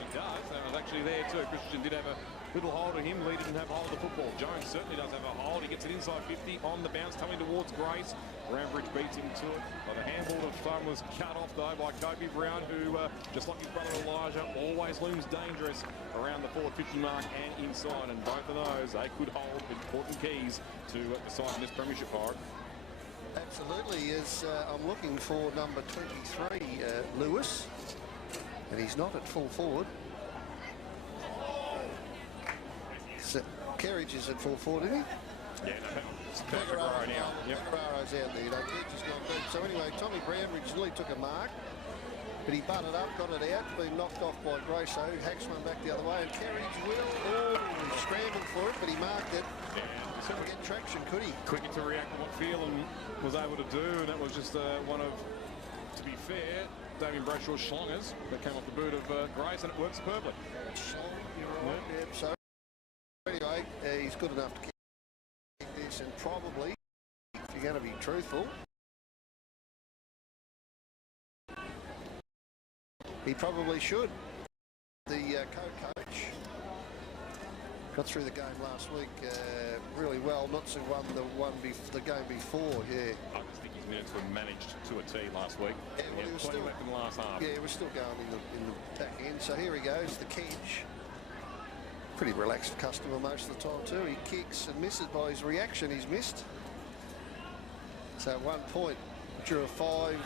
he does. That was actually there too. Christian did have a little hold of him. Lee didn't have a hold of the football. Jones certainly does have a hold. He gets it inside 50 on the bounce, coming towards Grace. Rambridge beats him to it. But the handball of fun was cut off though by Kobe Brown, who, just like his brother Elijah, always looms dangerous around the forward 50 mark and inside. And both of those, they could hold important keys to deciding this premiership, Pirate. Absolutely. I'm looking for number 23, Lewis, and he's not at full forward. So, Kerridge is at full forward, isn't he? Yeah, no, it's Pecoraro now. Pecораro's out there, Kerridge has gone deep. So anyway, Tommy Brownridge really took a mark, but he butted up, got it out, been knocked off by Graco, who hacks one back the other way, and Kerridge will scramble for it, but he marked it. Couldn't get traction, could he? Quicker to react to what Phelan was able to do, and that was just one of, to be fair, Damien Brayshaw's schlongers that came off the boot of Grace, and it works superbly. You're right, So anyway, he's good enough to kick this, and probably, if you're going to be truthful, he probably should. The co-coach got through the game last week really well. Notsu won the game before, I just think his minutes were managed to a T last week. Yeah, well, he was plenty still left in the last half. Yeah, we're still going in the back end. So here he goes, the Kedge. Pretty relaxed customer most of the time too. He kicks and misses. By his reaction, he's missed. So at 1 point, drew a 5-3,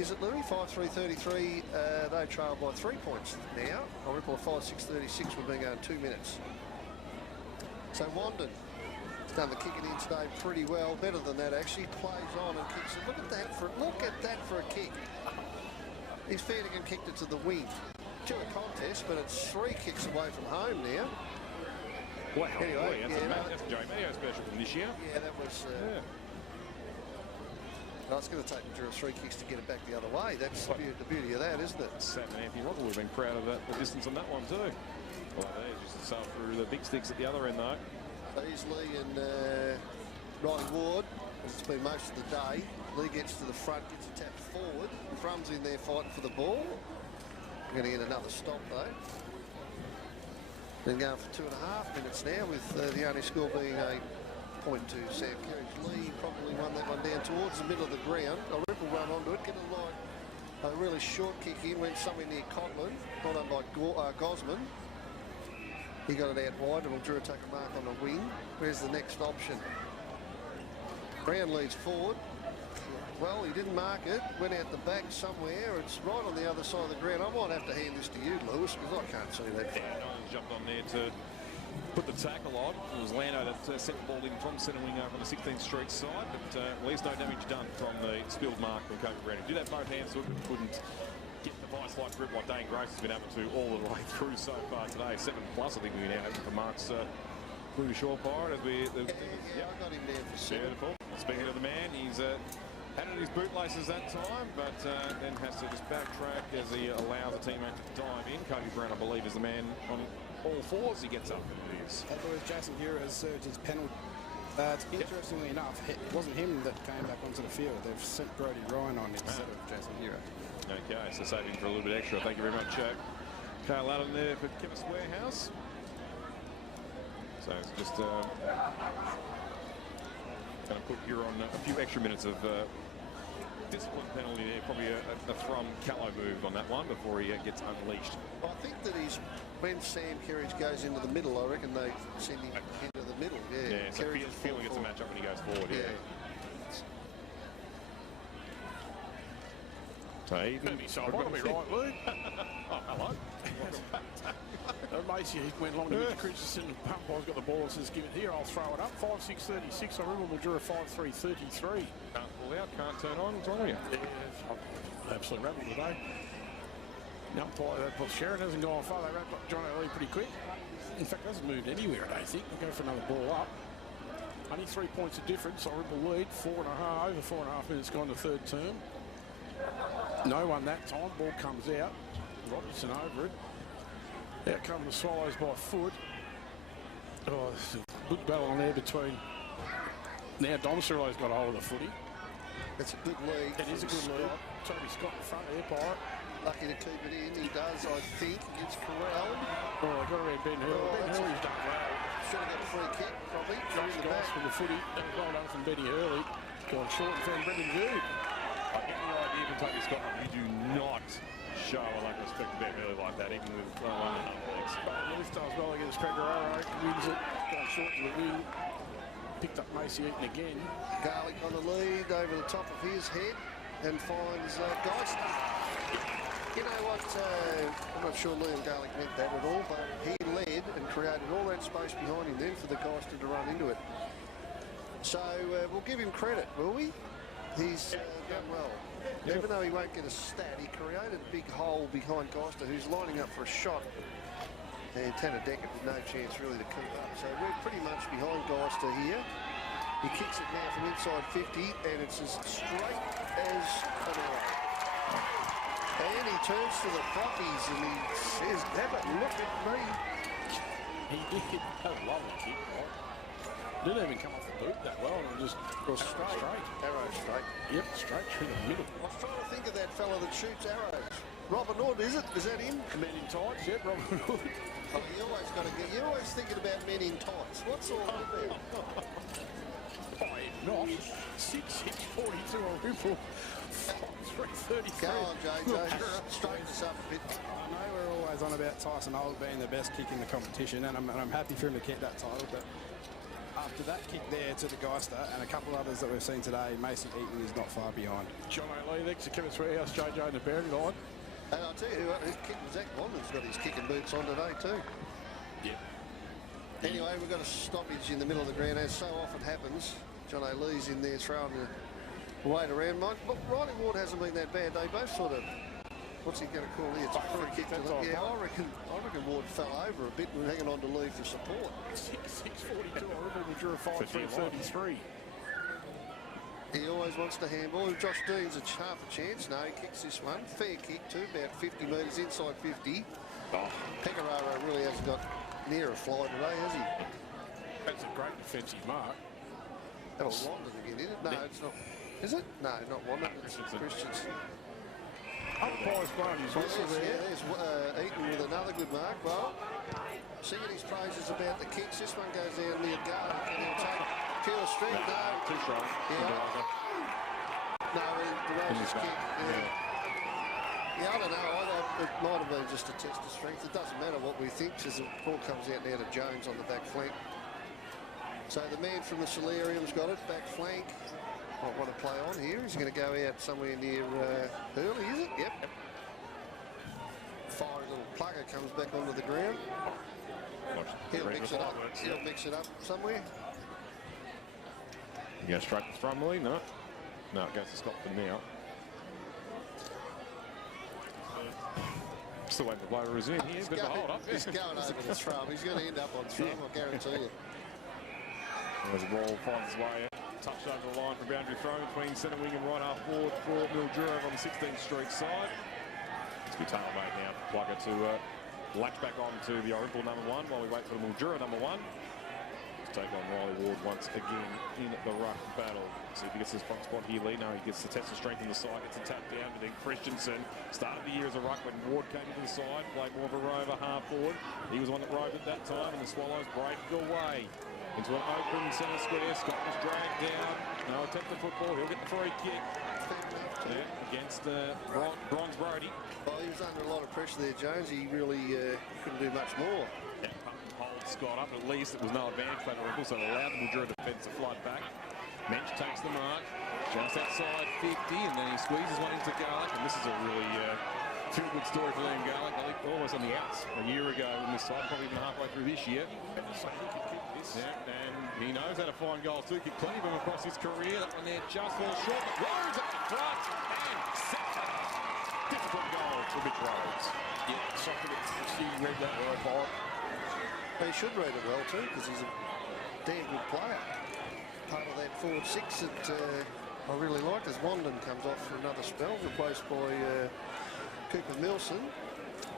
is it, Louis? 5-3-33. They trail by 3 points now. Irymple 5-6-36. We've been going 2 minutes. So Wandon has done the kicking in today pretty well. Better than that, actually. Plays on and kicks it. Look at that for a kick. He's Fadigan kicked it to the wing. To a contest, but it's 3 kicks away from home now. Wow, anyway, that's Joey Mayo special from this year. Yeah, that was... No, it's going to take Mildura 3 kicks to get it back the other way. That's the beauty of that, isn't it? Sam and Anthony Rockle would have been proud of that, the distance on that one too. Well, they just to sail through the big sticks at the other end though. So here's Lee and Riley Ward. It's been most of the day. Lee gets to the front, gets it tapped forward. Frum's in there fighting for the ball. We're going to get another stop though. Been going for 2.5 minutes now, with the only score being a point to Sam Kerridge. Lee probably won that one down towards the middle of the ground. Irymple run onto it, get a really short kick in, went somewhere near Cotland, not done by Gosman. He got it out wide, and Mildura take a mark on the wing. Where's the next option? Brown leads forward. Well, he didn't mark it, went out the back somewhere. It's right on the other side of the ground. I might have to hand this to you, Lewis, because I can't see that. Yeah, Nolan jumped on there to put the tackle on. It was Lando that sent the ball in from centre wing over on the 16th Street side, but at least no damage done from the spilled mark from Kobe Brown. He did have both hands to it, but couldn't get the vice-like grip like Dane Grace has been able to all the way through so far today. 7+, I think we now have for Mark's Blue Shore Pirate. As we, I got him down for 7. Beautiful. Speaking of the man, he's had it his bootlaces that time, but then has to just backtrack as he allows the teammate to dive in. Kobe Brown, I believe, is the man on all fours. He gets up and moves. I thought Jason Hero has served his penalty. Interestingly enough, it wasn't him that came back onto the field. They've sent Brody Ryan on instead of Jason Hero. Okay, so saving for a little bit extra. Thank you very much, Carl Allen there for Chemist Warehouse. So it's just going to put here on a few extra minutes of discipline penalty there. Probably a from Callow move on that one before he gets unleashed. Well, I think that when Sam Kerridge goes into the middle, I reckon they send him into the middle. Yeah, so feeling gets a match up when he goes forward. Yeah. So I've got to be right, Luke. Oh, hello. Macy went along to Mr. Christensen and pump. I've got the ball and says, give it here, I'll throw it up. 5-6-36. Irymple Mildura 5-3-33. Can't pull out, can't turn on. What's wrong with you? Yeah, I'm absolutely rabbled today. The umpire, Sharon hasn't gone far. They wrapped up John O'Leary pretty quick. In fact, hasn't moved anywhere, I don't think. They'll go for another ball up. Only 3 points of difference. Irymple lead, 4.5, over 4.5 minutes gone to third term. No one that time. Ball comes out. Robertson over it. Out come the Swallows by foot. Oh, this is a good battle on there between... Now Domicilo's got a hold of the footy. It's a good lead. It is a good lead. Toby Scott in front there, Pirate. Lucky to keep it in. He does, I think, against Corral. Oh, they got around Ben Hurley. Ben Hurley's done well. Should have got a free kick, probably. Josh Goss for the footy. Well done from Benny Hurley. Gone short and found Brendan Good. I get the idea from Toby Scott. You do not show a lack of respect to Ben Hurley like that, even with one and a half legs. Lewis does well against Pecoraro. Wins it. Gone short to the wing. Picked up Macy Eaton again. Garlic on the lead over the top of his head and finds Geister. You know what, I'm not sure Liam Garlic meant that at all, but he led and created all that space behind him then for the Geister to run into it. So we'll give him credit, will we? He's done well. Even though he won't get a stat, he created a big hole behind Geister, who's lining up for a shot. And Tanner Deckett with no chance really to keep up. So we're pretty much behind Geister here. He kicks it now from inside 50, and it's as straight as an arrow. And he turns to the Frothies and he says, have a look at me. He did a lovely kick, right? Didn't even come off the boot that well, and just goes straight. Arrow straight. Yep, straight through the middle. I was trying to think of that fella that shoots arrows. Robin Hood, is it? Is that him? Men in tights, yep, Robin Hood. Oh, you always got to get. You're always thinking about men in tights. What's all that about? Not 6-6-42 on Irymple. 3:33. Go on, JJ. Straighten us up a bit. I know we're always on about Tyson Holt being the best kick in the competition, and I'm happy for him to keep that title, but after that kick there to the Geister and a couple others that we've seen today, Mason Eaton is not far behind. John O'Leary, next to Kevin Swearhouse, JJ in the boundary line. And I'll tell you what, Zach Wander's got his kicking boots on today too. Yep. Anyway, we've got a stoppage in the middle of the ground, as so often happens. John O'Leary's in there throwing the weight around. But Riley Ward hasn't been that bad. They both sort of, what's he going to call here? It's a free kick to them. Yeah, I reckon Ward fell over a bit and hanging on to leave for support. 6-6-42, Irymple drew a 5-3-33. He always wants to handball. Josh Dean's a half a chance. No, he kicks this one. Fair kick too, about 50 metres inside 50. Pecoraro really hasn't got near a fly today, has he? That's a great defensive mark. That was London again, isn't it? No, it's not. Is it? No, not London. It's Christians. Umpire's blown his whistle there. There's Eaton with another good mark. Well, singing his praises about the kicks. This one goes down near Garlic and he'll take pure strength. No. Too strong. Yeah. No, the Rose's kick. Yeah, I don't know. It might have been just a test of strength. It doesn't matter what we think, because the ball comes out now to Jones on the back flank. So the man from the solarium's got it, back flank. Might want to play on here. He's going to go out somewhere near Hurley, is it? Yep. Fiery little plugger comes back onto the ground. He'll mix it up. He'll mix it up somewhere. You go straight to Thrumley? No. No, it goes to Scotland now. Still waiting for the blow to resume here. Bit of a hold up. He's going over to Thrum. He's going to end up on Thrum, I guarantee you. As the ball finds its way, touched over the line from boundary throw between centre wing and right half forward for Mildura on the 16th Street side. It's be tailor-made now for Plugger to latch back on to the Irymple number one while we wait for the Mildura number one. To take on Riley Ward once again in the ruck battle. See if he gets his front spot here, Lee. No, he gets the test of strength in the side, gets a tap down to then Christensen. Started the year as a ruck when Ward came into the side, played more of a rover half forward. He was the one that roved at that time, and the Swallows break away into an open centre square. Scott was dragged down. No attempt at football. He'll get the free kick. Yeah, against Bronze Brody. Well, he was under a lot of pressure there, Jones. He really couldn't do much more. Yeah, hold Scott up. At least it was no advantage for the Irymple, so it allowed the Mildura defence to flood back. Mensch takes the mark, just outside 50, and then he squeezes one into Garlic. And this is a really feel-good story for Liam Garlic. I think almost on the outs a year ago in this side, probably even halfway through this year. Yeah, and he knows how to find goals too. Kicked plenty of them across his career. That one there just falls short. Rhodes up the front and second. Difficult goal for Mitch Rhodes. Yeah, something that he read that well, Paul. He should read it well too, because he's a damn good player. Part of that forward six that I really like as Wandon comes off for another spell, replaced by Cooper Milson.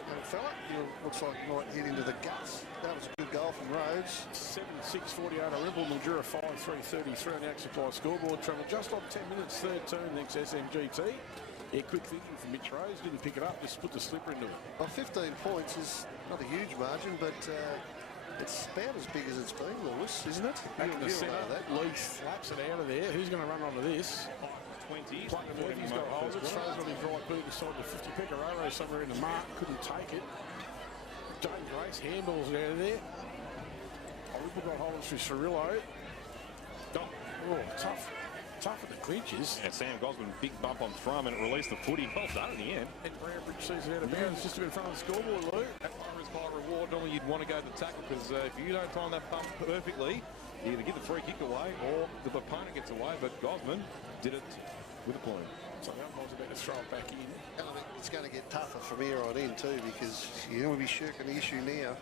Young fella, he looks like he might hit into the guts. That was a good goal from Rhodes. 7-6-48 Irymple, Mildura 5-3-33 on the Axe Supply scoreboard. Travel just on 10 minutes, third turn next SMGT. Yeah, quick thinking from Mitch Rose, didn't pick it up, just put the slipper into it. Well, 15 points is not a huge margin, but it's about as big as it's been, Lewis, isn't it? Back in the You'll centre, know that. Lee slaps it out of there. Who's going to run onto this? 20. Plucker Murphy's got hold of it, throws on his right boot inside the 50. Pecoraro somewhere in the mark, couldn't take it. James Race handballs it out of there. Irymple got hold of it through Cirillo. Oh, tough at the clinches. And Sam Gosman, big bump on thrum, and it released the footy. Well done in the end. And Brownbridge sees it out of bounds just in front of the scoreboard, Lou. That one is quite a reward. Normally you'd want to go to the tackle because if you don't time that bump perfectly, you either give the free kick away or the opponent gets away. But Gosman did it with a plume. So the umpire's about to throw it back in. It's going to get tougher from here on in too, because you don't want to be shirking the issue now.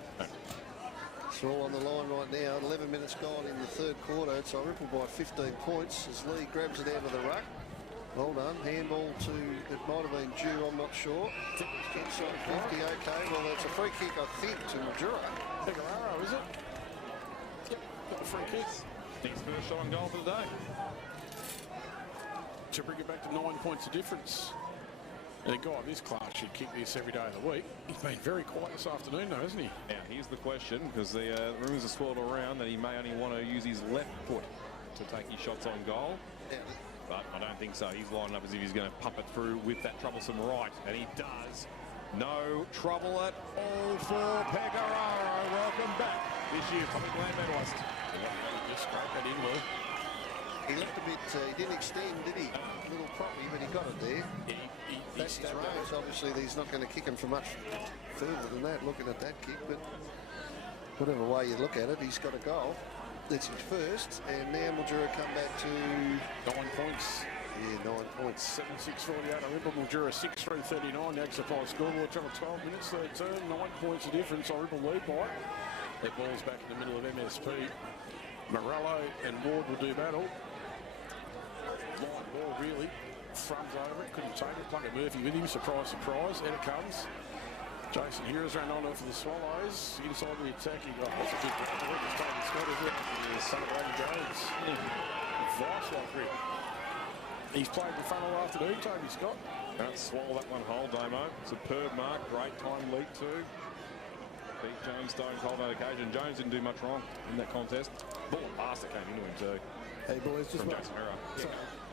It's all on the line right now. 11 minutes gone in the third quarter. It's Irymple by 15 points as Lee grabs it out of the ruck. Well done. Handball to, it might have been due, I'm not sure. Inside 50, okay. Well, that's a free kick, I think, to Mildura. Pecoraro, is it? Yep, got the free kick. His first shot on goal for the day. To bring it back to 9 points of difference. And a guy of this class should kick this every day of the week. He's been very quiet this afternoon, though, hasn't he? Now, here's the question, because the rumours are swirled around that he may only want to use his left foot to take his shots on goal. Yeah. But I don't think so. He's lining up as if he's going to pump it through with that troublesome right, and he does. No trouble at all for Pecoraro. Welcome back this year's Public Land medalist. Just scrape that in, Lou. He left a bit, he didn't extend, did he? A little property, but he got it there. That's his range. Obviously, he's not going to kick him for much further than that, looking at that kick, but whatever way you look at it, he's got a goal. That's his first, and now Mildura come back to 9 points. Yeah, 9 points. 7-6-48. Irymple, Mildura 6-3-39. The Axe Supply scoreboard. Travel 12 minutes, third turn. 9 points of difference. Irymple lead by. Their ball's back in the middle of MSP. Morello and Ward will do battle. Line ball, really. Thrums over it, couldn't take it. Plucker Murphy with him, surprise, surprise. Out it comes. Jason Heroes ran on for the Swallows. Inside the attack, he got lots of good work. It's Toby Scott, is it? The son of Brady Jones. Vice like grip. He's played the front all afternoon, Toby Scott. Can't swallow that one whole, Damo. Superb mark, great time lead too. Beat Jones stone cold on occasion. Jones didn't do much wrong in that contest. Ball past that came into him too. Hey boys, just from Jason Hera.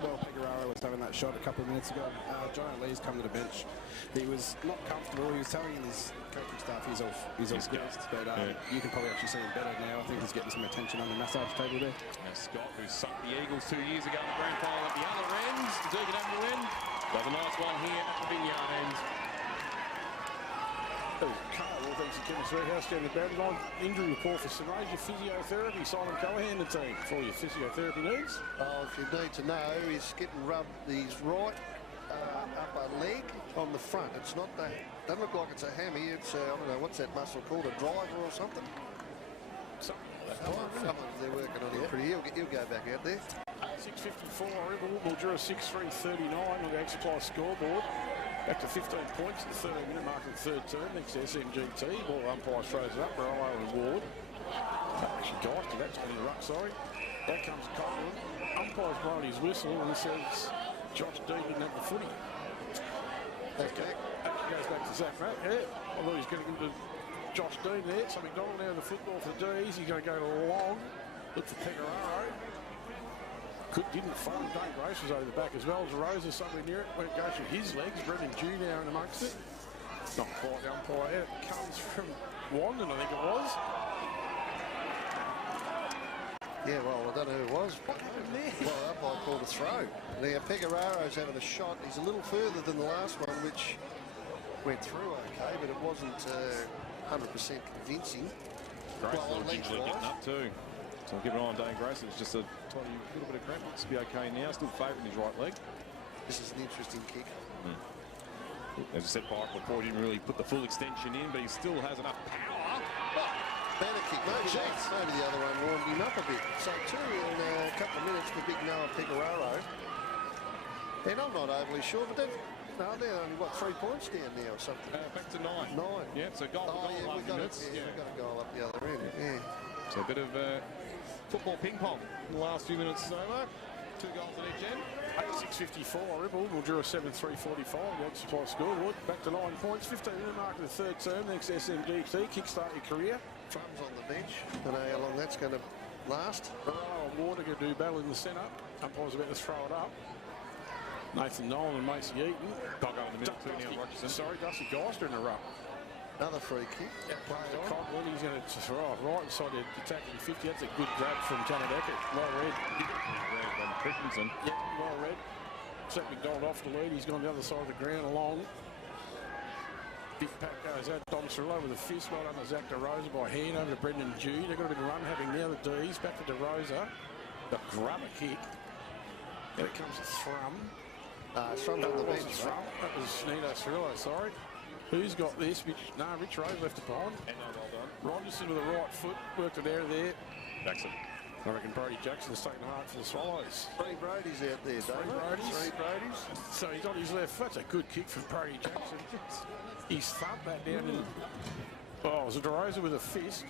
Well, Pecoraro was having that shot a couple of minutes ago. John Lee's come to the bench. He was not comfortable. He was telling his coaching staff he's off gassed, but you can probably actually see him better now. I think he's getting some attention on the massage table there. Now Scott, who sunk the Eagles 2 years ago in the grand final at the other end, to take it up the end, does a nice one here at the Vineyard end. Carl, all thanks to Kevin Sweethouse getting the battle on. Injury report for Sunraysia physiotherapy. Simon Callahan, the team for your physiotherapy needs. Oh, if you need to know, he's getting rubbed his right upper leg on the front. It's not that, doesn't look like it's a hammy. It's, I don't know, what's that muscle called? A driver or something? Someone they're working on him pretty. He'll go back out there. 6:54, Irymple, Mildura 6-3-39 on the Axe Supply scoreboard. Back to 15 points at the 13-minute mark of the third turn. Next to SMGT. Ball umpire throws it up. Morello and Ward. Actually, Geist, that's on the ruck, sorry. Back comes Coleman. Umpire's blowing his whistle and says Josh D didn't have the footy. Okay. Actually goes back to Zach Matt. Yeah. I thought he was going to give it to Josh Dean there. So McDonald now the football for D's. He's going to go long. Look for Pecoraro. Didn't find Dane Grace was over the back as well as Rose is somewhere near it. Went goes through his legs. Brendan Dew now in amongst it. Not quite the umpire. It comes from Wandon, I think it was. Yeah, well, I don't know who it was. What happened there? Well, the umpire called a throw. Now, Pecoraro's having a shot. He's a little further than the last one, which went through okay, but it wasn't 100% convincing. Grace well, getting up too. So I'll give an eye on Dane Grace. It's just a tiny little bit of cramp. Looks to be okay now. Still favouring his right leg. This is an interesting kick. As I said before, he didn't really put the full extension in, but he still has enough power. Better kick. Maybe the other one warmed him up a bit. So 2 in a couple of minutes for big Noah Pecoraro. And I'm not overly sure, but they're only, what, 3 points down now or something? Back to 9. 9. Yeah, so goal for goal we've got a goal up the other end, yeah. So a bit of football ping-pong in the last few minutes, Zomo. 2 goals at each end. 86.54, Irymple, Mildura 7.345, the extra supply scoreboard. Back to 9 points, 15-minute mark of the third term, next SMGT, kickstart your career. Drums on the bench, don't know how long that's going to last. Water going to do battle in the centre, umpires about to throw it up. Nathan Nolan and Macy Eaton. Got go in the middle too now, Rogerson. Sorry, Dusty Geister in a ruck. Another free kick. Conlon, he's going to throw it right inside the attacking 50. That's a good grab from Tanadeka. Well read. Christensen. Yeah, well read. Set McDonald off the lead. He's gone the other side of the ground along. Big pack goes out. Dom Cirillo with a fist. Well done to Zach DeRosa by hand over to Brendan Dew. They've got a bit of run having now the D's. Back to DeRosa. The grubber kick. Then it comes to Thrum. Thrum's on the bench. That was Nito Cirillo, sorry. Who's got this? Rich Rose left it behind. Well done. Rogerson with a right foot. Worked it out of there. Jackson. I reckon Brody Jackson's taking the mark for the Swallows. 3 Brodies out there, David. 3 Brodies. So he's on his left foot. That's a good kick from Brody Jackson. He's thumped that down in... Oh, it was a DeRosa with a fist.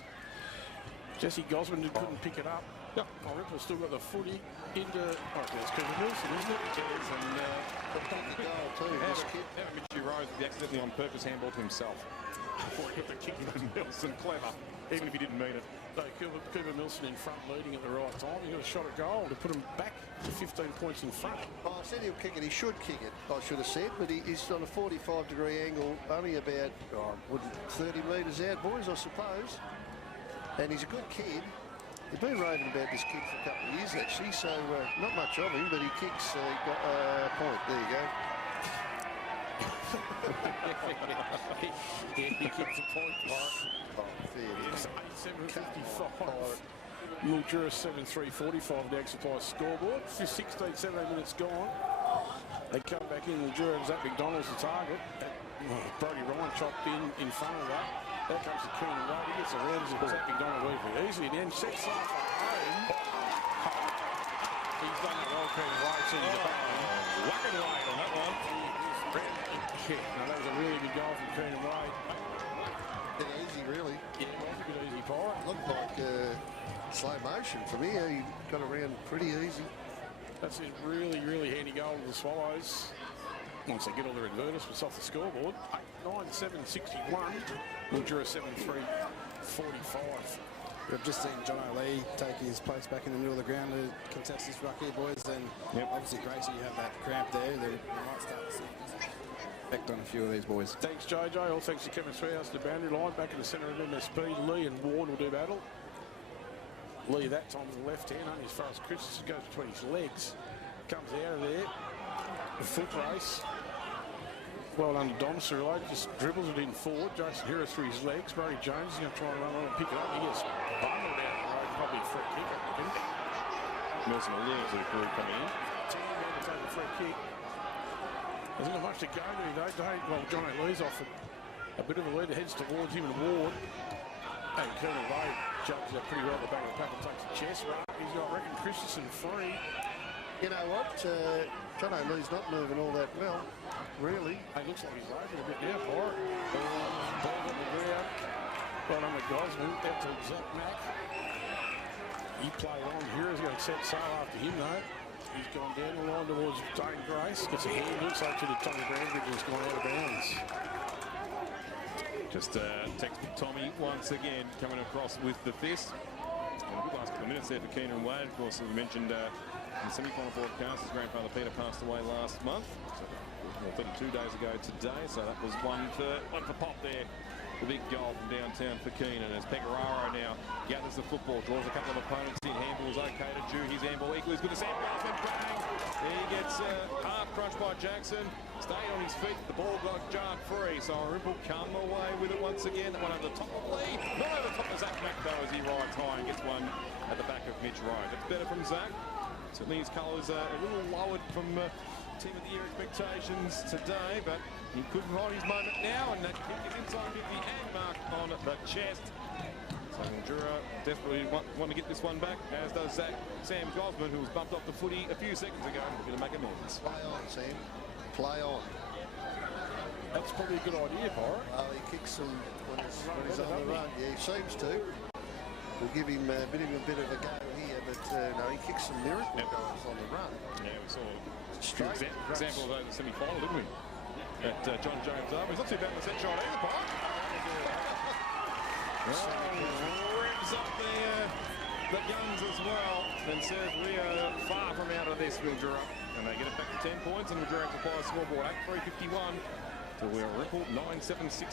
Jesse Gosman couldn't pick it up. Yep. Irymple's still got the footy into... Oh, that's Kevin Wilson, isn't it? It is, and... the goal too, this kid. Mitchie Rose accidentally on purpose handball to himself. Before he got the kick from Milson. Clever, even if he didn't mean it. So Cooper Milson in front leading at the right time. He got a shot at goal to put him back to 15 points in front. Oh, I said he'll kick it. He should kick it, I should have said. But he's on a 45-degree angle, only about 30 metres out, boys, I suppose. And he's a good kid. They've been raving about this kid for a couple of years, actually, so not much of him, but he kicks a point. There you go. He kicks a point. It's 7.55. Mildura 7.345, the extra supply scoreboard. 16, 17 minutes gone. They come back in. Mildura and Zach McDonald's the target. Brody Ryan chopped in front of that. There comes the Keenan Wade. He gets around Zach McDonald very easily. And then sets up at home. He's done that well, Keenan Wade. Sending it back. Whack and Wade on that one. No, that was a really good goal from Keenan Wade. Bit easy, really. Yeah, it was a good easy pirate. Looked like slow motion from here. He got around pretty easy. That's a really, really handy goal to the Swallows. Once they get all their advertisements off the scoreboard. 9-7-61. Mildura 7-3-45. We've just seen John O'Lee take his place back in the middle of the ground to contest this ruck here, boys. And obviously, Gracie, you have that cramp there. They might start to see effect on a few of these boys. Thanks, JJ. All thanks to Kevin Swearhouse, the boundary line. Back in the centre of MSP. Lee and Ward will do battle. Lee that time with the left hand, only as far as Christensen goes between his legs. Comes out of there. A foot race. Well done to Dom Cirillo, just dribbles it in forward. Jason Hira through his legs. Brody Jones is going to try and run on and pick it up. He gets bundled out the road, probably a free kick, I reckon. Milson will lose it before coming in. 10 men to take a free kick. There's not much to go there, though. Well, John O'Lee's offered a bit of a lead, heads towards him and Ward. And Colonel Wade jumps up pretty well at the back of the pack and takes a chest run. He's got, I reckon, Christensen free. You know what? John O'Lee's not moving all that well, really. It looks like he's laboring a bit now, Pirate. Ball on the ground. Well done to Gosman. Out to Zach Mack. He played on here. He's going to set sail after him, though. He's gone down the line towards Dane Grace. Gets a hand. Looks like to the Tommy Grandbridge has gone out of bounds. Just textbook Tommy once again coming across with the fist. And a good last couple of minutes there for Keenan Wade. Of course, as we mentioned in the semi-final broadcast, his grandfather Peter passed away last month. So, well, 32 days ago today. So that was one for Pop there. The big goal from downtown for Keenan as Pecoraro now gathers the football, draws a couple of opponents in. Handball's okay to Dew. His handball equally as good as Sandball's been bang. He gets half crunched by Jackson. Stayed on his feet. The ball got jarred free. So Irymple come away with it once again. That one over the top of Lee. Not over the top of Zach Mack though as he rides high and gets one at the back of Mitch Rose. It's better from Zach. Certainly his colours are a little lowered from Team of the Year expectations today, but he couldn't hold his moment now, and that kick is inside 50 and marked on the chest. So So Mildura desperately want to get this one back, as does Sam Gosman, who was bumped off the footy a few seconds ago, looking to make amends. Play on, Sam. Play on. That's probably a good idea, Pirate. Well, he kicks them when he's on the run. Yeah, he seems to. We'll give him a bit of a go here, but no, he kicks some miracle goals on the run. Yeah, we saw a example of that in the semi-final, didn't we? At John Jones Arm. He's not too bad in the set shot either, Pirate. Revs up the guns as well, and says we are far from out of this, Mildura. And they get it back to 10 points, and Mildura supply a scoreboard at 3:51. So we're Irymple 9-7-61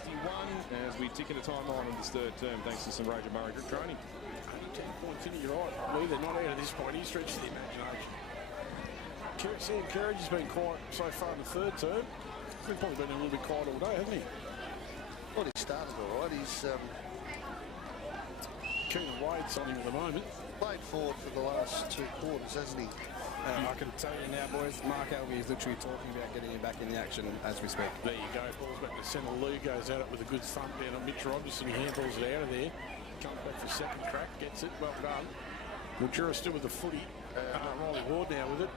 as we tick into time on in this third term, thanks to Sunraysia Murray Group Training. Only 10 points in, you're right. I believe they're not out at this point. He stretches the imagination. Sam Courage has been quiet so far in the third term. He's probably been a little bit quiet all day, hasn't he? Well, he started all right. He's Keenan Wade's on him at the moment. Played forward for the last 2 quarters, hasn't he? I can tell you now, boys, Mark Albie is literally talking about getting him back in the action as we speak. There you go. Ball's back to centre. Lee goes at it with a good thump down on Mitch Rogerson. He handballs it out of there. Comes back for second crack. Gets it. Well done. Mildura still with the footy. Riley Ward now with it.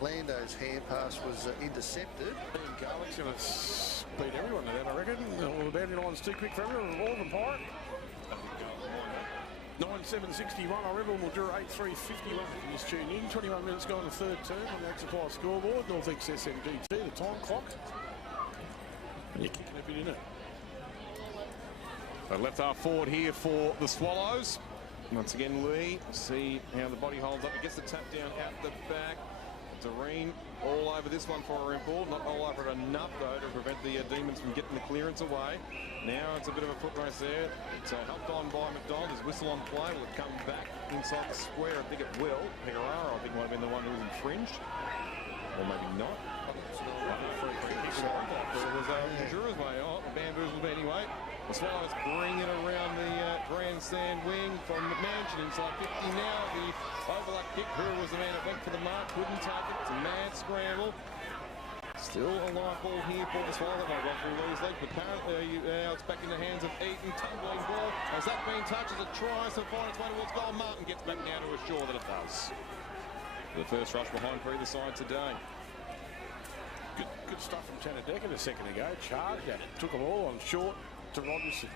Lando's hand pass was intercepted. And Garlick's going to beat everyone to that, I reckon. Well, the boundary line's too quick for everyone. All of them, Pirate. 9-7-61, Irymple, Mildura 8-3-51 from this tune in. 21 minutes gone in the third term on the Ag Supply scoreboard. North East SMGT, the time clock. And you're kicking a bit in it. So left half forward here for the Swallows. Once again, Lee, see how the body holds up. He gets the tap down out the back. Doreen all over this one for Irymple. Not all over it enough, though, to prevent the Demons from getting the clearance away. Now it's a bit of a foot race there. It's helped on by McDonald. His whistle on play. Will it come back inside the square? I think it will. Pegararo, I think, might have been the one who was infringed. Or maybe not. It was Mildura's way. Oh, bamboozled anyway. The Swallows bring it around the grandstand wing from McMansion inside 50 now. The overlap kick. Who was the man that went for the mark? Couldn't take it. It's a mad scramble. Still a live ball here for the Swallows. That might go through Lee's legs, but apparently now it's back in the hands of Eaton. Tumbling ball. Has that been touched as it tries to find its way towards goal? Martin gets back now to assure that it does. The first rush behind for either side today. Good stuff from Tanadeka a second ago. Charged at it. Took them all on short to Rogerson.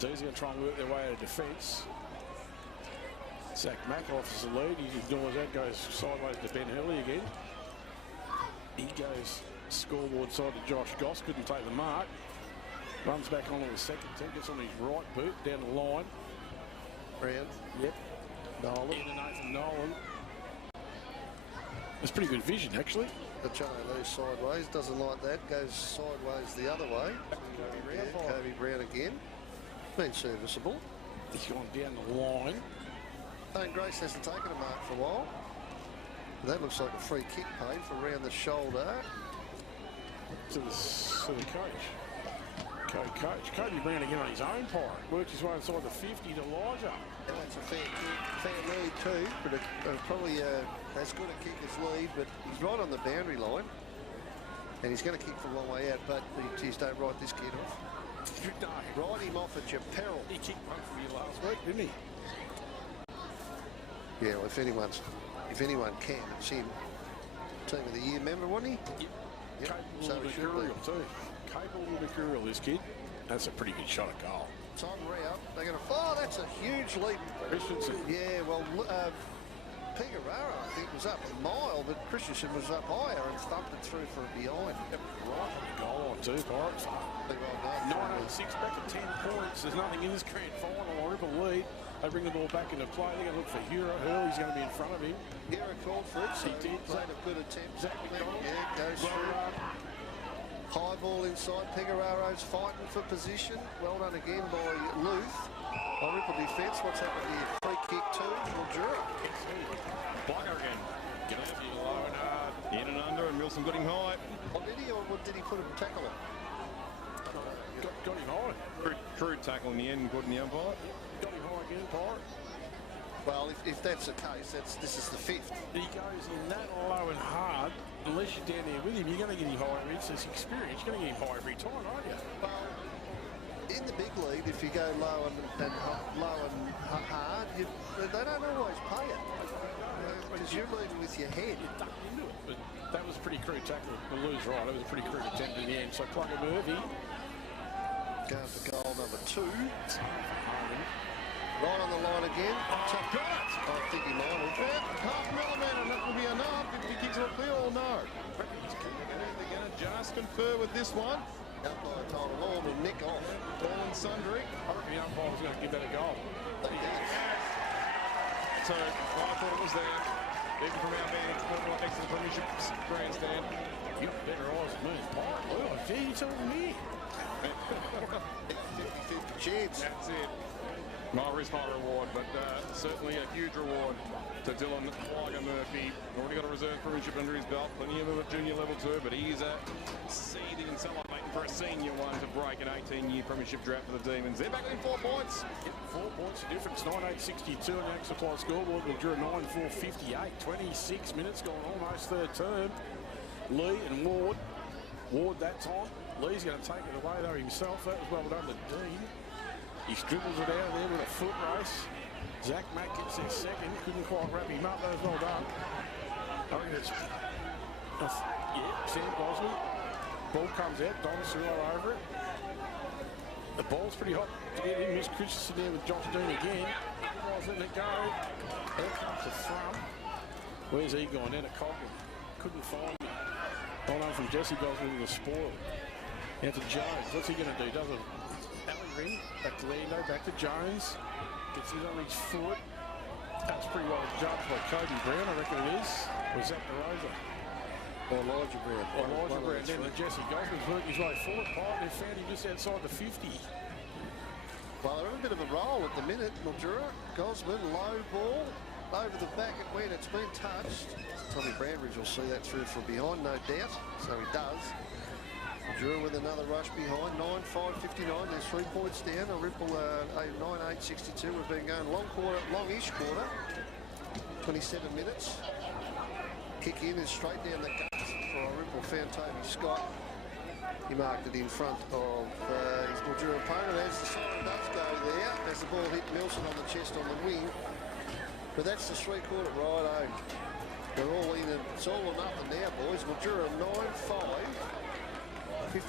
The D's going to try and work their way out of defence. Zach Mack offers the lead. He ignores that, goes sideways to Ben Hurley again. He goes scoreboard side to Josh Goss. Couldn't take the mark. Runs back onto the second team. Gets on his right boot down the line. Brown. Yep. Nolan. Into Nathan Nolan. It's pretty good vision, actually. The Jono Lee sideways. Doesn't like that. Goes sideways the other way. Kobe Brown again. Been serviceable. He's gone down the line. Dane Grace hasn't taken a mark for a while. That looks like a free kick paid for around the shoulder. To the coach. Coach. Kobe Brown again on his own Pirate. Works his way inside the 50 to Elijah. And that's a fair lead too. But probably as good a kick as lead, but he's right on the boundary line. And he's going to kick from a long way out, but the Ts don't write this kid off. No. Write him off at your peril. He kicked one for you last week, didn't he? Yeah, well, if anyone can, it's him. Team of the year member, wasn't he? Yep. Capable of mercurial too. Capable of mercurial, this kid. That's a pretty good shot at goal. Time round. They're going to. Oh, that's a huge leap. Christensen. Yeah, well, Pegararo, I think, was up a mile, but Christensen was up higher and thumped it through from behind. Yep, right on the goal line too, Pirates. 9-6 back at 10 points. There's nothing in this grand final. Irymple lead. They bring the ball back into play. They're going to look for Hero. Hurley's going to be in front of him. Hero called for it. So he did. Made a good attempt. Zach McDonald. Yeah, goes through. High ball inside. Pegararo's fighting for position. Well done again by Luth. Irymple defence. What's happened here? Free kick to Mildura. Blocker again. Get out here low and hard. In and under, and Wilson got him high. Oh, did he, or did he put him tackle him? Got him high. Crude tackle in the end, good in the umpire. Got him high again, Pirate. Well, if that's the case, this is the fifth. He goes in that low and hard. Unless you're down there with him, you're going to get him high. It's this experience. You're going to get him high every time, aren't you? Well, in the big league, if you go low and hard, they don't always pay it. Because you're leading with your head. You ducked into it, but that was a pretty crude tackle. The Lou's right, it was a pretty crude attempt in the end. So Plugger Murphy goes to goal number 2. Right on the line again. Got it! I think he might have. Half millimetre, and that will be enough if he kicks it up clear or no. They're going to just confer with this one. Umpire told him all to nick off. Ball and sundry. I reckon the umpire was going to give that a goal. So, I thought it was there. Even from our vantage point right next to the Premiership grandstand. You've got better eyes than me. Oh, gee, you told me. 50-50 chance. That's it. My risk, my reward, but certainly a huge reward to Dylan Plugger Murphy. Already got a reserve premiership under his belt, plenty of them at junior level too, but he's seething and salivating for a senior one to break an 18-year premiership drought for the Demons. They're back within 4 points. 4 points of difference, 9-8-62 on the Ag Supply scoreboard. Mildura 9-4-58, 26 minutes gone, almost third term. Lee and Ward. Ward that time. Lee's going to take it away though himself. That was well done to Dean. He dribbles it out there with a foot race. Zach Mack gets there second. Couldn't quite wrap him up. That was well done. I reckon it's... Sam Boswell. Ball comes out. Don Sulo over it. The ball's pretty hot to get in. Miss Christensen there with Josh Dean again. Otherwise letting it go. There comes the thrum. Where's he gone? Down to Coggan. Couldn't find him. Well done from Jesse Boswell with a spoil. Out to Jones. What's he going to do? Does it? Ring, back to Lando, back to Jones. Gets it on his foot. That's pretty well judged by Cody Brown, I reckon it is. Or Zach DeRosa. Or Elijah Brown. Elijah Brown. Then the Jesse Gosman's working his way forward. Pike, they found him just outside the 50. Well, they're in a bit of a roll at the minute, Mildura. Gosman, low ball. Over the back it went. It's been touched. Tommy Brandridge will see that through from behind, no doubt. So he does. Mildura with another rush behind, 9-5-59, there's 3 points down. Irymple 9-8-62. We've been going longish quarter, 27 minutes. Kick in is straight down the gut for Irymple. Found Toby Scott. He marked it in front of his Mildura opponent. As the siren does go there, as the ball hit Milson on the chest on the wing. But that's the 3-quarter righto. They're all in, and it's all or nothing now, boys. Mildura 9-5. 59.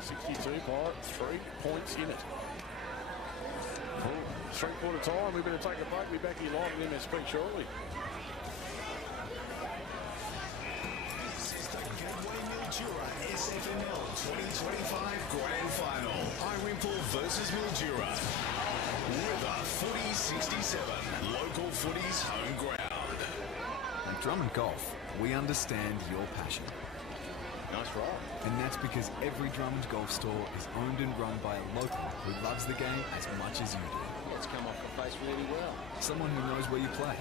62, Pirate, 3 points in it. Three-quarter time, we better take a break. We'll be back here live in MSP shortly. This is the Gateway Mildura SFNL 2025 Grand Final. Irymple versus Mildura. River Footy 67, local footy's home ground. At Drummond Golf, we understand your passion. Nice roll. And that's because every Drummond Golf store is owned and run by a local who loves the game as much as you do. It's come off the face really well. Someone who knows where you play.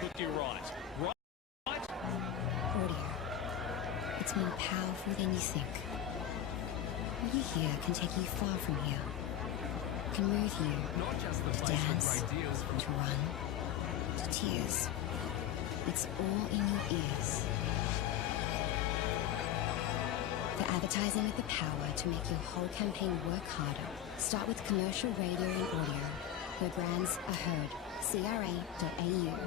Put you right. Audio. It's more powerful than you think. What you hear can take you far from here. Can move you to dance, to run, to tears. It's all in your ears. For advertising with the power to make your whole campaign work harder, start with commercial radio and audio, where brands are heard. CRA.au.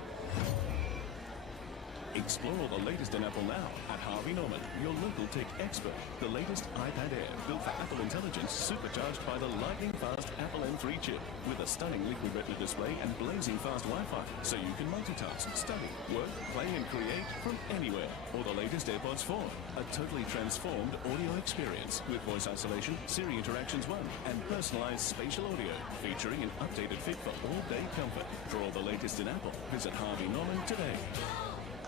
Explore all the latest in Apple now at Harvey Norman, your local tech expert. The latest iPad Air, built for Apple Intelligence, supercharged by the lightning-fast Apple M3 chip, with a stunning liquid retina display and blazing fast Wi-Fi, so you can multitask, study, work, play and create from anywhere. Or the latest AirPods 4, a totally transformed audio experience with voice isolation, Siri Interactions 1, and personalized spatial audio, featuring an updated fit for all-day comfort. For all the latest in Apple, visit Harvey Norman today.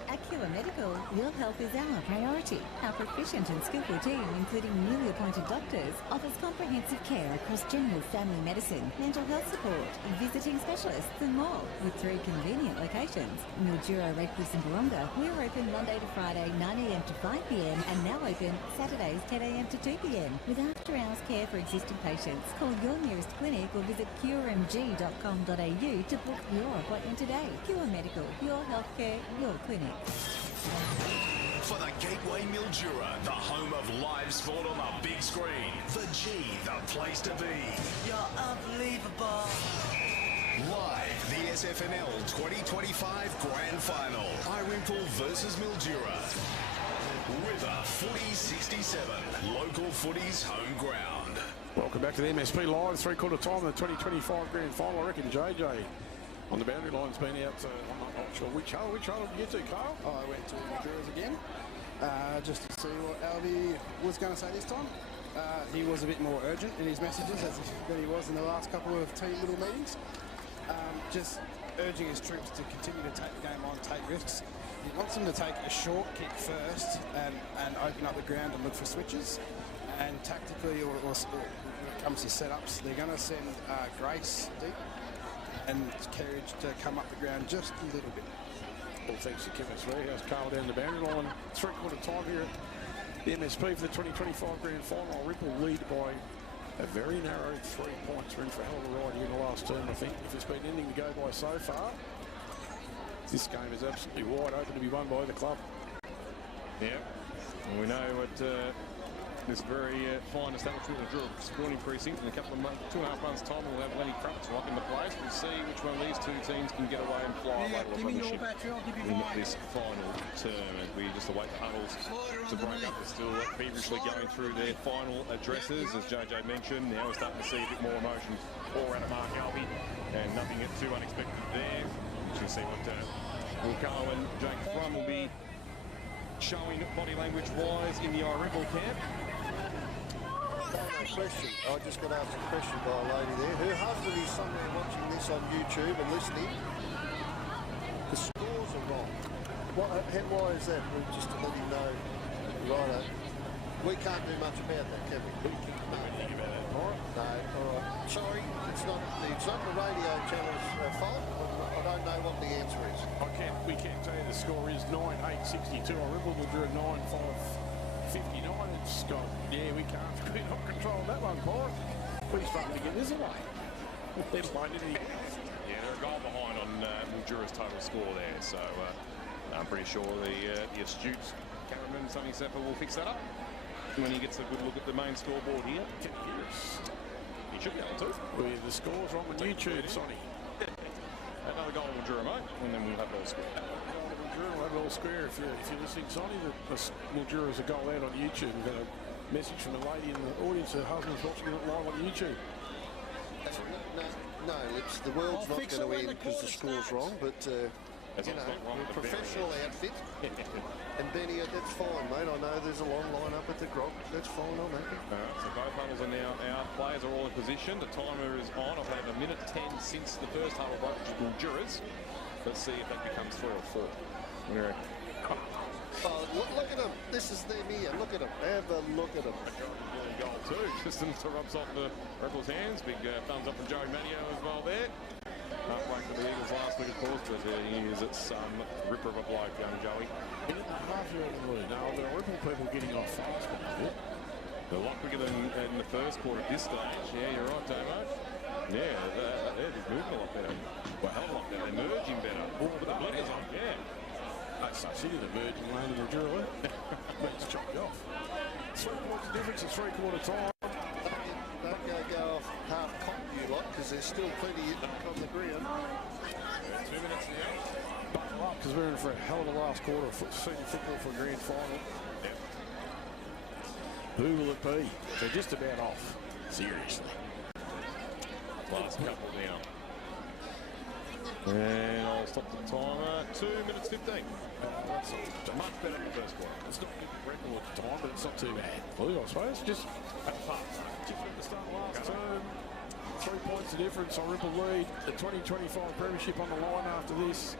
At Cure Medical, your health is our priority. Our proficient and skillful team, including newly appointed doctors, offers comprehensive care across general family medicine, mental health support, visiting specialists and more, with 3 convenient locations. Mildura, Redcliffe and Baronga. We're open Monday to Friday 9am to 5pm and now open Saturdays 10am to 2pm with after-hours care for existing patients. Call your nearest clinic or visit curemg.com.au to book your appointment today. Cure Medical, your healthcare, your clinic. For the Gateway Mildura, the home of live sport on the big screen. The G, the place to be. You're unbelievable. Live, the SFNL 2025 Grand Final. Irymple versus Mildura. River Footy 67, local footy's home ground. Welcome back to the MSP Live, three-quarter time of the 2025 Grand Final. I reckon JJ on the boundary line's been out. I'm not sure which hole did you get to, Carl? I went to Mildura's again, just to see what Albie was going to say this time. He was a bit more urgent in his messages than he was in the last couple of team little meetings. Just urging his troops to continue to take the game on, take risks. He wants them to take a short kick first and open up the ground and look for switches. And tactically, or when it comes to setups, they're going to send Grace deep and Kerridge to come up the ground just a little bit. All thanks to chemistry. How's Carl down the boundary line? Three-quarter time here at the MSP for the 2025 Grand Final. Ripple lead by a very narrow 3 points. We're in for a hell of a ride here in the last term, I think. If there's been anything to go by so far, this game is absolutely wide open to be won by the club. Yeah, and we know what this very fine establishment of the Mildura Sporting Precinct in a couple of months, 2.5 months' time, we'll have Lenny Kravitz right into place. We'll see which one of these two teams can get away and fly away to a premiership in this final term. And we just await the huddles to break up. They're still feverishly going through their final addresses. As JJ mentioned, now we're starting to see a bit more emotion pour out of Mark Albie, and nothing too unexpected there. You can see what Will Carl and Jake Frum will be showing body language-wise in the Irymple camp. No question. I just got asked a question by a lady there. Her husband is somewhere watching this on YouTube and listening. The scores are wrong. Why is that? Just to let him know, righto. We can't do much about that, can we? We can't do anything about that, all right? No, all right. Sorry, it's not the radio channel's fault. I don't know what the answer is. We can't tell you the score is 9-8-62. Irymple will draw 9-5-59. It's got, yeah, we can't not control that one, Paul. We're starting to get this away. They're playing it. Yeah, they're a goal behind on Mildura's total score there, so I'm pretty sure the astute cameraman, Sonny Sepper, will fix that up when he gets a good look at the main scoreboard here. Can you hear us? He should be able to. The score's wrong on YouTube, Sonny. Another goal Mildura, mate, and then we'll have it all square. Mildura will have it all square if you're listening, Sonny. Mildura's a goal out on YouTube. We've got a message from a lady in the audience. Her husband's watching it live on YouTube. No, Lips, the world's not going to win because the score's wrong, but, you know, we're a professional outfit. And Benny, that's fine, mate. I know there's a long line up at the Grog. That's fine, I'm happy. So both huddles are now out. Players are all in position. The timer is on. I've had 1 minute 10 since the first huddle by Mildura's. Let's see if that becomes 3 or 4. Oh, look at them. This is them here. Look at them. Have a look at them. Goal too. Just rubs off the Rebels' hands. Big thumbs up from Joey Manio as well there. Halfway for the Eagles last week, of course, but he is at some ripper of a bloke, young Joey. Now, the Irymple people getting off fast a bit. They're a lot quicker than in the first quarter at this stage. Yeah, you're right, Damo. Yeah, they're moving a lot better. Well, a hell of a lot better. They're merging better. Oh, but the blinkers on, yeah. That's such a merging lane in the Mildura. Let's chop it off. 3 points difference at three-quarter time. Don't go off half cock, you lot, because there's still plenty on the ground. 2 minutes now. Buckle up. because we're in for a hell of a last quarter of senior football for a grand final. Yep. Who will it be? They're just about off. Seriously. Last couple now. And I'll stop the timer. 2 minutes 15. That's not much better than the first quarter. It's not a good record time, but it's not too bad. Well, I suppose just different to start last term. 3 points of difference on Irymple lead. The 2025 premiership on the line after this.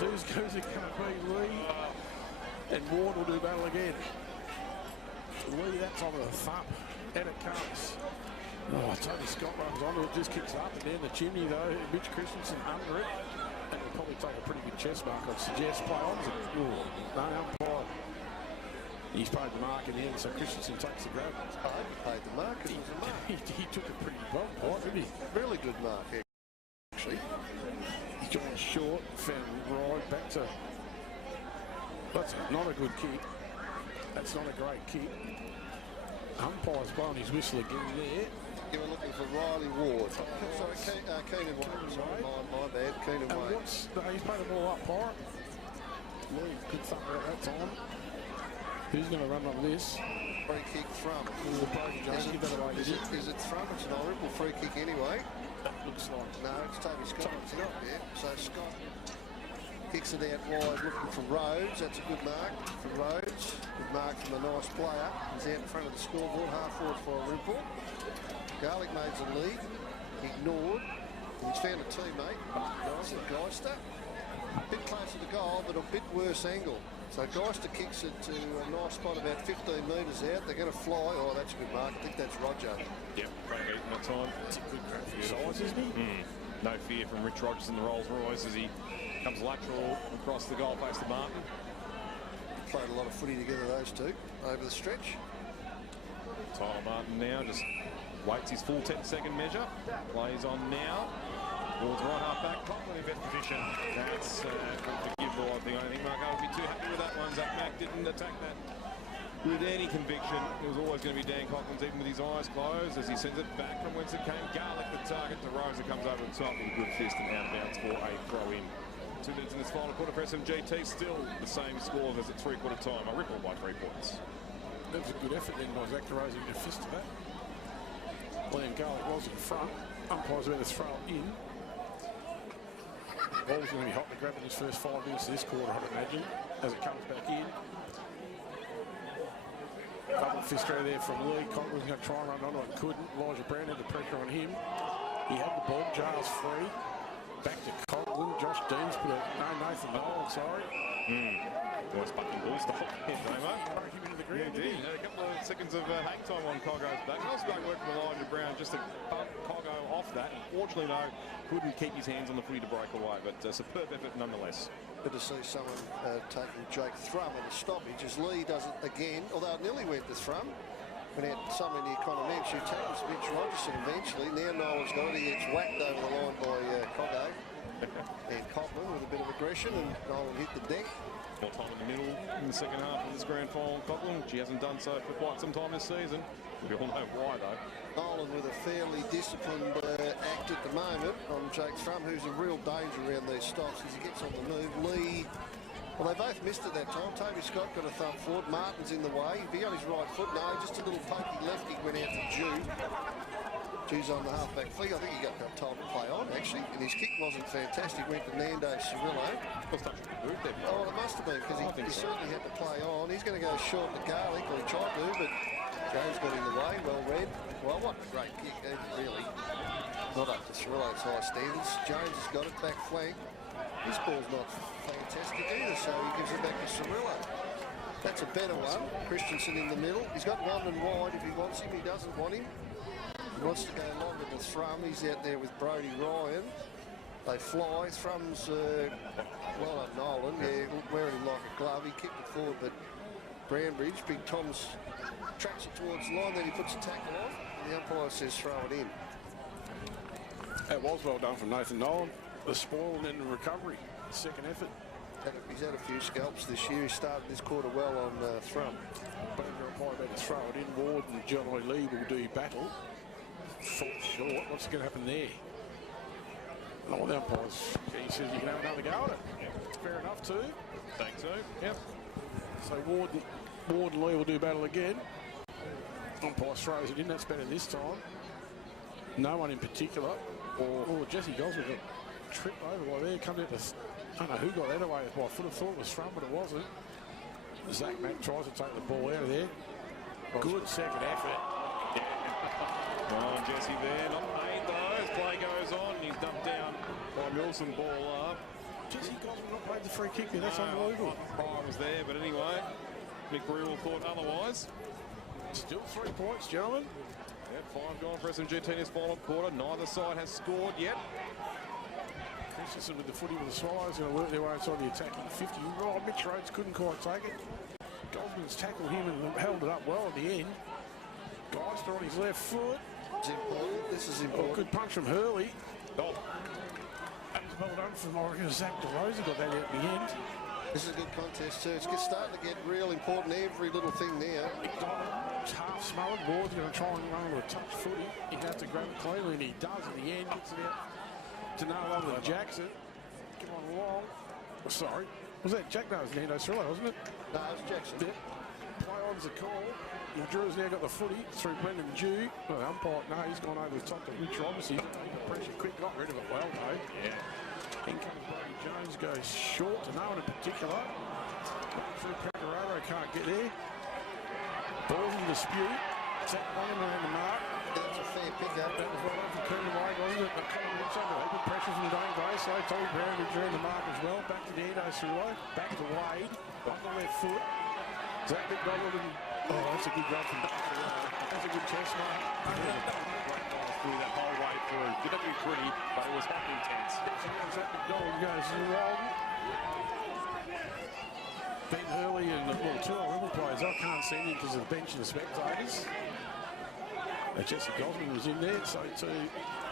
Who's it going to be? Lee and Ward will do battle again. Lee, that's on the thump, and it comes. Oh, Tony Scott runs onto it, just kicks up and down the chimney though. Mitch Christensen under it. And will probably take a pretty good chest mark, I'd suggest. Play on. No, umpire. He's paid the mark in the end, so Christensen takes the grab. Paid the mark. It was a mark. He took it pretty well, didn't he? Really good mark, actually. He got short, found right back to. That's not a good kick. That's not a great kick. Umpire's blowing his whistle again there. You were looking for Riley Ward. Sorry, Keenan Wade. Sorry, my bad. Keenan Wade. He's played the ball up, Pirate. Lee, good thump at that time. Who's going to run on this? Free kick from. Is it from? It's an Irymple free kick anyway. That looks like. No, it's Toby Scott. It's not there. So Scott kicks it out wide, looking for Rhodes. That's a good mark for Rhodes. Good mark from a nice player. He's out in front of the scoreboard, half forward for Irymple. Garlic made the lead, ignored. He's found a teammate, Nice and Geister. A bit closer to goal, but a bit worse angle. So Geister kicks it to a nice spot about 15 metres out. They're going to fly. Oh, that's a good mark. I think that's Roger. Yep, great beat in that time. It's a good grab for size, isn't he? No fear from Rich Rogers in the Rolls Royce as he comes lateral across the goal face to Martin. Played a lot of footy together, those two, over the stretch. Tyler Martin now just waits his full 10-second measure. Plays on now. Towards right half back. Coughlin in best position. That's forgivable, I think. I think Marco would be too happy with that one. Zach Mack didn't attack that with any conviction. It was always going to be Dan Coughlin's, even with his eyes closed, as he sends it back from whence it came. Garlic the target to Rose, that comes over the top with a good fist and out of bounds for a throw-in. 2 minutes in this final quarter for SMGT. Still the same scores as at three-quarter time. Irymple by 3 points. That was a good effort then by Zach to Rose a fist to that. Liam Garlic was in front. Umpire's about to throw it in. Ball's going to be hot to grab in his first 5 minutes of this quarter, I'd imagine, as it comes back in. Double fist throw there from Lee. Coughlin was going to try and run onto it, couldn't. Elijah Brown had the pressure on him. He had the ball. Giles free. Back to Coughlin. Josh Deans put it. No, Nathan Nolan, sorry. Nice bucking ball stop. Damo. Broke him into the ground. Yeah, he had a couple of seconds of hang time on Coggo's back. Nice great work from Elijah Brown just to bump Coggo off that. Unfortunately, though, couldn't keep his hands on the footy to break away, but superb effort nonetheless. Good to see someone taking Jake Thrum at a stoppage as Lee does it again, although it nearly went to Thrum. Went out somewhere near Connor Mensch, who tackles Mitch Rogerson eventually. Now Nolan's got it. He gets whacked over the line by Coggo. And Coughlin with a bit of aggression, and Nolan hit the deck. More time in the middle in the second half of this grand final. Coughlin, she hasn't done so for quite some time this season. We all know why, though. Nolan with a fairly disciplined act at the moment on Jake Thrum, who's a real danger around these stops as he gets on the move. Lee, well, they both missed at that time. Toby Scott got a thump forward. Martin's in the way. He'd be on his right foot. No, just a little pokey lefty went out to Jew. Jew's on the half-back flick. I think he got time to play on, actually. And his kick wasn't fantastic. Went to Nando Cirillo. Oh, it must have been, because he certainly had to play on. He's going to go short to Garlic, or he tried to, but Jones got in the way. Well read. Well, what a great kick, really. Not up to Cirillo's high standards. Jones has got it back flank. His ball's not fantastic either, so he gives it back to Cirillo. That's a better one. Christensen in the middle. He's got London wide if he wants him. He doesn't want him. He wants to go longer to Thrum. He's out there with Brody Ryan. They fly. Thrum's, well on Nolan. Yeah, wearing him like a glove. He kicked it forward, but Brownbridge, Big Tom's tracks it towards the line. Then he puts a tackle on. And the umpire says throw it in. That was well done from Nathan Nolan. The spoil and then the recovery. Second effort. He's had a few scalps this year. He started this quarter well on Thrum. But umpire about to throw it in. Ward and Johnny Lee will do battle. Fall short. What's going to happen there? All the umpires, he says you can have another go at it. Fair enough too. Think so. Yep. So Ward and Lee will do battle again. Umpire throws it in. That's better this time. No one in particular. Or Jesse Gosling got tripped over by there. Come out to, I don't know who got that away with by foot. I thought it was from, but it wasn't. Zach Mack tries to take the ball out of there. Good second effort. Yeah. Oh, Jesse there. Not paid though. As play goes on, he's dumped down by Wilson. Ball up. Jesse Gosling not played the free kick there. That's unbelievable. I was there, but anyway, Nick Rewell thought otherwise. Still 3 points, gentlemen. Yeah, 5 gone for SMGT in this final quarter. Neither side has scored yet. Christensen with the footy with the Swallows going to work their way inside the attacking 50. Oh, Mitch Rhodes couldn't quite take it. Gosman's tackled him and held it up well at the end. Geister on his left foot. It's important. This is important. Oh, good punch from Hurley. Oh. That was well done from Oregon. Zach DeRosa got that out in the end. This is a good contest too. It's starting to get real important, every little thing there. It's half smothered. Ward's going to try and run with a touch footy. He'd have to grab it cleanly, and he does in the end. Gets it out to no other than Jackson. Come on along. Oh, sorry. Was that Jack? No, it was Nando Cirillo, wasn't it? No, it was Jackson. Yep. Play on's the call. Mildura's now got the footy through Brendan Dew. Well, the umpire, no, he's gone over the top to Rich Robinson. He's taken pressure quick, got rid of it well, though. Yeah. In comes Brody Jones, goes short to no one in particular. Right through Pecoraro, can't get there. Ball's in dispute. Zach Bonham around the mark. That's a fair pick-up. That was well done from Cooper White, wasn't it? But coming inside, good pressure from Dane Grace. So Tommy Brown during the mark as well. Back to Nando Cirillo. Back to Wade. On the left foot. Zach McDonald and... Oh, that's a good run from Cirillo. That's a good test, mate. Great guys through that whole way through. Didn't be pretty, but it was hot and intense. Zach McDonald goes wrong. Ben Hurley and two Irymple players. I can't see them because of the bench and the spectators. Jesse Gosling was in there, so too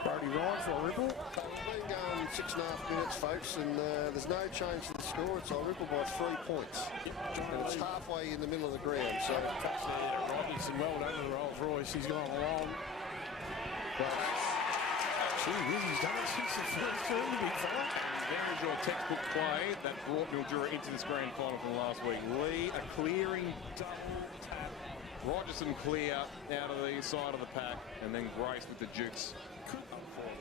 Brody Ryan for Irymple. Been going 6.5 minutes, folks, and there's no change to the score. It's Irymple by 3 points. And it's halfway in the middle of the ground. So touch there to Robinson, well done to the Rolls Royce. He's gone along. Gee whiz, he's done it since the first turn, the big fella. There is your textbook play that brought Mildura into this grand final from last week. Lee, a clearing double tap. Rogerson clear out of the side of the pack, and then Grace with the jukes.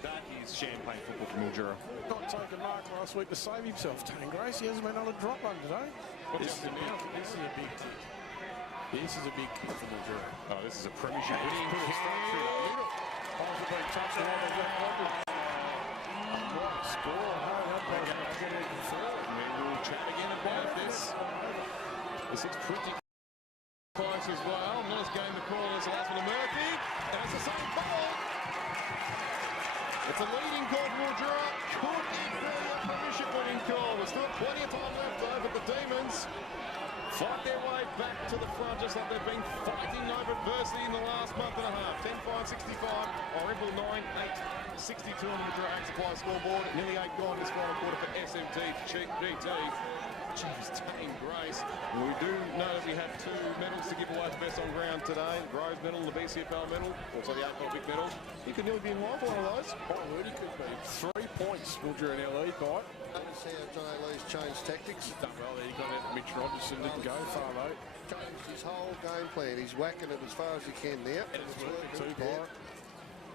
That is champagne football for Mildura. Not taking mark last week to save himself, Tane Grace. He hasn't been able to drop one today. This is a big tick. This is a big tick for Mildura. Oh, this is a premiership winning. Put it straight through the middle. Oh, been touched on by Jack London. What a score. We'll chat again about this. This is pretty close as well. Nice game to call. This last one to Murphy. And it's the same call. It's a leading call for Mildura. Could it be a premiership winning call? There's still plenty of time left over the Demons. Fight their way back to the front, just like they've been fighting over adversity in the last month and a half. 10-5-65, Irymple 9-8-62 on the Mildura Ag Supply scoreboard. Nearly 8 gone this final quarter for SMT GT. Jeez, Tane Grace. And we do know that we have 2 medals to give away the best on ground today. The Groves medal, the BCFL medal, also the AFL big medal. He could nearly be involved for one of those. Oh, he could be. 3 points, Mildura in our lead by. Let's see how John Lee's changed tactics. He's done well there. He got out to Mitch Robertson, didn't go far though. Changed his whole game plan. He's whacking it as far as he can now. And it's working too, yeah.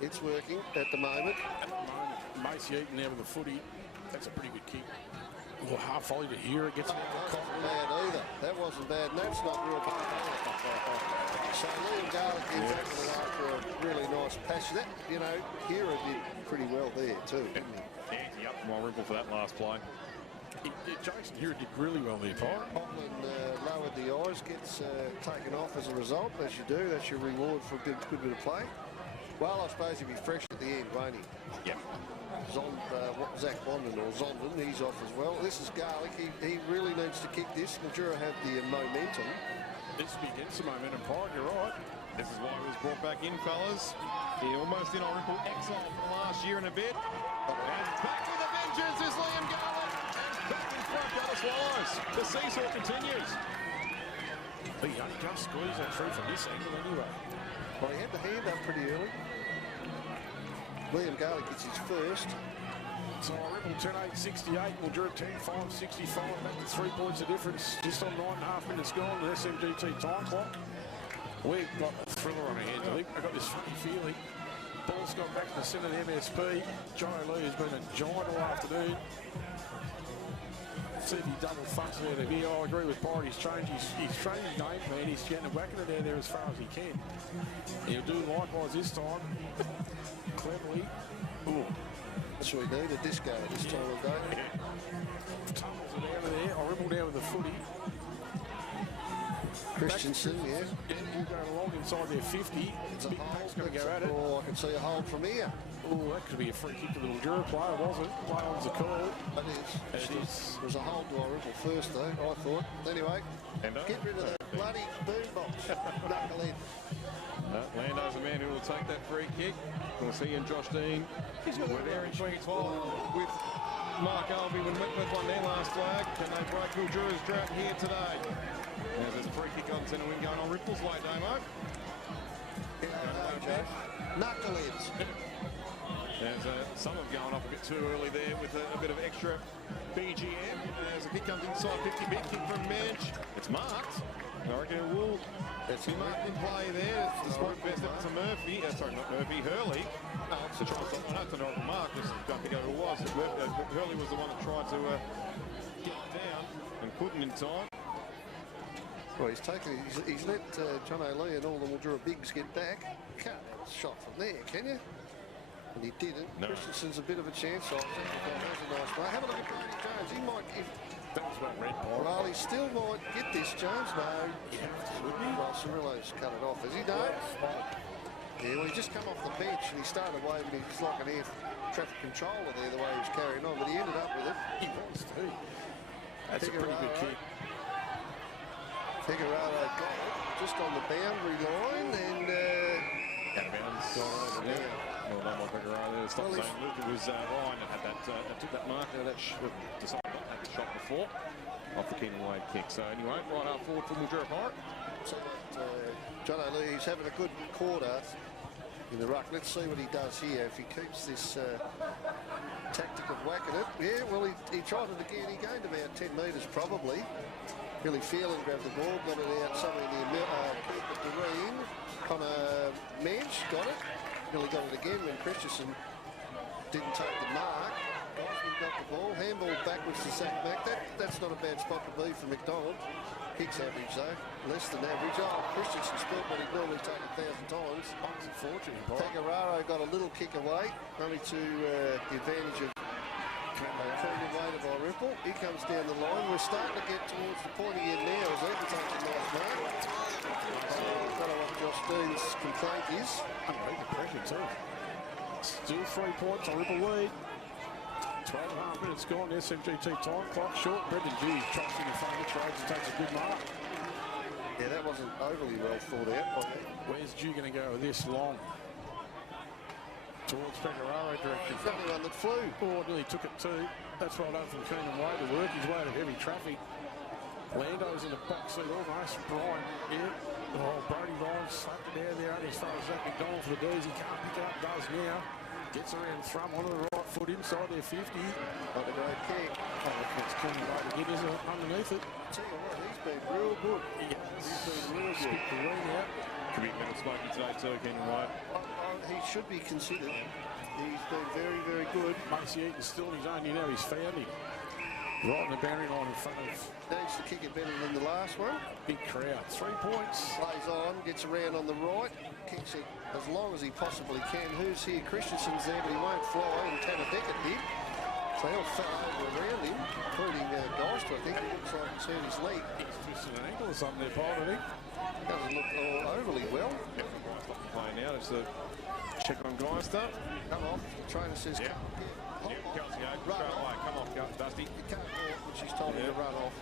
It's working at the moment. At the moment, Macy Eaton there with the footy. That's a pretty good kick. Well, half volley to Hira gets it out of the That wasn't bad either. That wasn't bad, and that's not real bad. So Liam Garlick is acting it after a really nice pass. That, you know, Hira did pretty well there too, didn't he? Yeah, up from Irymple for that last play. Jason Hira did really well there, Pyre. Hoffman lowered the eyes, gets taken off as a result, as you do. That's your reward for a good bit of play. Well, I suppose he'll be fresh at the end, won't he? Yeah. Zach London or Zondon, he's off as well. This is Garlick. He really needs to kick this. Mildura have the momentum. This will be against the momentum, Pyre, you're right. This is why he was brought back in, fellas. He almost in Irymple exile from last year and a bit. And back with a vengeance is Liam Garlick. And back in front by the Swallows. The seesaw continues. He only just squeezed that through from this angle anyway. Well, he had the hand up pretty early. Liam Garlick gets his first. So Irymple 10-8-68, Mildura 10-5-65, back to 3 points of difference. Just on 9.5 minutes gone, the SMGT time clock. We've got a thriller on our hands, I think. I've got this funny feeling. Ball's got back to the centre of the MSP. John Lee has been a giant all afternoon. See if he double fucks out of here. I agree with Byron. He's changed his game plan. He's getting whacking it out there as far as he can. He'll do likewise this time. Cleverly. Ooh. That's what we need, a disco this time of day. Tumbles it out of there. Irymple down with the footy. Christensen, yeah. Netball going along inside their 50. It's a Big hold. Paul's going to go at it. Oh, I can see a hold from here. Oh, that could be a free kick to the Mildura player, wasn't it? Play on's the call. It is. It is. There was a hold to Irymple first, though, I thought. Anyway, get rid of the bloody boombox. Knuckle in. Lando's the man who will take that free kick. We'll see in Josh Dean. We're there in between 12 with Mark Albee when Whitworth won their last flag. Can they break Mildura's drought here today? There's a free kick on centre wing going on Ripple's way, Damo. Knuckleheads. There's some have gone off a bit too early there with a bit of extra BGM. As a kick comes inside 50, big kick from Mensch. It's marked. I reckon it will be marked in play there. It's despite best efforts of Murphy. Sorry, not Murphy, Hurley. I know it's a horrible mark. I don't think it was. Hurley was the one that tried to get it down and couldn't in time. Well, he's let John O'Lee and all the Mildura bigs get back. Can't have a shot from there, can you? And he didn't. No. Christensen's a bit of a chance. I think that's a nice play. Have a look at Brady Jones. He might give. That was about red ball. Well, he still might get this. Jones, no. Yeah, well, Cirillo's cut it off. Has he, no? Yeah, well, he just come off the bench and he started waving. He's like an air traffic controller there, the way he was carrying on. But he ended up with it. He was too. That's a pretty good kick. Figueroa got it just on the boundary line and out of bounds. Well done by Figueroa there. Stop saying Luke. It was Ryan that had that took that marker that decided not to have the shot before off the Keenan Wade kick. So anyway, right up forward for Mildura Pirate. So John O'Lee, he's having a good quarter in the ruck. Let's see what he does here. If he keeps this tactic of whacking it. Yeah, well, he tried it again. He gained about 10 metres probably. Really feeling, grabbed the ball, got it out somewhere near Doreen. Connor Mensch got it. Nearly got it again when Christensen didn't take the mark. Gosman got the ball, handball backwards to Zach Mack. That's not a bad spot to be for McDonald. Kicks average though, less than average. Oh, Christensen spilled what he'd normally take 1,000 times. Unfortunately, Figueroa got a little kick away, only to the advantage of Keenan Wade of Irymple. He comes down the line. We're starting to get towards the pointy end now as he can take a nice mark. I don't know what Josh Dean's complaint is. Under pressure too. Still 3 points, Irymple lead. 12.5 minutes gone. SMGT time clock short. Brendan G trucks in the front of the trades and takes a good mark. Yeah, that wasn't overly well thought out. Where's G going to go with this long? Towards Figueroa direction. The only one that flew. Oh, nearly took it too. That's right over from Keenan Wade to work his way to heavy traffic. Lando's in the box seat almost. Brian, yeah. Oh, Brody Ryan slapped it down there as far as Zach McDonald for the D's. He can't pick it up, does now. Gets around Thrum onto the right foot inside their 50. Not a great kick. Oh, it's Keenan Wade again, isn't it? Underneath it. Tell you what, he's been real good. Yeah, he's been real good. Spit the ring out. Could be a mental smoky today too, Keenan Wade. He should be considered. He's been very, very good. Macy Eaton's still on his own. You know he's found him. Right on the boundary line in front of. Needs to kick it better than the last one. Big crowd. 3 points. Plays on, gets around on the right, kicks it as long as he possibly can. Who's here? Christensen's there, but he won't fly. And Tanner Beckett did. So he'll fell over around him, including Geist, I think. It looks like he's hurt his leg. He's twisted an ankle or something there, Paul, I think. Doesn't look overly well. Playing now, just a check on Geister. Come off. The trainer says, yeah. Run away. Come off, Dusty. You can't walk, but she's told him to run off.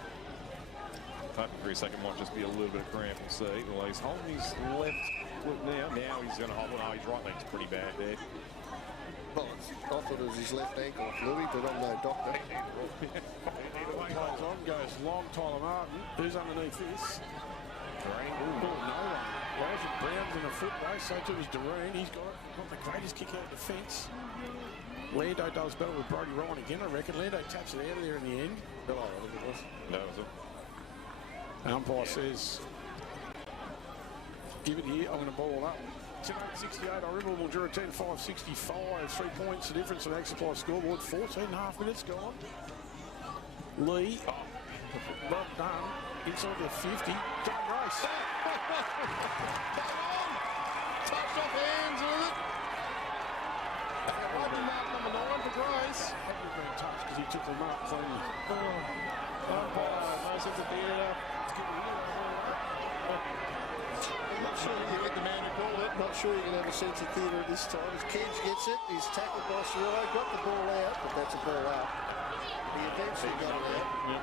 Hoping for a second might just be a little bit of cramp. We'll see. Well, he's holding his left foot now. Now he's going to hold it. Oh, his right leg's pretty bad there. Well, I thought it was his left ankle, Louis, but I'm no doctor. Either way, goes on, goes long. Tyler Martin. Who's underneath this? Doreen. Oh, no one. Brown's in a foot race, so too was Doreen. He's got the greatest kick out of the fence. Lando does better with Brody Ryan again, I reckon. Lando taps it out of there in the end. Below, I think it was. That was it. Umpire says, give it here, I'm going to ball up. 10:68, Irymple, Mildura 10:5.65. 3 points, the difference on the Supply scoreboard. 14.5 minutes gone. Lee, well done. Inside the 50. John Grace. Touched off hands with it. Riding mark number 9 for Grace. Hadn't been touched because he took the mark cleanly. No sense of theatre. Not sure you get the man who called it. Not sure you can have a sense of theatre at this time. As Kedge gets it, he's tackled by Cirillo, got the ball out, but that's a ball out. He eventually got it out. Yep.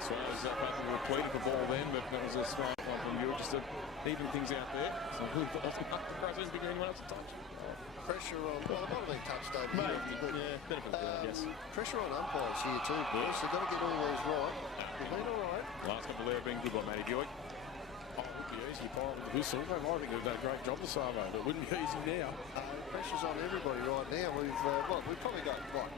So I was pleading for ball then, but that was a smart one from you, just to even things out there. So I really thought that was not the big anyone else to touch. Pressure on, well, it might have been touched over here. But, benefit of the yes. Pressure on umpires here too, boys. They've got to get all these right. They've been all right. Last couple there being good by Matty Buick. Oh, it would be easy, Paul, with the whistle. I think they've done a great job this Savo, but it wouldn't be easy now. Pressure's on everybody right now. We've probably got, what?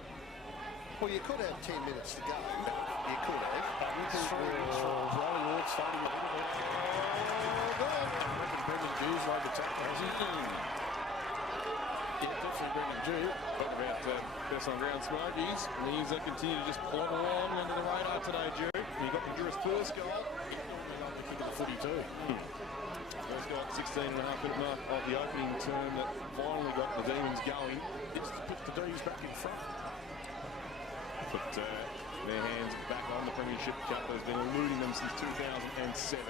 Well, you could have 10 minutes to go. You could have. Riley Ward starting a little bit. I reckon Brendan Jew's like the tackle, has he? Yeah, definitely Brendan Jew. Talking about best on ground smokies. And he's continue to just plod along under the radar today, Jew. He got Mildura's first goal. The kick of the footy too. First goal at 16.5-minute mark of the opening term that finally got the Demons going. This puts the D's back in front. Put their hands back on the Premiership Cup that has been eluding them since 2007.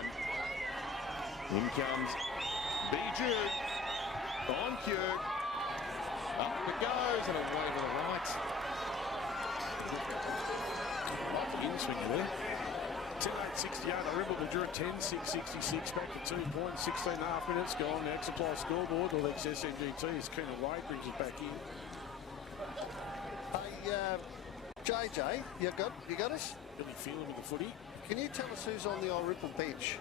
In comes Bijou. On cue. Up it goes and away to the right. In swing there. 10:68, Irymple, Mildura 10:6.66, back to 2 points, 16.5 minutes gone. The Supply scoreboard, the Lex SMGT is Keenan Wade brings it back in. Hey, JJ, you got us? Really feeling with the footy. Can you tell us who's on the Irymple bench?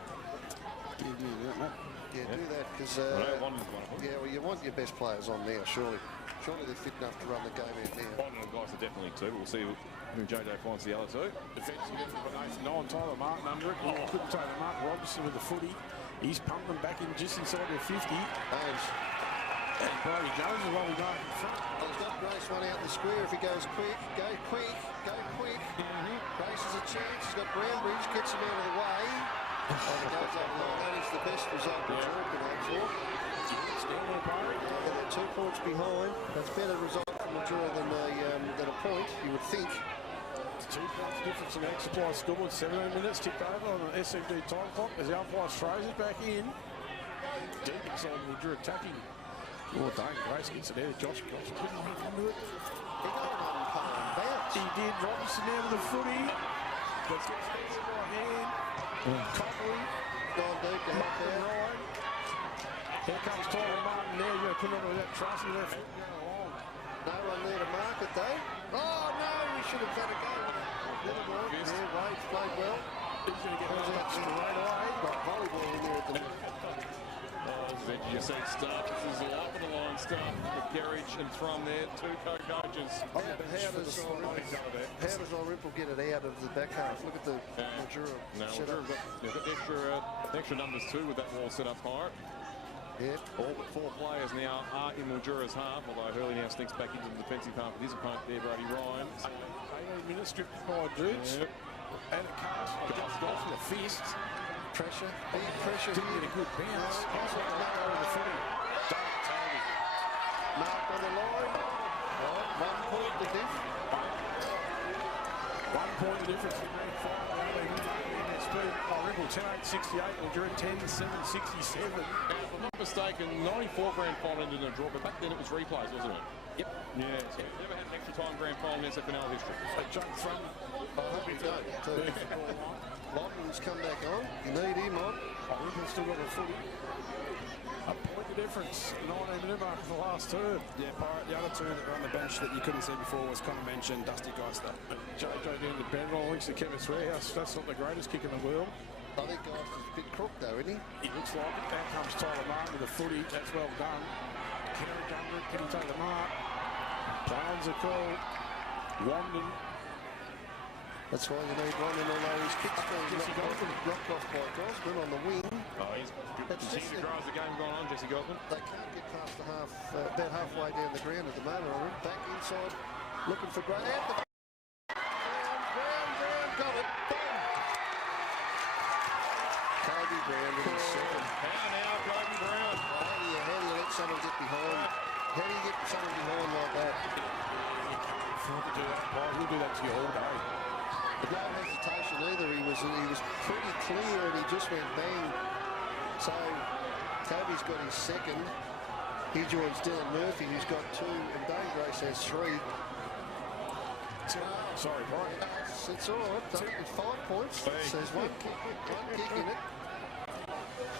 Give me that, mate. Yeah, do that, because well, you want your best players on now, surely. Surely they're fit enough to run the game out now. One of the guys are definitely two. We'll see who JJ finds the other two. Defensive effort by Nathan Nolan, Tyler Martin under it. Oh, couldn't take the mark. Robinson with the footy. He's pumping back in just inside their 50. And Brody Jones is rolling back in front. He's got Grace one out in the square. If he goes quick, go quick, go quick. Grace has a chance. He's got Brownbridge, gets him out of the way. And it goes up line. That is the best result that Jordan can hope for. And they're 2 points behind. That's a better result from Mildura than a point, you would think. It's 2 points difference in the Supply scoreboard. 17 minutes ticked over on the SMD time clock as the umpire throws it back in. Deep inside Mildura attacking. Oh, Dane Grace gets it there. Josh couldn't hold onto it. He got an umpire bounce. He did. Robinson there with the footy. Gets it by hand. Copley. Gone deep to help there. Ryan. Here comes Tyler Martin there. You're going to put on that trust in there. No one there to mark it though. Oh no, we should have had a go. Yeah, Wade's played well. He's going to get that straight away. Got volleyball in there at the minute. You say stuff. This is up in the line stuff. The Garage and from there, 2 co-coaches. How does Irymple get it out of the back half? Look at the Mildura. No, they've got extra numbers too with that wall set up higher. Yeah. All but 4 players now are in Mildura's half, although Hurley now sneaks back into the defensive half with his opponent there, Brody Ryan. 18 minutes stripped by dudes. Yep. And a cast. Just gone for the fist. Pressure. Big pressure. Didn't get a good bounce. He's got back over the footy. Don't tell me. Mark on the line. Right, 1 point the diff. 1 point the difference in grand final. Irymple 10:8.68. Mildura 10:7.67. If I'm not mistaken, 94 grand final ended in a draw, but back then it was replays, wasn't it? Yep. Yeah. So never had an extra time grand final in SFNL history. They jumped from. I hope he don't. Longman's come back on. You need him on. Irymple's still got a footy. A point the difference. 19-minute mark for the last turn. Yeah, Pirate, the other two that were on the bench that you couldn't see before was Connor mentioned, Dusty Geister. JJ down to Ben Roll, links to Chemist Warehouse. That's not the greatest kick in the world. I think Geister's a bit crook though, isn't he? He looks like it. Down comes Tyler Martin with a footy. That's well done. Kerrick under it. Can he take the mark? Barnes are called. Wandon. That's why you need one in all those kicks being knocked off by Gosman on the wing. Oh, he's continuing to grow as the game's gone on, Jesse Gosman. They can't get past the about halfway down the ground at the moment. Back inside, looking for Brown. Brown got it. Boom! Kobe Brown in his second. How now, Kobe Brown? How do you let someone get behind? How do you get someone behind like that? He'll do that to you all day. But no hesitation either. He was pretty clear and he just went bang. So Kobe's got his second. He joins Dylan Murphy, who's got 2, and Dave Grace has 3. Sorry, Brian. It's all right. It's 5 points. There's one kick in it.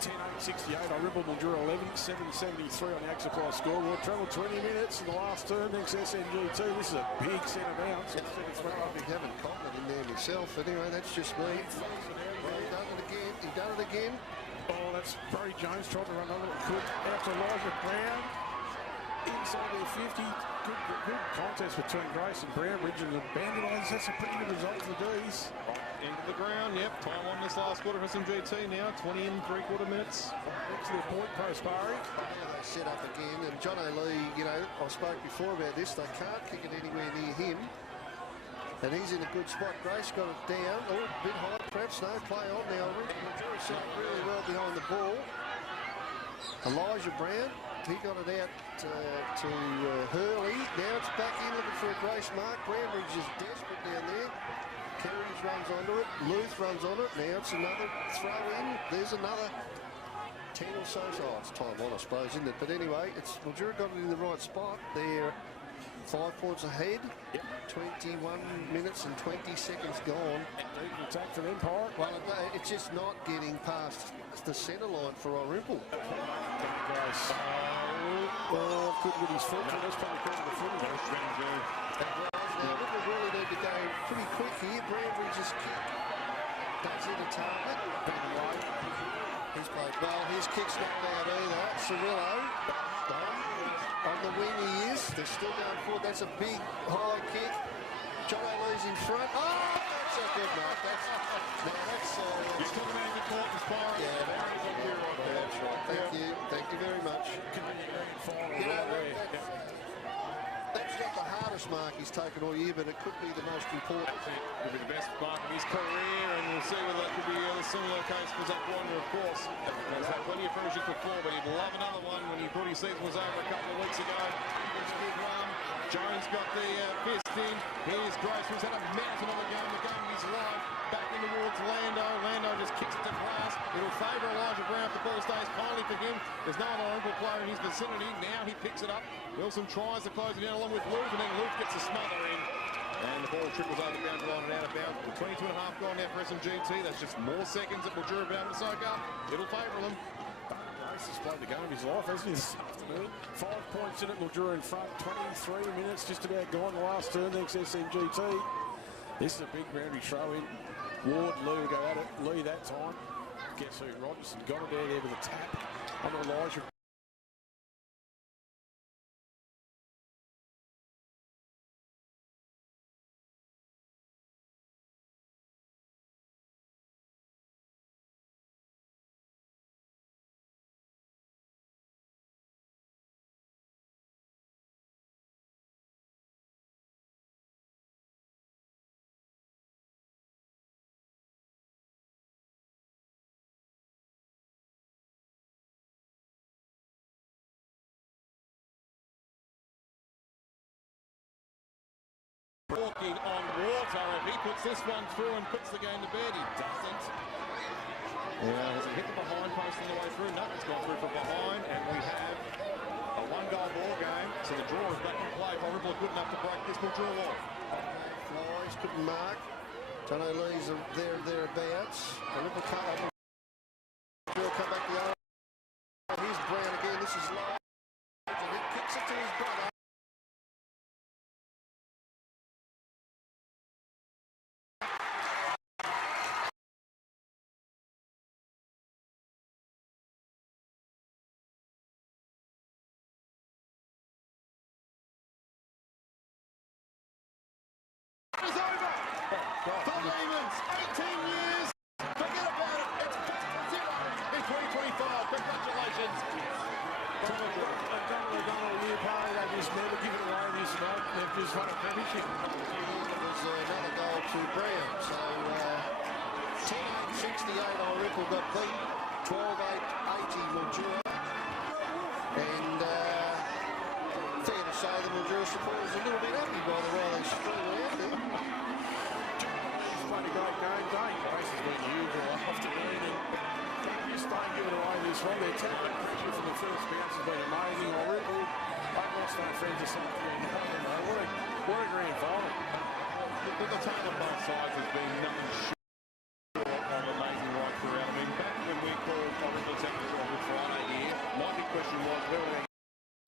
10-8-68, Irymple, Mildura 11, 7-73 on the Ag Supply scoreboard. Travel 20 minutes in the last turn next SNGT. This is a big centre bounce. I'll be having Cotton in there myself. Anyway, that's just me. Well, he done it again. He done it again. Oh, that's Brody Jones trying to run over it. Cook out to Elijah Brown. Inside their 50. Good contest between Grace and Brownbridge and the Bandoliers. That's a pretty good result for these. Into the ground, yep. Time on this last quarter for some GT now. 20 and 3/4 minutes. Next to their point post, Barry. They set up again, and John O'Lee, you know, I spoke before about this. They can't kick it anywhere near him. And he's in a good spot. Grace got it down. Oh, a bit high, perhaps. No, play on now. Mildura set up really well behind the ball. Elijah Brown, he got it out to Hurley. Now it's back in looking for a Grace mark. Brownbridge is desperate down there. Kerridge runs onto it. Luth runs on it. Now it's another throw in. There's another 10 or so. Oh, it's time on, I suppose, isn't it? But anyway, it's Mildura got it in the right spot. They're 5 points ahead. Yep. 21 minutes and 20 seconds gone. Attack for Empire. Well, it's just not getting past the centre line for Irymple. Oh, couldn't get his foot. That's probably because of the foot. Now, we really need to go pretty quick here. Brownbridge's kick does hit a target. He's played well. His kick's not bad either. Cirillo on the wing he is. They're still going forward. That's a big high kick. John O'Lee's in front. Oh, that's a good mark. That's you took him out of the court and sparring. Yeah, that's right. Thank you. Thank you very much. You know, that's not the hardest mark he's taken all year, but it could be the most important. Could be the best mark of his career, and we'll see whether that could be a similar case for Zach Winder, of course. He's had plenty of finishes before, but he'd love another one when he thought his season was over a couple of weeks ago. It's a good run. Jones got the fist in. Here's Grace, who's had a mountain of a game of his life. Back in towards Lando. Lando just kicks it to glass. It'll favour Elijah Brown if the ball stays kindly for him. There's no other Irymple player in his vicinity. Now he picks it up. Wilson tries to close it down along with Luke, and then Luke gets a smother in. And the ball triples over the boundary line and out of bounds. 22 and a half gone now for SMGT. That's just more seconds that Mildura be able to soak up. It'll favour them. Grace has played the game of his life, hasn't he, this afternoon? 5 points in it, Mildura in front. 23 minutes just about gone the last turn next SMGT. This is a big boundary throw in. Ward, Lee go at it. Lee that time. Guess who? Rogerson got it there with a tap on Elijah. Walking on water. If he puts this one through and puts the game to bed, he doesn't. Has it hit the behind post on the way through? No, it's gone through from behind, and we have a one-goal ball game. So the draw is back in play. Irymple good enough to break this draw off. Flies, couldn't mark. John O'Lee's thereabouts. Irymple come back the other. Here's Brown again. This is low. He kicks it to his brother. For the Demons, 18 years. Forget about it. It's 0 in 2025. Congratulations. They've done all year, Party. They just never give it away this night. They've just won a premiership. It was another goal to Brown. So 10-8-68 Irymple got beat. 12-8-80 Mildura. And fair to say the Mildura supporters are a little bit happy by the way they stream out there. It's played a great game. Dane Grace has been huge all afternoon. And just don't give it away this one. Their tackling pressure from the first bounce has been amazing. Irymple, they've lost no friends this afternoon. What a grand final. The attack on both sides has been nothing short of amazing right throughout. I mean, back when we called Irymple technical on Good Friday here, my big question was where were they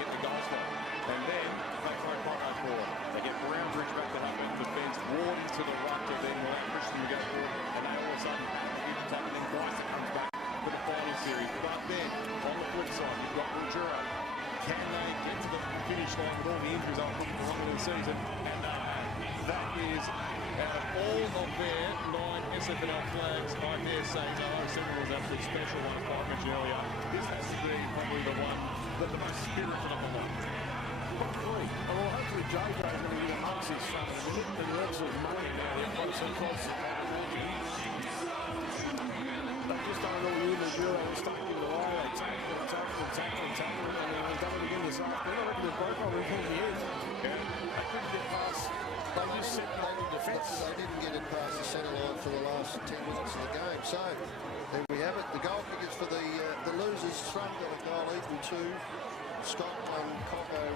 get the goal slot? And then they throw Poco forward. They get Brownbridge back to help in defence, Ward into the right to then allow Christian to go forward, and they all of a sudden have a huge attack, and then Bryson comes back for the final series. But then, on the flip side, you've got Mildura. Can they get to the finish line with all the injuries they'll put for the season? And that is, out of all of their 9 SFNL flags, I dare say, the 07 was absolutely special one, as I mentioned earlier. This has to be probably the one, the most spirited of them all. Probably. Well, hopefully JJ is going to get amongst his front in a minute, and the rest of money now. They're quite so close to that. They just don't know the Mildura. They just don't give it away. They tackle, and they've done it again this afternoon. I reckon they broke on Irymple in the end. Yeah. They couldn't get past. They just set up the defence. They didn't get it past the centre line for the last 10 minutes of the game. So there we have it. The goal kickers for the losers. Thrum got a goal equal to Scott 1, Coco 1,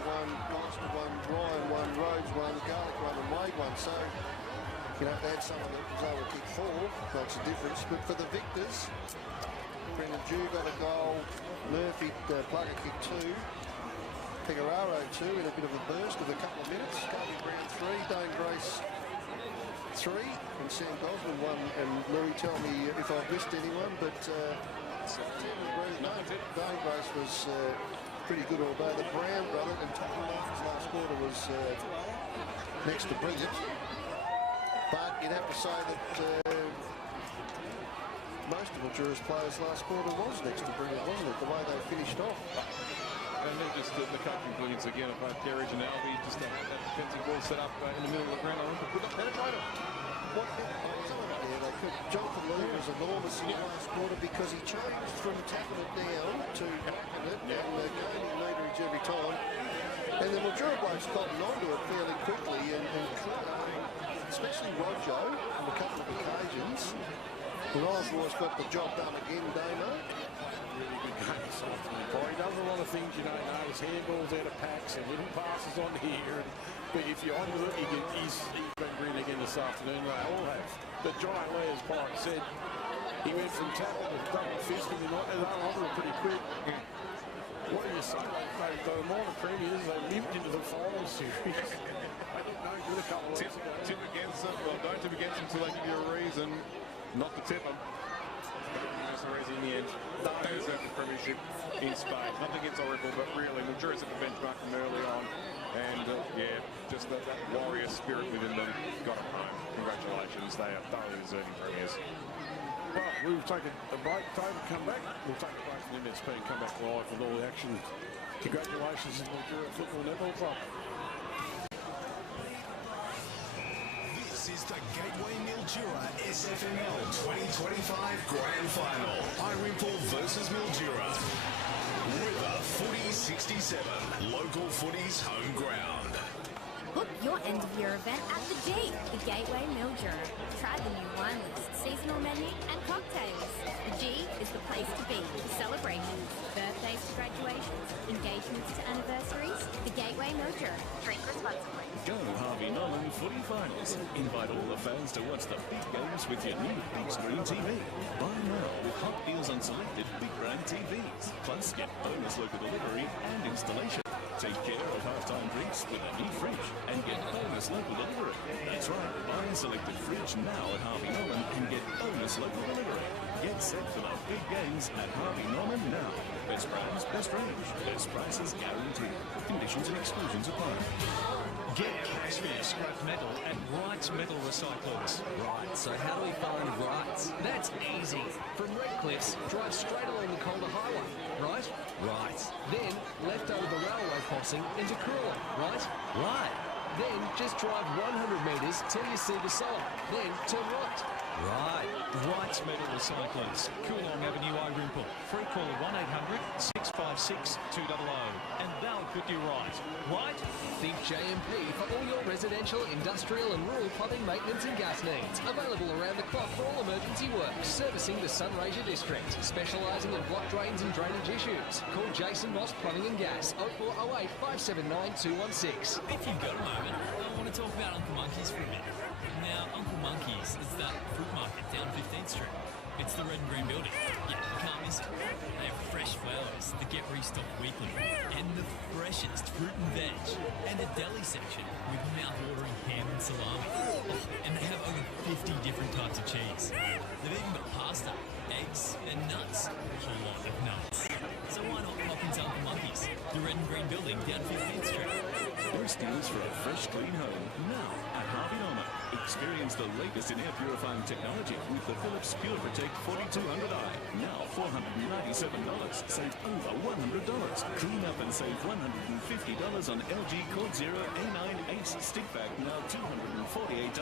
Monster 1, Ryan 1, Rhodes 1, Garlic 1, and Wade 1. So you have to add someone that was able to kick 4. Makes a difference. But for the victors, Brendan Dew got a goal. Murphy Plugger kicked 2. Figueroa 2 in a bit of a burst of a couple of minutes. Kobe Brown 3, Dane Grace 3, and Sam Gosman 1. And Louis, tell me if I've missed anyone, but Dane Grace was pretty good, although the Brown brother and Tom Martin's last quarter was next to brilliant. But you'd have to say that most of Mildura's players last quarter was next to brilliant, wasn't it? The way they finished off. And then just the coaching brilliance again of both Gerridge and Albie, just to have that defensive ball set up in the middle of the ground. Irymple could not penetrate it. Jonathan Lee was enormous in the last quarter because he changed from tapping it down to hacking it and gaining meterage every time. And the Mildura blokes gotten onto it fairly quickly, and especially Rojo on a couple of occasions. Rolls-Royce got the job done again, Damo. Really good game this afternoon. He does a lot of things you don't notice. Handballs out of packs and little passes on here. But if you're on with it, he's been brilliant again this afternoon. They all have. But Giant Lee, as Pirate said, he went from tackle to double fisting and they're onto it pretty quick. What do you say? The minor premiers, they limped into the final series. They looked no good a couple of weeks ago. Tip against them. Well, don't tip against them until they give you a reason not to tip them. Sunraysia in the end. They deserve the premiership in Spain. Nothing against Irymple, but really, Mildura's at the benchmark from early on. And yeah, just that warrior spirit within them got them home. Congratulations, they are thoroughly deserving premiers. Well, we'll take a break, David, come back. We'll take a break from MSP and come back live with all the action. Congratulations to Mildura Football Netball Club. This is the Gateway Mildura SFNL 2025 Grand Final. Irymple versus Mildura. River Footy 67, local footy's home ground. Book your end-of-year event at the G, the Gateway Mildura. Try the new wine list, seasonal menu, and cocktails. The G is the place to be for celebrations, birthdays to graduations, engagements to anniversaries. The Gateway Mildura. Drink responsibly. Go Harvey Norman Footy Finals. Invite all the fans to watch the big games with your new big screen TV. Buy now with hot deals on selected big brand TVs. Plus get bonus local delivery and installation. Take care of halftime drinks with a new fridge and get bonus local delivery. That's right, buy a selected fridge now at Harvey Norman and get bonus local delivery. Get set for the big games at Harvey Norman now. Best brands, best range, best prices guaranteed. Conditions and exclusions apply. Get cash for your scrap metal at Wright's Metal Recyclers. Right, so how do we find Wright's? That's easy. From Redcliffs, drive straight along the Calder Highway, right? Right. Then left over the railway crossing into Coolah, right? Right. Then just drive 100 metres till you see the sign. Then turn right. Right. Wright's Metal Recyclers, Coolong Avenue, Irymple. Free call 1-800-656-200 and they'll put you right. Right? Think JMP for all your residential, industrial and rural plumbing maintenance and gas needs. Available around the clock for all emergency work. Servicing the Sunraysia district. Specialising in block drains and drainage issues. Call Jason Moss Plumbing and Gas 0408 579 216. If you've got a moment, I want to talk about Uncle Monkey's for a minute. Now, Uncle Monkey's is that fruit market down 15th Street. It's the red and green building. Yeah, you can't miss it. They have fresh flowers that get restocked weekly. And the freshest fruit and veg. And a deli section with mouth-watering ham and salami. Oh, and they have over 50 different types of cheese. They've even got pasta, eggs, and nuts. A whole lot of nuts. So why not pop into Uncle Monkey's, the red and green building down 15th Street? Best deals for a fresh, clean home now at Harvey Norman. Experience the latest in air purifying technology with the Philips Pure Protect 4200i. Now $497. Save over $100. Clean up and save $150 on LG Cord Zero A9 Ace stick vac. Now $248.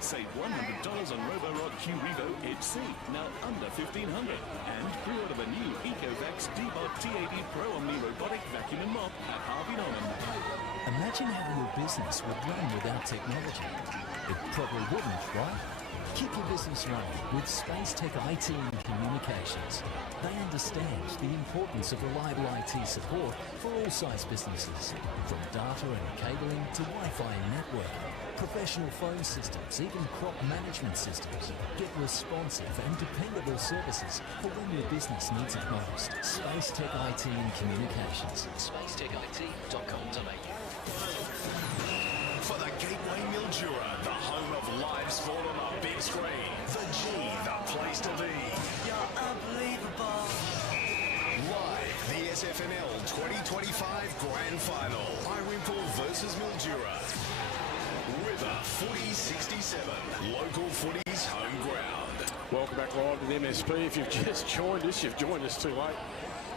Save $100 on Roborock Q Revo Edge C. Now under $1,500. And pre-order the new EcoVax D-Bot T80 Pro Omni Robotic Vacuum and Mop at Harvey Norman. Imagine how your business would run without technology. It probably wouldn't, right? Keep your business running with Space Tech IT and Communications. They understand the importance of reliable IT support for all size businesses, from data and cabling to Wi-Fi and networking, professional phone systems, even crop management systems. Get responsive and dependable services for when your business needs it most. Space Tech IT and Communications. spacetechit.com.au. For the Gateway Mildura, the home of live sport on the big screen. The G, the place to be. You're unbelievable. Live, the SFNL 2025 Grand Final. Irymple versus Mildura. River Footy 67. Local footy's home ground. Welcome back live to the MSP. If you've just joined us, you've joined us too late.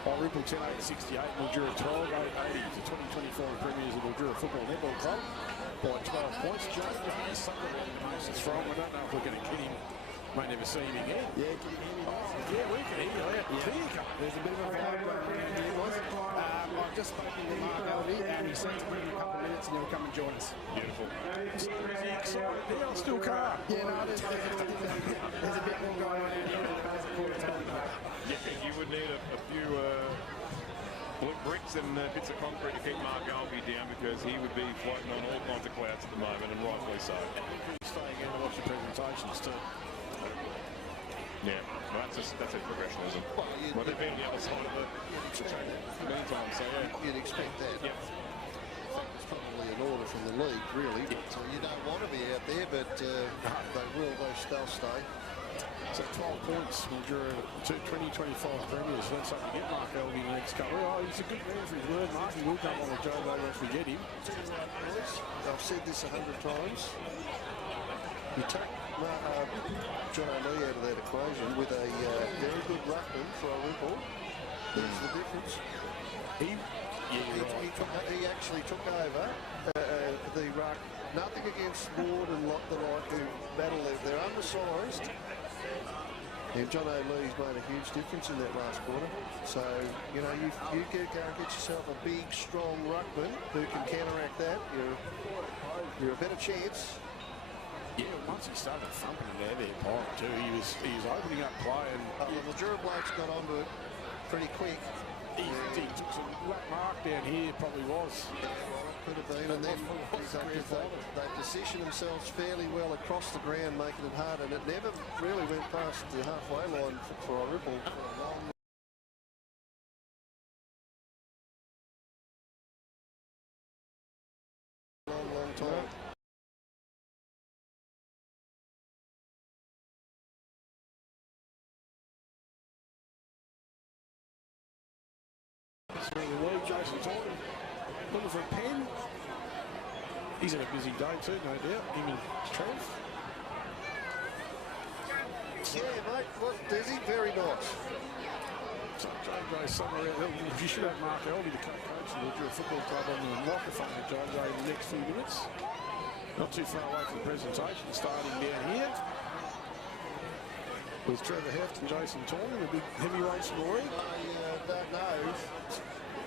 Irymple 10-8-68, Mildura 12-8-80 to 2024 Premiers of Mildura Football Netball Club by 12 points. James has Sunderland is from. I don't know if we're going to get him. Might never see him again. Yeah, can you hear me? Yeah, we can hear you. Yeah. There's a bit of a vibe going around here, boys. I've just spoken to Mark Elvey, and he said to me in a couple of minutes and he'll come and join us. Beautiful. Is he excited now? Still car? Yeah, no, there's a bit more going on here. Yeah, you would need a few bricks and bits of concrete to keep Mark Alvey down, because he would be floating on all kinds of clouds at the moment, and rightfully so. Staying in to watch the presentations too. Yeah, well, that's a progression, isn't it? Well, they've been on the other side of the track many times, so yeah. You'd expect that. Yep. I think it's probably an order from the league, really. So you don't want to be out there, but they will. They'll stay. So 12 points, Mildura 2025 Premiers. Let's hope we get Mark Elvey in the next couple. Oh, he's a good man for his word. Marky will come on the job once we get him. I've said this 100 times. You take John O'Lee out of that equation with a very good ruckman for Irymple. There's the difference. He actually took over the ruck. Nothing against Ward and the like who battle there. They're undersized. And John O'Lee's made a huge difference in that last quarter. So, you know, you go and get yourself a big, strong ruckman who can counteract that. You're a better chance. Yeah, once he started thumping it there, Pirate too, he was opening up play, and the Mildura blokes got onto it pretty quick. He took some mark down here, probably was. Could have been, and then they positioned themselves fairly well across the ground, making it hard, and it never really went past the halfway line for Irymple for a long time. Jason Taunton looking for a pen. He's had a busy day too, no doubt. Him and Trev. Yeah, mate. What, Desi? Very nice. So JJ Sunraysia, you should have Mark Elby, the coach of the Mildura Football Club, on the microphone with JJ in the next few minutes. Not too far away from the presentation, starting down here with Trevor Heft and Jason Torn, the big heavyweight story. I don't know.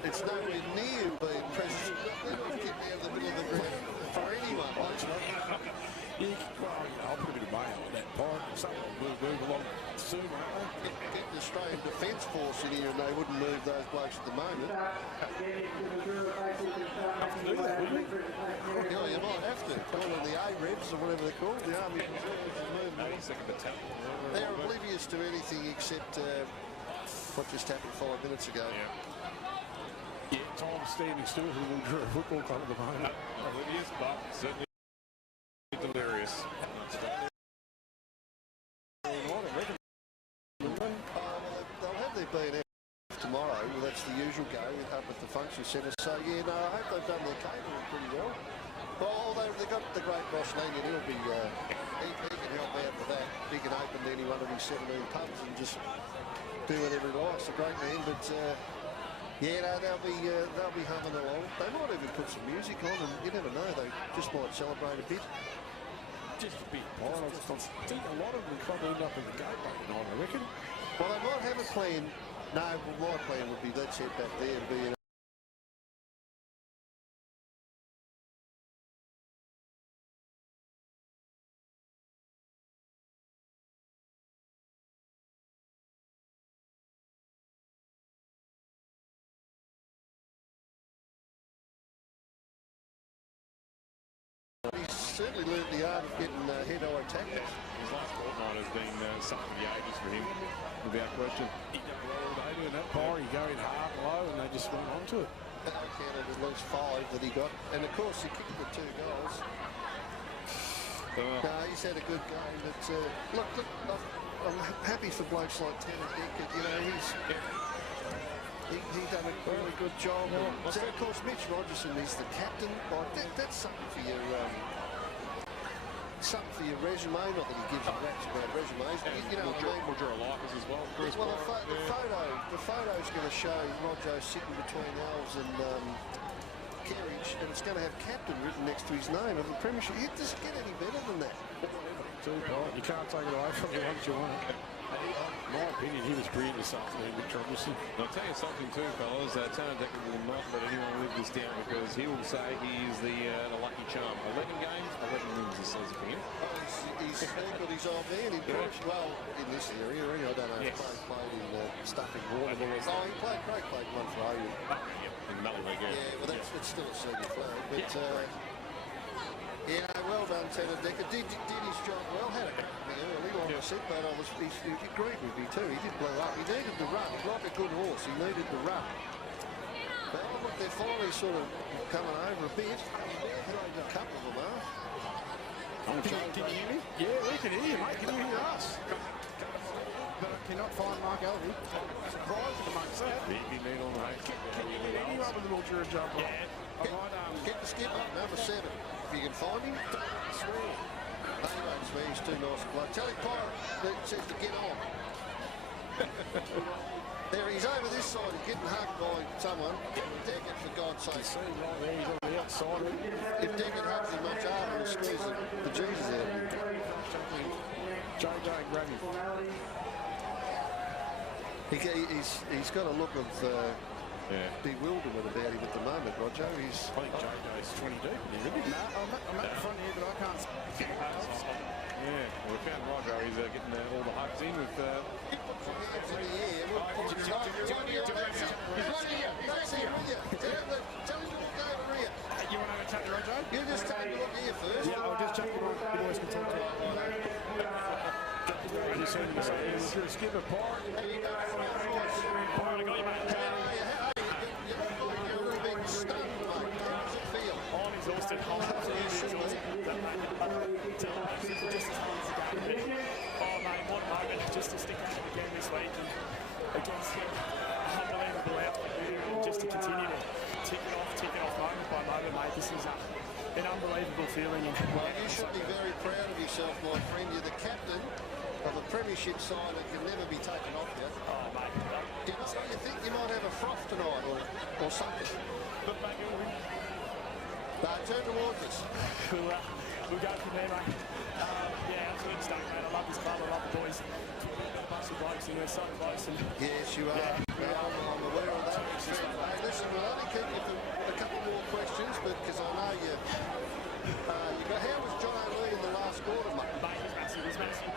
It's nowhere near being present. They're not getting out of the middle of the ground for anyone. I'll put a bit of mayo on that pond. Someone will move along soon, won't they? Get the Australian Defence Force in here and they wouldn't move those blokes at the moment. Do that, wouldn't we? Yeah, you might have to. Call them the A-Revs or whatever they're called, the Army Movement. They're oblivious to anything except what just happened 5 minutes ago. Yeah, Tom's standing still for the Mildura Football Club at the moment. Oblivious, but certainly delirious. They'll have their B&F tomorrow. Well, that's the usual go up at the function centre. So, yeah, no, I hope they've done their catering pretty well. Well, they've got the great Ross Lang, and he'll be, he can help out with that. He can open any one of his 17 pubs and just do whatever he likes. A great man, but yeah, no, they'll be humming along. They might even put some music on, and you never know. They just might celebrate a bit. Just a bit. I think a lot of them probably end up in the gateway tonight, I reckon. Well, they might have a plan. No, well, my plan would be let's head back there and be in. He's certainly learnt the art of getting head-eye tactics. His last fortnight has been something of the ages for him, without question. He done well today doing that bar. He going hard low, and they just went on to it. I counted at least 5 that he got, and of course he kicked the 2 goals. No, he's had a good game. But look, I'm happy for blokes like Tanner Deckard. You know, he done a really good job. So of course Mitch Rogerson is the captain. Like that's something for your resume. Not that he gives a rat's about resumes, but you know what I mean. Mildura Likers as well. Well, the photo's going to show Roger sitting between Elves and Kerridge, and it's going to have captain written next to his name of the premiership. It doesn't get any better than that. You can't take it away from you once you want it. In my opinion, he was brilliant this afternoon, Mitch Rogerson. I'll tell you something too, fellas. Tanner Deckard will not let anyone live this down because he will say he is the lucky charm. 11 games, 11 wins this season for him. He's equalled his old man in well in this area. I don't know if Craig played in Stuffing Water. Craig played one for OU. In Melbourne, yeah, well, it's still a senior flag. But yeah, well done, Tanner Deckard. Did his job well. Had a early, like I said, but he agreed with me too. He did blow up. He needed the run. Like a good horse, he needed the run. But look, they're finally sort of coming over a bit. A couple of them are. Can you hear me? Yeah, we can hear you, mate. Can you hear us? But I cannot find Mark Elby. Surprising amongst that. He need all the Can you hear anyone with the Mildura jump? Get the skipper, number 7. If you can find him, swear. No, he won't swear. He's too nice a bloke. Tell him Pirate that says to get on. There, he's over this side, getting hugged by someone. Deckard, for God's sake. See right there, he's on the outside. If Deckard hugs him much harder, he'll squeeze the Jesus out of him. JJ grab him. He's got a look of bewilderment about him at the moment, Roger. I think JJ's 20 deep, isn't he? No, I'm at the front here, but I can't see. Yeah, well, we found Roger. He's getting all the hugs in with. He put some hands in the air. He's right here. That's here with you. Tell him to look over here. You want to have a chat to Roger? You just tell him to look here first. Yeah, I'll just check the boys can talk to him. You're a skipper, Pirate. There you go. Pirate, I got you, mate. You're a little bit stunned, mate. How does it feel? I'm exhausted. I'm absolutely exhausted. Just as hard as the game. Oh, mate, what a moment just to stick out again this week and against him. Unbelievable output. Just to continue to tick it off moment by moment, mate. This is an unbelievable feeling. And, well, you should be very proud of yourself, my friend. You're the captain of a premiership side that can never be taken off you. Oh, mate. You think you might have a froth tonight or something? Look, mate, turn towards us. We'll go from there, mate. Yeah, absolutely stoked, mate. I love this club. I love the boys. A bunch of blokes, and we're so close. And yes, you are. Yeah, I'm aware of that. Hey, listen, we'll only keep you for a couple more questions, but because I know you got. How was John O'Lee in the last quarter, mate? Mate, it was massive. It was massive.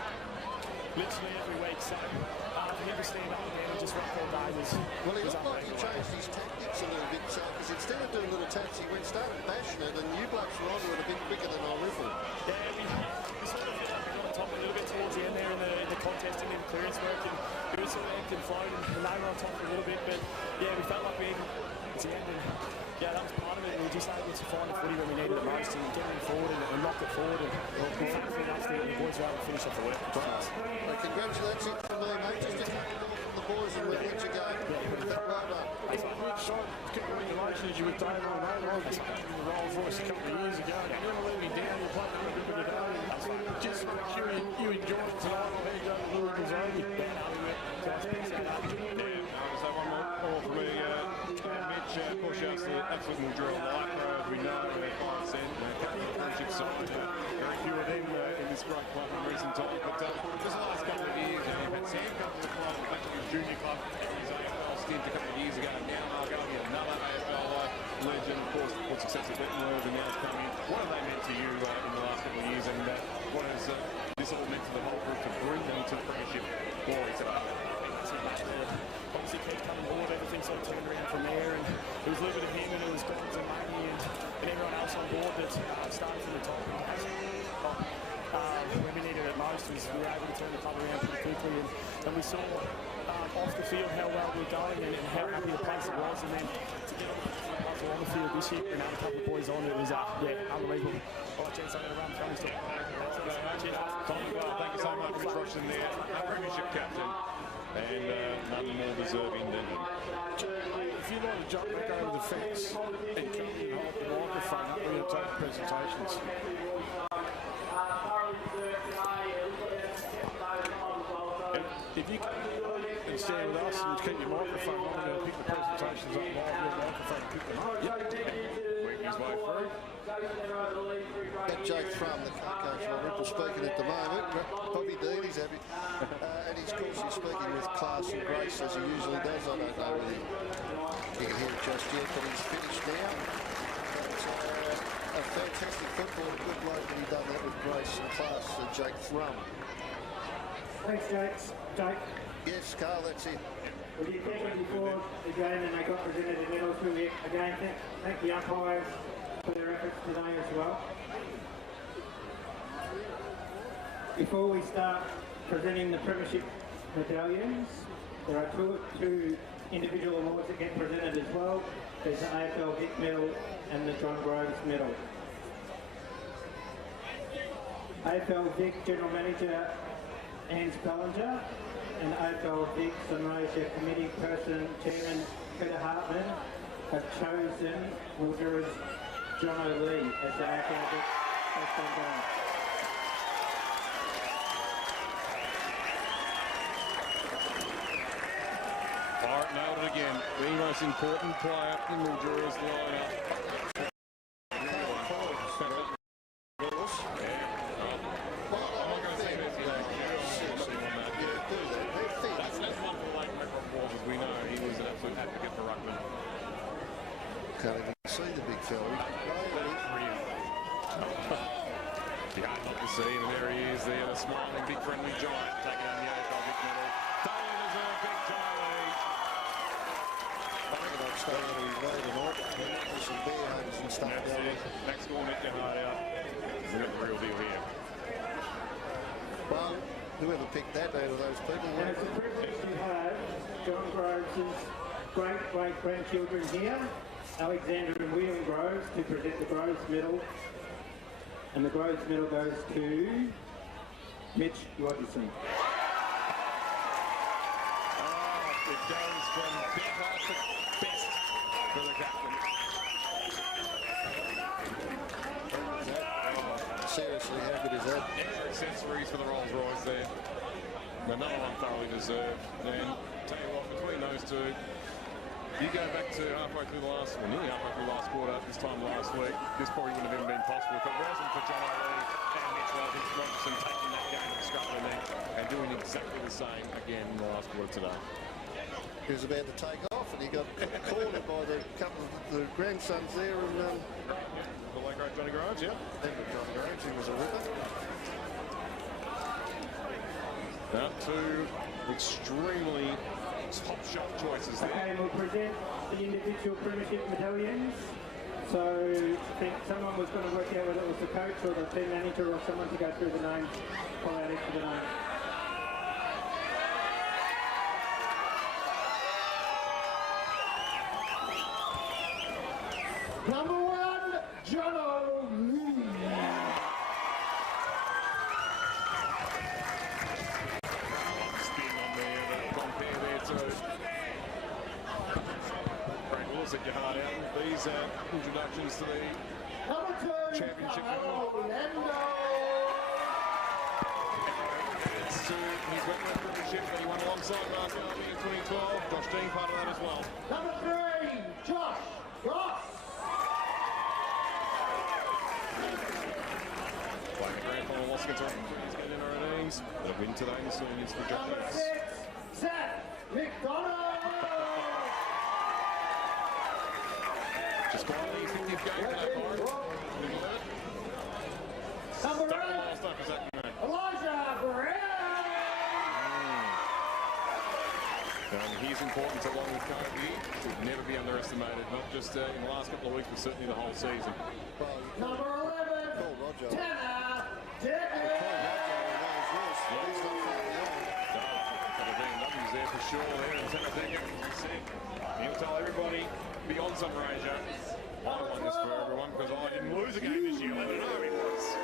Literally every week. So for him to stand up there and just rock all day was. Well, he looked like he changed his tactics a little bit, because instead of doing little taps, he started bashing it, and you blokes were onto it a bit quicker than Irymple. Yeah, we sort of got on top a little bit towards the end there in the contest and in the clearance work, and it was sort of ebbed and flowed, and they were on top for a little bit, but yeah, we felt like we even at the end, and yeah, that was part of it. We were just able to find the footy when we needed it most, and get it forward and knock it forward, and we found it enough that the boys were able to finish off the work. Well, congratulations from me, mate. Just a couple more from the boys, and we'll let you go. Well done. Congratulations, you were Dave, mate. I was in the Rolls-Royce a couple of years ago. You never let me down. You played a little bit of today. Just make sure you enjoy it tonight. I'll let you go to the Louisville's over. So one more for me. Mitch, of course, you asked the absolute Mildura Lycra, as we know, they're 5%, captain of the premiership side. Very few of them in this great club in recent times. But just the last couple of years, you've had Sam come to the club, back to his junior club, his AFL stint a couple of years ago. Now Margo, another AFL legend, of course, for success at Netball, and now it's come in. What have they meant to you in the last couple of years, and what has this all meant to the whole group to bring them to the premiership glory today? Obviously, Keith coming board, everything sort of turned around from there, and it was a little bit of him, and it was Goggins and Money and everyone else on board that started from the top. When we needed it most, we were able to turn the club around pretty quickly, and we saw off the field how well we were going and how happy the place it was, and then to get on the field this year and have a couple of boys on, it was unbelievable. All right, gents, I'm going to run through this stuff. Thank you so much, Mitch Rushton there, our premiership captain, and none more deserving than him. If you'd like to jump back over the fence and come in and hold the microphone up, we're going to take the presentations. If you come and stand with us and keep your microphone on, we're going to pick the presentations up live, your microphone and pick them up. Yep. Working his way through. That Jake Thrum, the co-coach of Irymple, speaking at the moment. Bobby Dealey's happy. And of course he's speaking with class and grace, as he usually does. I don't know whether you can hear it just yet, but he's finished now. But, a fantastic football, a good bloke that he done that with grace and class, Jake Thrum. Thanks, Jake. Yes, Carl, that's it. We did thank them before the game, and they got presented the medals. We again thank the umpires for their efforts today as well. Before we start presenting the premiership medallions, there are two individual awards that get presented as well. There's the AFL Vic medal and the John Groves medal. AFL Vic General Manager Ange Bellinger and AFL Vic Sunraysia Committee Person Chairman Peter Hartman have chosen Mildura's John O'Lee as the AFL Vic Person. Pirate nailed it again. The most important player in Mildura's lineup. We know he was an absolute advocate for ruckman. Can't even see the big fella. You can't not to see him, and there he is there, the smiling big friendly giant taking on the AFL Vic medal. Thoroughly deserved big giant lead. I think I'll stay out of his way tonight. There's some beer hugs and stuff That's down it. Max Gorn at your heart out. We've got the real deal here. Well, whoever picked that out of those people. And it's a privilege to have John Groves' great-great-grandchildren here, Alexander and William Groves, to present the Groves Medal. And the Groves Medal goes to Mitch Rogerson. It goes from better to best for the captain. seriously, how good is that? Accessories for the Rolls Royce there. Another one thoroughly deserved. And tell you what, between those two, you go back to halfway through the last, well, nearly halfway through the last quarter, this time last week, this probably wouldn't have even been possible if it wasn't for John O'Leary and Mitch Robertson taking that game to the scruff of the neck and doing exactly the same again in the last quarter today. He was about to take off and he got cornered by the couple of the grandsons there and the late great Johnny Graves, yeah. Remember Johnny Graves, he was a ripper. Now, two extremely top shot choices there. Okay, we'll present the individual premiership medallions. So I think someone was going to work out whether it was the coach or the team manager or someone to go through the names, call out each of the names. Number 1, John O'Leary. Spin on the compare there too. Frank will set your heart out. These introductions to the championship. It's to his wetland premiership that he won alongside Mark Darby in 2012. Josh Dean part of that as well. Number 3, Josh Ross. Playing the grand final loss against Australian Origins. But a win today in the Sunraysia for Jack Number 6, Seth McDonald. Just quietly, 50th game for that board. Number 8, Elijah Brown. He's important along with Kobe. Should never be underestimated, not just in the last couple of weeks, but certainly the whole season. Number 11, Tanner Dickens. W's there for sure there, and Tanner Dickens. He'll tell everybody beyond Sunraysia, I won this for everyone because I didn't lose a game this year. Let it know he was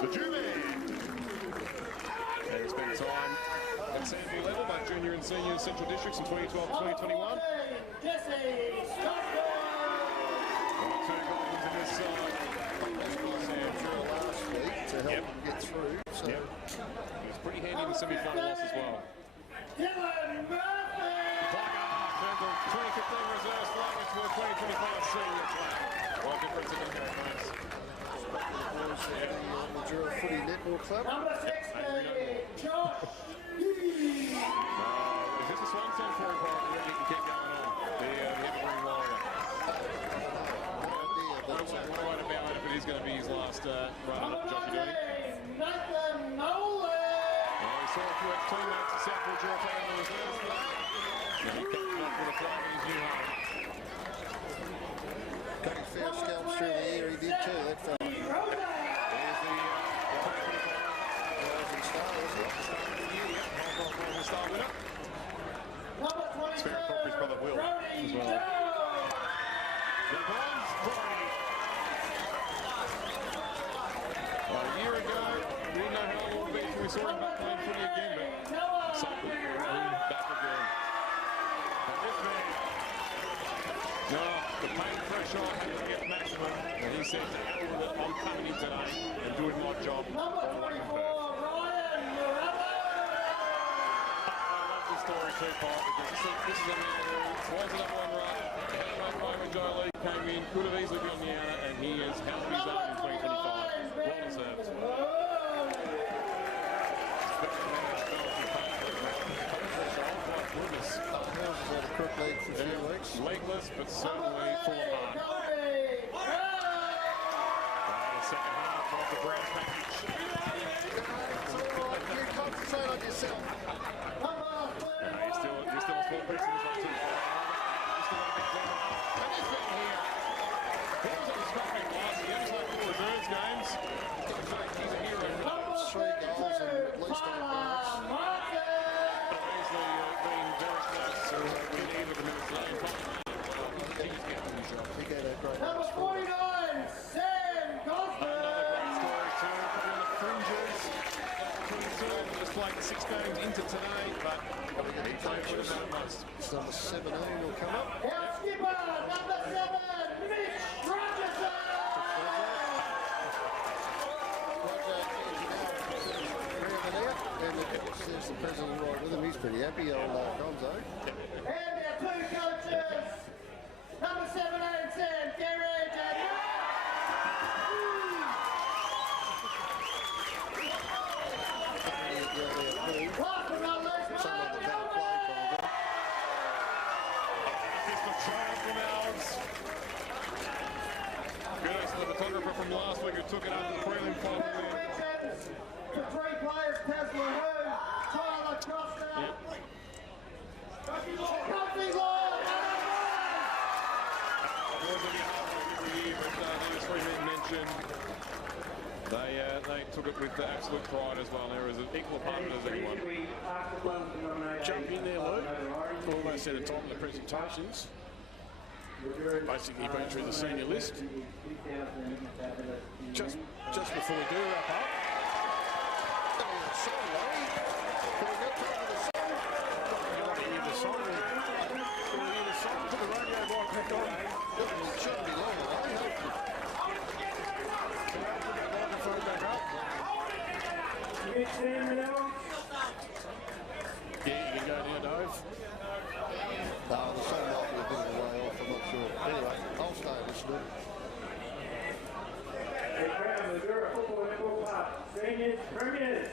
the Jew-Man. And he spent time at sample level, both junior and senior central districts in 2012 and 2021. Jesse Stockton. Two goals in this last week to help him get through. So. He was pretty handy in the semi-final loss as well. Dylan Murphy. Turned the 2015 reserves flag into a 2025 senior flag. What a difference it can make, guys. The Mildura Footy Netball Club. Number 60, Josh. Is this a swan song for him, Park? You can keep going on. The Evergreen Warrior. What a way to bow out if it is going to be his last run up, Josh, you doing? Nathan Nolan. We saw a few ex-teammates at South Mildura playing the reserves flag. And he catching up with a flag in his new home. Got his fair scalps through the air, he did too, that fella. There's the Rising Star, isn't it? Star winner. Number 22, Spirit Property's brother Will as well. The bronze Brody. A year ago, we didn't know how long it would be until we saw him back playing footy again, but something back again. And this man, no, the pain pressure had to get maximum, and he said, I'm coming in today and doing my job. Number 24, Ryan Morello. Story too, Paul, because this is a man who was the number 1 run, had a great moment, Joe Lee came in, could have easily been on the outer, and he has held his own in 2025. Well deserved. Had a crook leg for a few weeks. Legless, but certainly full of heart. Second half of the Brown package. You concentrate on yourself. He's still a small piece in this one too. He's still got a big team. And this thing here, he was on the scrapping last year. He's like 4 reserves games. He's a hero. 3 goals and at least 8 goals. Easily being very close to being either the minutes today. He's getting the job. He gave a great Number 49, Sam Gosford. Another great story too. Probably on the fringes. 22 just played 6 games into today, but he played for the most. Number 17 will come up. Our skipper, number 7, Mitch Rogerson. there's the president right with him. He's pretty happy, old Gonzo. And our two coaches, number 7 and 10, Garage and Kudos to the photographer from last week who took it up in the prelim final. the 3 players, Tesla Who, Tyler Costa, Coffee Law, Every year, but these 3 men mentioned they took it with absolute pride as well. There was an equal part of it as anyone. Jump in there, Luke. Almost at a time in the presentations. Basically been through the senior list. Just before we do wrap up. Put the radio right back on. It shouldn't be long away. Microphone back up. Yeah, you can go now, Dave. The sun might be a bit of a way off, I'm not sure. Anyway, I'll stay listening. Mildura Football Netball Club, Seniors Premiers.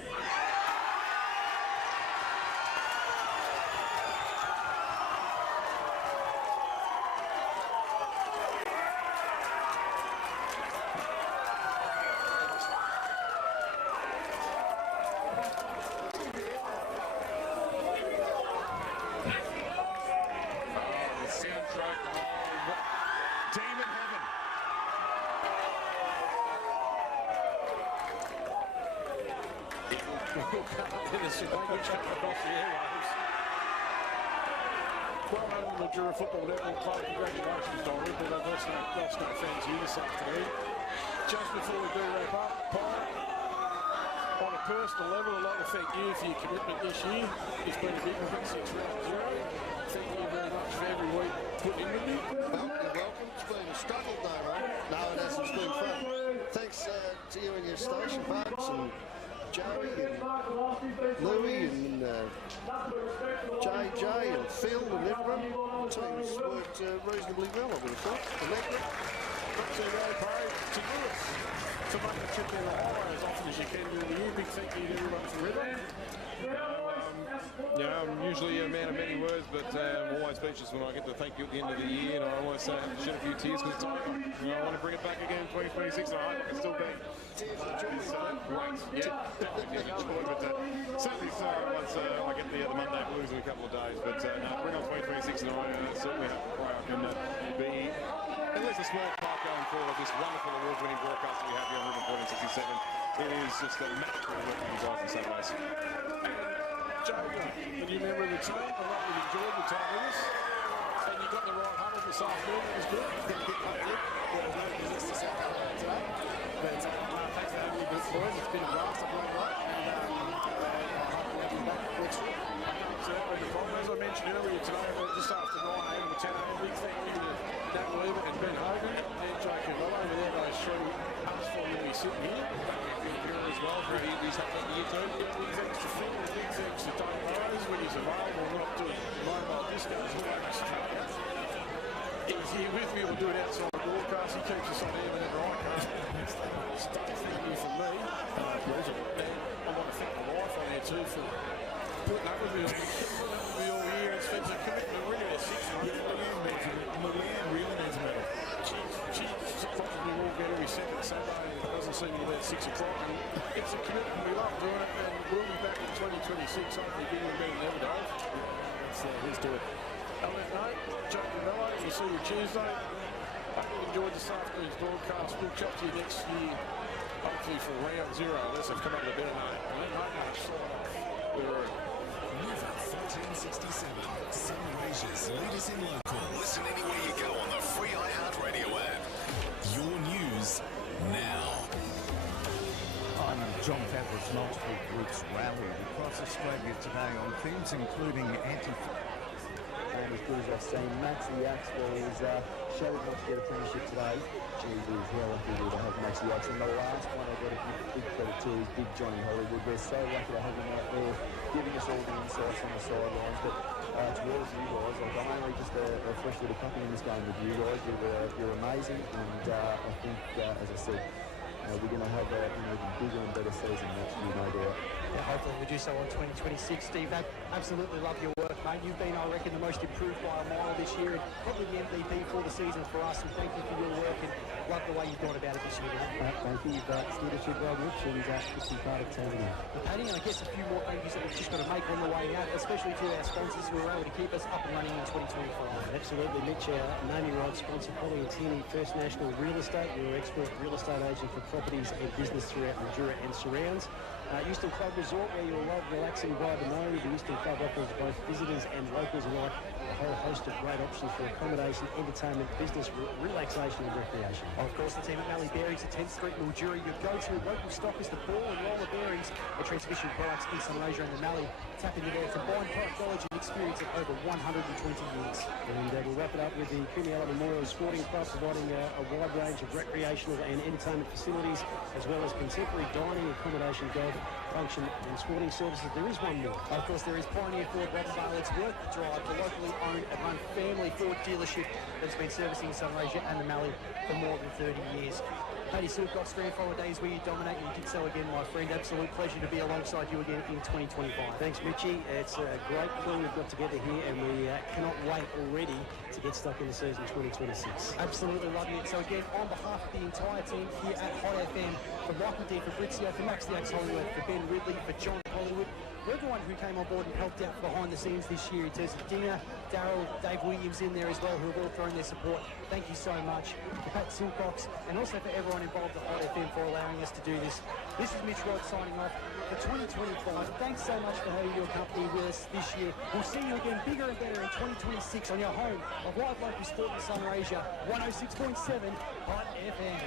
Well done, Mildura Football Netball Club. Congratulations, Irymple. They've lost no fans here this afternoon. Just before we do wrap up, Paul, on a personal level, I'd like to thank you for your commitment this year. It's been a big one since round 0. Thank you very much for every week put in with me. Well, you're welcome. It's been a struggle, though, mate. No, it hasn't. It's been fun. Thanks to you and your station, Bugs, and Joey and Louie and JJ and Phil and everyone. The team's worked reasonably well, I would have thought. The network. Not too low pay to Lewis to make the trip down the highway as often as you can during the year. Big thank you to everyone for River. Yeah, I'm usually a man of many words, but I'm always speechless when I get to thank you at the end of the year, and I always have to shed a few tears because it's over. I want to bring it back again in 2026, and I hope I can still be. It's great. Yeah, definitely tears of joy, but certainly once I get the Monday blues in a couple of days. But no, bring on 2026, and I certainly hope I can be at least a small part going forward of this wonderful award-winning broadcast that we have here on River 1467. It is just a magical work for you guys in some ways. Joe, and you remember the team? I hope you enjoyed the time with us. And you got the right huddle this afternoon. It was good. Just this afternoon today. But thanks for having me, good boys. It's been a blast. I've learned a lot. And I hope we'll have you back next week. So, as I mentioned earlier today, just after 9 a.m. and 10 a.m., big thank you to Dan Weaver and Ben Hogan and Joe Cavallo. And they're those 3 us formally sitting here. As well for he's had the year too. Big thanks to Phil, big thanks to Dave Rose when he's available, not doing mobile discounts. He's here with me, we'll do it outside the broadcast. He keeps us on air whenever I can. Thank you from me. I want to thank my wife on there too for putting up with me all year. It's been a commitment really to 6 months. Leanne really needs a medal. She's probably walk out every second Saturday. It doesn't seem to be about 6 o'clock. It's a commitment. We love doing it, and we'll be back in 2026. Hopefully, bigger and better than ever, Dave. Let's do it. On that note, Joe Cavallo, we'll see you Tuesday. Hope you enjoyed this afternoon's broadcast. We'll chat to you next year, hopefully for round 0, unless I've come up with a better name. River 1467, Sunraysia's leaders in local. Listen anywhere you go on the free iHeartRadio app. Your news now. I'm John Tapper's multiple groups rallied across Australia today on themes including as good as I've seen. Max the Axe was shattered not to get a premiership today. Gee whiz, how lucky we to have Max the Axe. And the last one I've got to give big credit to is Big Johnny Hollywood. We're so lucky to have him out there giving us all the insights on the sidelines. But towards you guys, like, I'm only just a fresh little puppy in this game with you guys. You're amazing, and I think, as I said, we're going to have an even bigger and better season next year, no doubt. Yeah, hopefully we do so on 2026. Steve, absolutely love your work, mate. You've been, I reckon, the most improved by a mile this year, and probably the MVP for the season for us. And thank you for your work, and love the way you've gone about it this year. Thank you. You've steered us well, Rich, and it's been part of team now. Paddy, I guess a few more thank yous that we've just got to make on the way out, especially to our sponsors who are able to keep us up and running in 2025. Absolutely, Mitch. Our naming rights sponsor, Polly and Tierney First National Real Estate. We're an expert real estate agent for properties and business throughout Mildura and surrounds. Euston Club Resort, where you'll love relaxing by the Murray. The Euston Club offers both visitors and locals alike a whole host of great options for accommodation, entertainment, business, relaxation and recreation. Of course, the team at Mallee Bearings at 10th Street, Mildura, your go-to local stock is the ball and roller bearings, a transmission products in Sunraysia and the Mallee. Tap into their combined product knowledge and experience of over 120 years. And we'll wrap it up with the Premier Memorial Sporting Club, providing a wide range of recreational and entertainment facilities, as well as contemporary dining, accommodation, golf, function and sporting services. There is one more. Of course, there is Pioneer Ford Robinvale. It's worth the drive. The locally owned and run family Ford dealership that's been servicing Sunraysia and the Mallee for more than 30 years. Paddy Silcock's Grand Final days where you dominate, and you did so again, my friend. Absolute pleasure to be alongside you again in 2025. Thanks, Mitchie. It's a great crew we've got together here, and we cannot wait already to get stuck in the season 2026. Absolutely loving it. So again, on behalf of the entire team here at Hot FM, for Michael D, for Fritzio, for Max the Axe Hollywood, for Ben Ridley, for John Hollywood, for everyone who came on board and helped out behind the scenes this year, in terms of Dinger, Darryl, Dave Williams in there as well, who have all thrown their support. Thank you so much. To Pat Silcox, and also for everyone involved at Hot FM for allowing us to do this. This is Mitch Rod signing off for 2025. Thanks so much for having your company with us this year. We'll see you again bigger and better in 2026 on your home of live local sport in Sunraysia, 106.7 Hot FM.